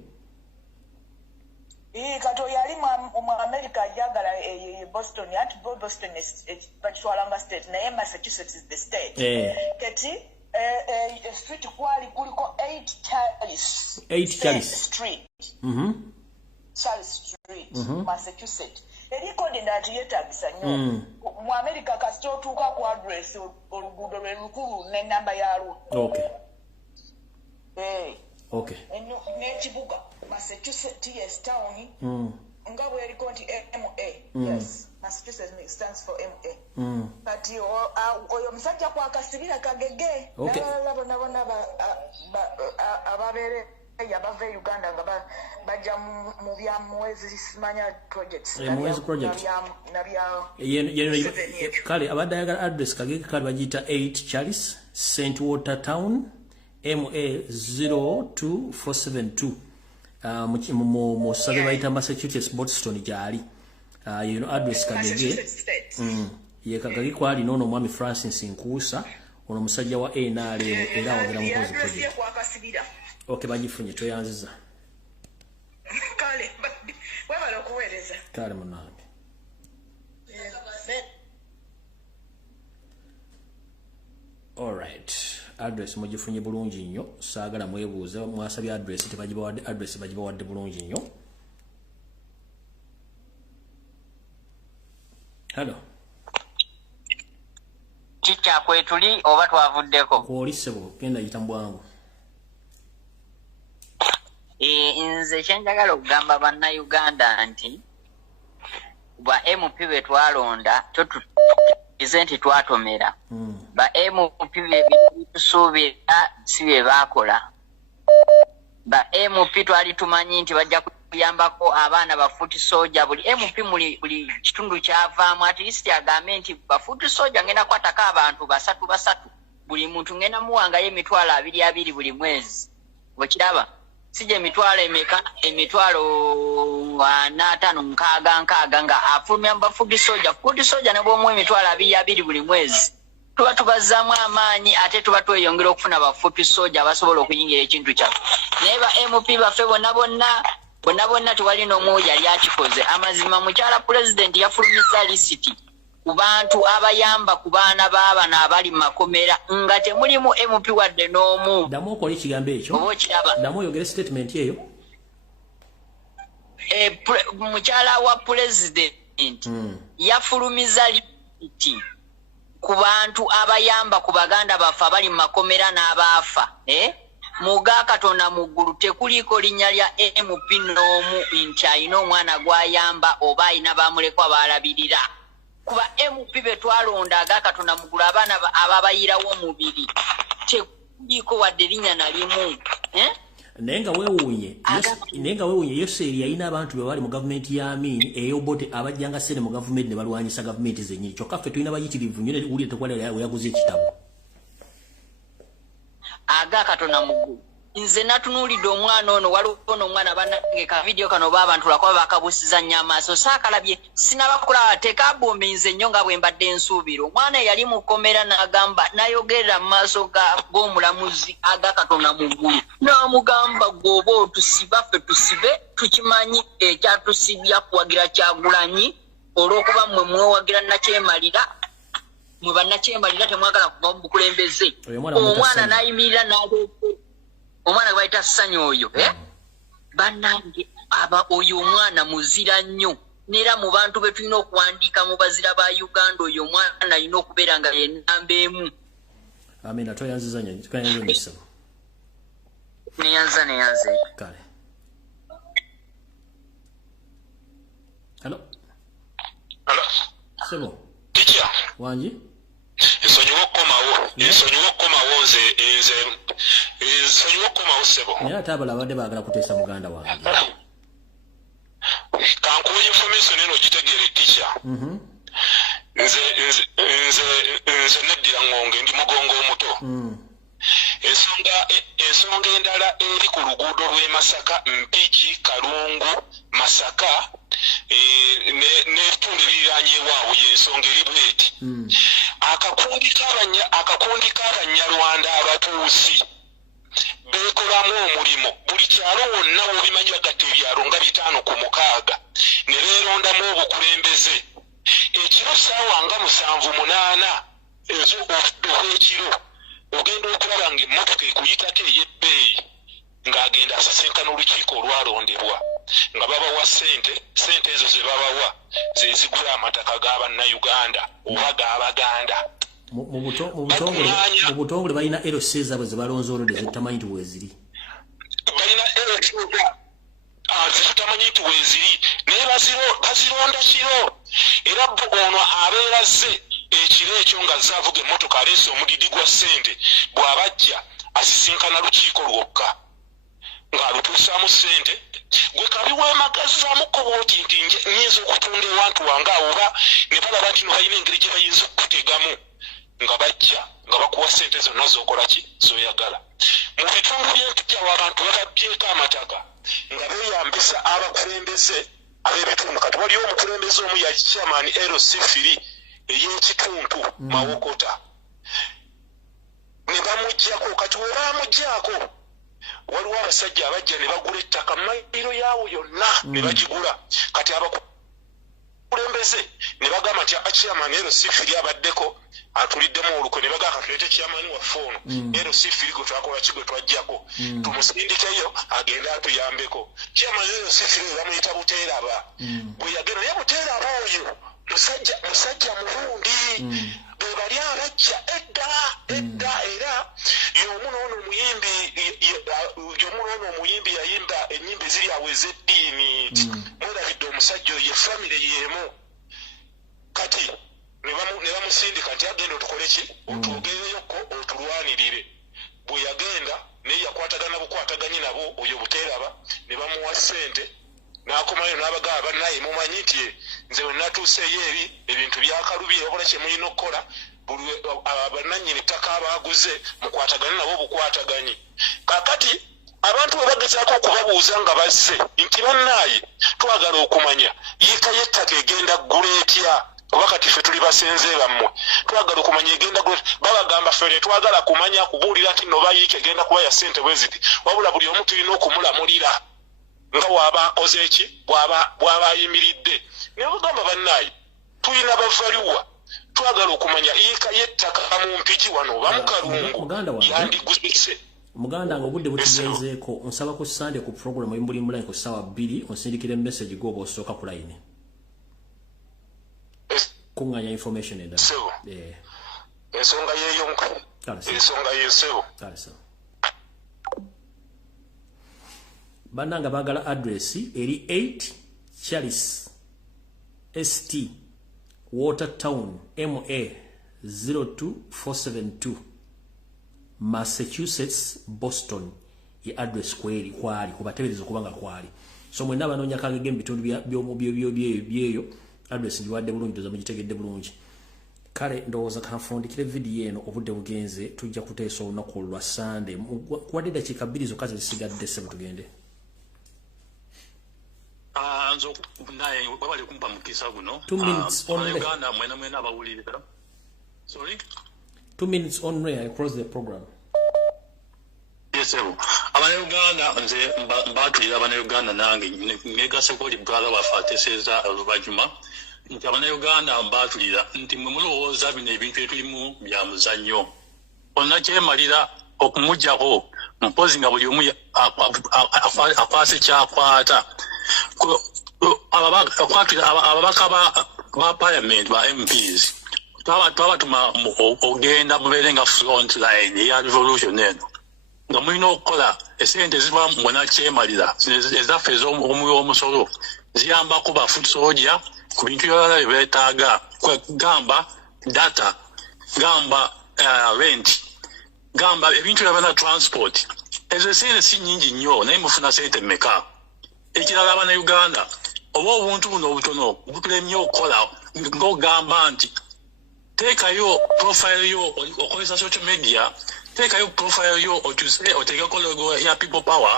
kato yali mu America jagala Boston ati Boston bakitwalanga state naye Massachusetts is the state kati street kwali kuliko 8 Charles Street Charles Street Massachusetts erikodi ndati yetagisa nnyo mu America kasito tuuka ku address oluguudo lwe lukulu ne namba yalwo okay n'ekibuga Massachusetts yes town nga bweriko nti MA. Yes, Massachusetts stands for MA. Kati oyo musajja kwakasibira Kagege. Nabona ababere yabava Uganda nga bajja mu bya mwezi simanya projects. Mwezi project. Kale abadde ayagala address Kagege kale bagiyita 8 Charles St Watertown MA 02472. Mu sabe bayita Massachusetts Boston gyali. Address Kagege. Ye Kagege kwali nono mwami Francis Nkusa ono musajja wa NRM era wagera mu kozi project. Okay, bagifunye toyanziza. Kale wabala okuweereza. Kale munange. All right. Address mugifunye bulungi nnyo. Saagala mwebuuza mwasabye address tebagibawadde address bagibawadde bulungi nnyo. Hello. Chicha kwetuli oba twavuddeko. Kwoli sebo genda yitambwangu. Nze kyenjagala okugamba banna Uganda nti ba MP betwalonda totuize nti twatomera. Ba MP bitusuubira si bye baakola. Ba MP twali tumanyi nti bajja kuyambako abaana bafuti soja buli MP buli kitundu kyavaamu at least agambe nti bafuti soja ngenda kwataka abantu basatu buli muntu ngenda muwangayo emitwalo 2 buli mwezi. Okiraba? Sije emitwalo emeka emitwalo 5 nga afulumya bafuti soja nabo mu emitwalo 2 buli mwezi. Tuba tubazaamu amaanyi ate tuba tweyongera okufuna bafuti soja abasobola okuyingira ekintu kyaffe. Naye ba MP baffe bonna tewali n'omu yali akikoze. Amazima mukyala president yafulumiza lisiti ku bantu abayamba ku baana b'abaana abali mu makomera nga temulimu MP wadde n'omu. Damu okola ekigambo ekyo. Damu oyogere statement eyo. Mukyala wa president yafulumiza lisiti ku bantu abayamba ku baganda baffe abali mu makomera n'abaafa. Muga Katonda muggulu tekuliko linnya lya MP n'omu nti alina omwana gwayamba oba alina bamulekwa balabirira. Kuba MP betwalonda aga Katonda muggulu abaana ababayirawo omubiri tekuliko wadde linnya na limu. Nenga weewuunye Yoseri yalina abantu be bali mu gavumenti ya Amin eyobote abajjanga sene mu gavumenti ne balwanyisa gavumenti zennyini. Kyokka ffe tulina bayitirivu nnyo ne uli tekwali yaguze ekitabo. Aga Katonda muggulu. Nze natunuulidde omwana ono waliwo n'omwana bannange ka video kano abantu lwakuba bakabusiza nnyo amaaso saakalabye sinabakulaba tekabombi nze nnyo nga bwe mbadde nsuubira. Omwana yali mukomera n'agamba nayogerera mu maaso g'omulamuzi Aga Katonda muggulu n'amugamba gwoba otusiba ffe tusibe tukimanyi ekyatusibya kuwagira Kyagulanyi olw'okuba mmwe mwewagira Nakyemalira mwe bannakyemalira temwagala kuva mu bukulembeze. Omwana n'ayimirira n'aleeta omwana gwe bayita Ssanyu oyo. Bannange oyo omwana muzira nnyo. Neera mu bantu be tulina okuwandiika mu bazira ba Uganda oyo omwana alina okubeera nga y'ennamba emu. Amina toyanziza nnyo kanye n'emisabo. Neyanze. Kale. Hello. Sebo. Teacher. Wanji? Ensonyiwa okkomawo sebo. Naye ate abala abadde baagala kuteesa muganda wange. Kankuwa information eno gitegeere teacher. Nze neddira ngonge ndi mugongo omuto. Ensonga endala eri ku luguudo lw'e Masaka Mpigi Kalungu Masaka n'ebitundu ebiriraanye ewaabwe y'ensonga eri bweti. Akakundi k'Abanyarwanda abatuusi beekolamu omulimu buli kyalo wonna wobimanyi bagatta ebyalo nga 5 ku 6 ne beerondamu obukulembeze. Ekiro ssaawa nga 7-8 ez'okuddaho ogenda okulaba ng'emmotoka ekuyitako ey'ebbeeyi ng'agenda asisinkana olukiiko olwalondebwa nga babawa ssente ezo ze babawa ze zigula amataka g'Abannayuganda oba g'Abaganda. Mu butongole balina LC zaabwe ze balonze olwedde ze tamanyi nti weeziri. Balina LC zitamanyi nti weeziri naye bazironda kiro era ono abeera ze ekiro ekyo nga zaavuga emmotoka aleese omudidi gwa ssente bw'abajja asisinkana lukiiko lwokka ng'alutuusaamu ssente gwe kabi weemagazaamu kobooti nti nyinza okutunda ewantu wange awo oba ne balaba nti no balina engeri gye bayinza okutegamu nga bajja nga bakuwa ssente zonna z'okola ki z'oyagala mu bitundu by'empyawo abantu bababyeko amataka nga beeyambisa abakulembeze ab'ebitundu kati waliwo omukulembeze omu ya chairman LC3 ey'ekitundu Mawokota ne bamuggyako kati we bamuggyako waliwo abasajja abajja ne bagula ettaka mayiro yaawo yonna ne bagigula kati abakulembeze ne bagamba nti chairman LC3 abaddeko atuliddemu olukwe ne bagamba tulete chairman waffe ono LC3 gwe twakola ki gwe twajjako tumusindikeyo agende atuyambeko chairman LC3 bamuyita Buteeraba bwe yagenda naye Buteeraba oyo musajja mulungi bwe bali abajja edda era y'omu n'ono omuyimbi yayimba ennyimba eziri awo ez'eddiini mwerabidde omusajja oyo efamire y'emu kati ne bamusindika nti agenda otukole ki otwogereyoko otulwanirire bwe yagenda naye yakwatagana bukwataganyi nabo oyo Buteeraba ne bamuwa ssente n'akomayo n'abagaba bannaye mumanyi nti nze we natuuseeyo eri ebintu byakalubi wabula kye mulina okukola bannannyini ttaka abaaguze mukwatagane nabo bukwataganyi kakati abantu bwe bagezaako okubabuuza nga basse nti bannaaye twagala okumanya yiika y'ettaka egenda ggula etya oba kati ffe tuli basenze bammwe twagala okumanya egenda ggula babagamba ffe tetwagala kumanya kubuulira nti no bayiika egenda kuba ya ssente bwe ziti wabula buli omu tulina okumulamulira nga waba akoze eki bw'aba ayimiridde naye bagamba bannaaye tulina bavaliwa twagala okumanya yiika y'ettaka mu mpiki wano oba mu Kalungu yandiguzise muganda nga obudde butugenzeeko nsaba ku Sunday ku program embuli muline ku ssaawa 2 onsindikire message gwoba osooka ku line kuŋŋanya information endala ensonga yeeyo ensonga yeesebo bannanga baagala address eri 8 Charles St Watertown MA 02472 Massachusetts Boston ye address kwali kubatebereza kubanga kwali so mwenna banoonya kagege mu bitundu byeyo address ndiwadde bulungi toza mugitegedde bulungi kale ndowooza kanfundikire video eno obudde bugenze tujja kuteesa olunaku lwa Sunday kuwadde dakiika 2 zokka zisigadde ssebo tugende nzo naye wabali kumpa mukisa guno 2 minutes only Uganda mwena abawulira sorry 2 minutes only I close the program yes Uganda nze mbatulira Uganda nange ngegase ko libala bafateseza olubajuma nti Uganda mbatulira nti mwe mulowooza bino ebintu etulimu bya muzannyo onna kyemalira okumujjako mpozi nga buli omu akwase kyakwata ababaka ba parliament ba MPs twabatuma ogenda mubeere nga front line eya revolution eno nga mulina okukola esente ziva mbona kyemalira ezaffe ez'omwoyo w'omusolo ziyambako ba food soldier ku bintu byolala bye beetaaga gamba data gamba rent gamba ebintu byabana transport ezo esente si nnyingi nnyo naye mufuna sente mmeka ekirala Uganda oba obuntu buno obutono butulemye okukola ng'ogamba nti teekayo profile yo okozesa social media teekayo profile yo okyuse oteekeko logo ya people power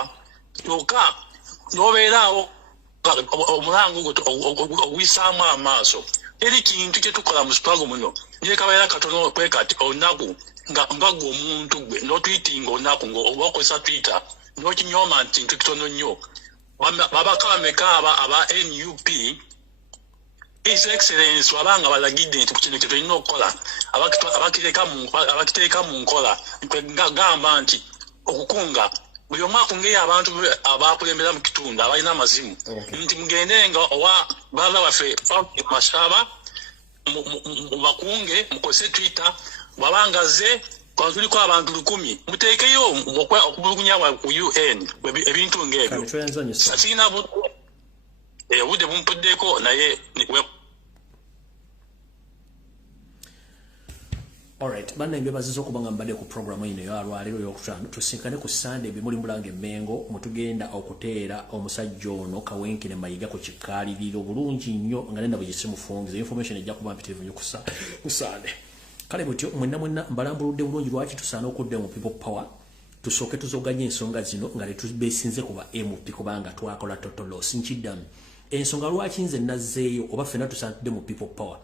kyokka n'obeeraawo omulango ogwisaamu amaaso eri kintu kye tukola mu struggle muno nyekabeera katono okwekati olunaku nga gwe omuntu gwe n'otwitinga olunaku oba okozesa Twitter n'okinyooma nti ntu kitono nnyo babaka bameka aba NUP His Excellency wabanga balagidde nti kino kye tulina okukola abakiteeka mu nkola gamba nti okukunga buli omu akungeyo abantu abakulembera mu kitundu abalina amazimu nti mugendenga owa baala baffe Masaba mubakunge mukose Twitter wabangaze kwa tuliko abantu 10 mutekeyo okubulugunya wa ku UN ebintu ngebyo sina bu bude bumpuddeko naye Alright, bana imbe bazizo kubanga mbade ku program ino yo alwaliro yokutano tusinkane ku Sunday bimuli mulange mengo mutugenda okuteera omusajja ono Kawenki ne Mayiga ku kikali liro bulungi nnyo nga nenda bugisi mufungize information ejja kuba mpitirivu nnyo ku Sunday kale butyo mwenna mbalambuludde bulungi lwaki tusaana okudde mu people power tusoke tuzoganye ensonga zino nga letubesinze kuba MP kubanga twakola total loss nchiddamu ensonga lwaki nze nazzeeyo oba fena tusaanidde mu people power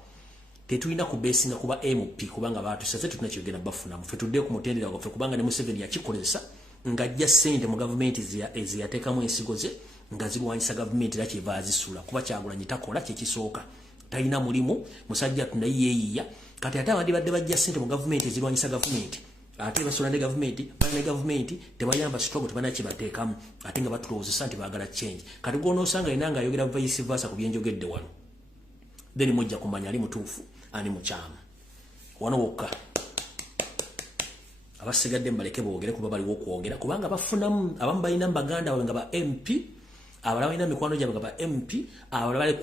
tetulina kubesinga kuba MP kubanga batusaze tunakyogera bafuna mu fetudde ku mutendera gaffe kubanga ne Museveni yakikolesa nga ajja sente mu government eziyateekamu ensigo ze nga zirwanyisa government era kyebazisula kuba kyagulanyi takola kyekisooka talina mulimu musajja tunayiyeeyiya kati ate abadde bajja sente mu government ezirwanyisa government ate basula ne government tebayamba struggle tebanakibateekamu ate nga batulowoozesa nti baagala change kati gwonoosanga yina nga ayogera vice versa ku byenjogedde wano then mujja kumanya ali mutuufu ani mukyama wano wokka abasigadde mbaleke boogere kuba baliwo okwogera kubanga bafunamu abamu balina baganda nga ba MP abalala balina mikwano gyabwe ba MP abalala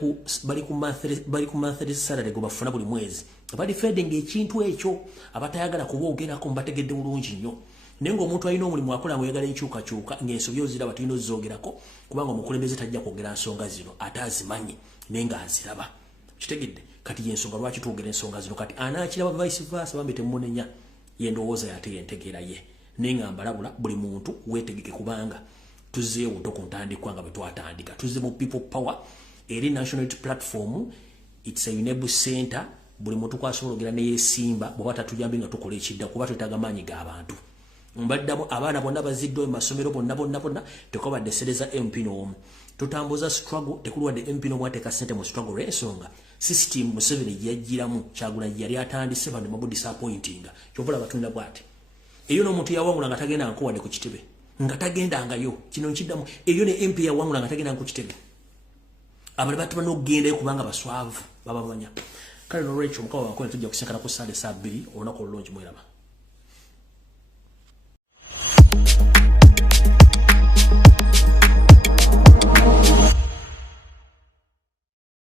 bali ku monthly salary go bafuna buli mwezi abali feeding ekintu ekyo abatayagala kuboogerako mbategedde bulungi nnyo naye ng'omuntu alina omulimu akola mweyagala enkyukakyuka ng'ensobi oziraba tulina ozzogerako kubanga omukulembeze tajja kwogera nsonga zino ate azimanyi naye ng'aziraba kitegedde kati yensonga lwaki twogera ensonga zino kati anaakiraba vice versa bambe temunenya yendowooza yate yentegeera ye naye nga mbalabula buli muntu weetegeke kubanga tuzzeewo to ku ntandikwa nga bwe twatandika tuzze mu people power eri national platform it's a enable center buli muntu kwasobola ogera neyeesimba bw'oba tatuyambe nga tukola ekidda kuba twetaaga maanyi g'abantu mbaddamu abaana bonna baziddwa mu masomero bonna tekubadde sereza MP n'omu tutambuza struggle tekulwadde MP n'omu ateeka ssente mu struggle olw'ensonga system Museveni yajjiramu Kyagulanyi yali atandise bano mabu disappointing kyobula batunda bwati eyo n'omuntu yawangula nga tagenda nkuwadde ku kitebe nga tagendangayo kino nkiddamu eyo ne MP yawangula nga tagenda ku kitebe abali batuba n'okugendayo kubanga baswavu babamanya kale n'olwekyo omukawa wankone tujja kusinkana ku Sunday saa 2 olunaku olulungi mweraba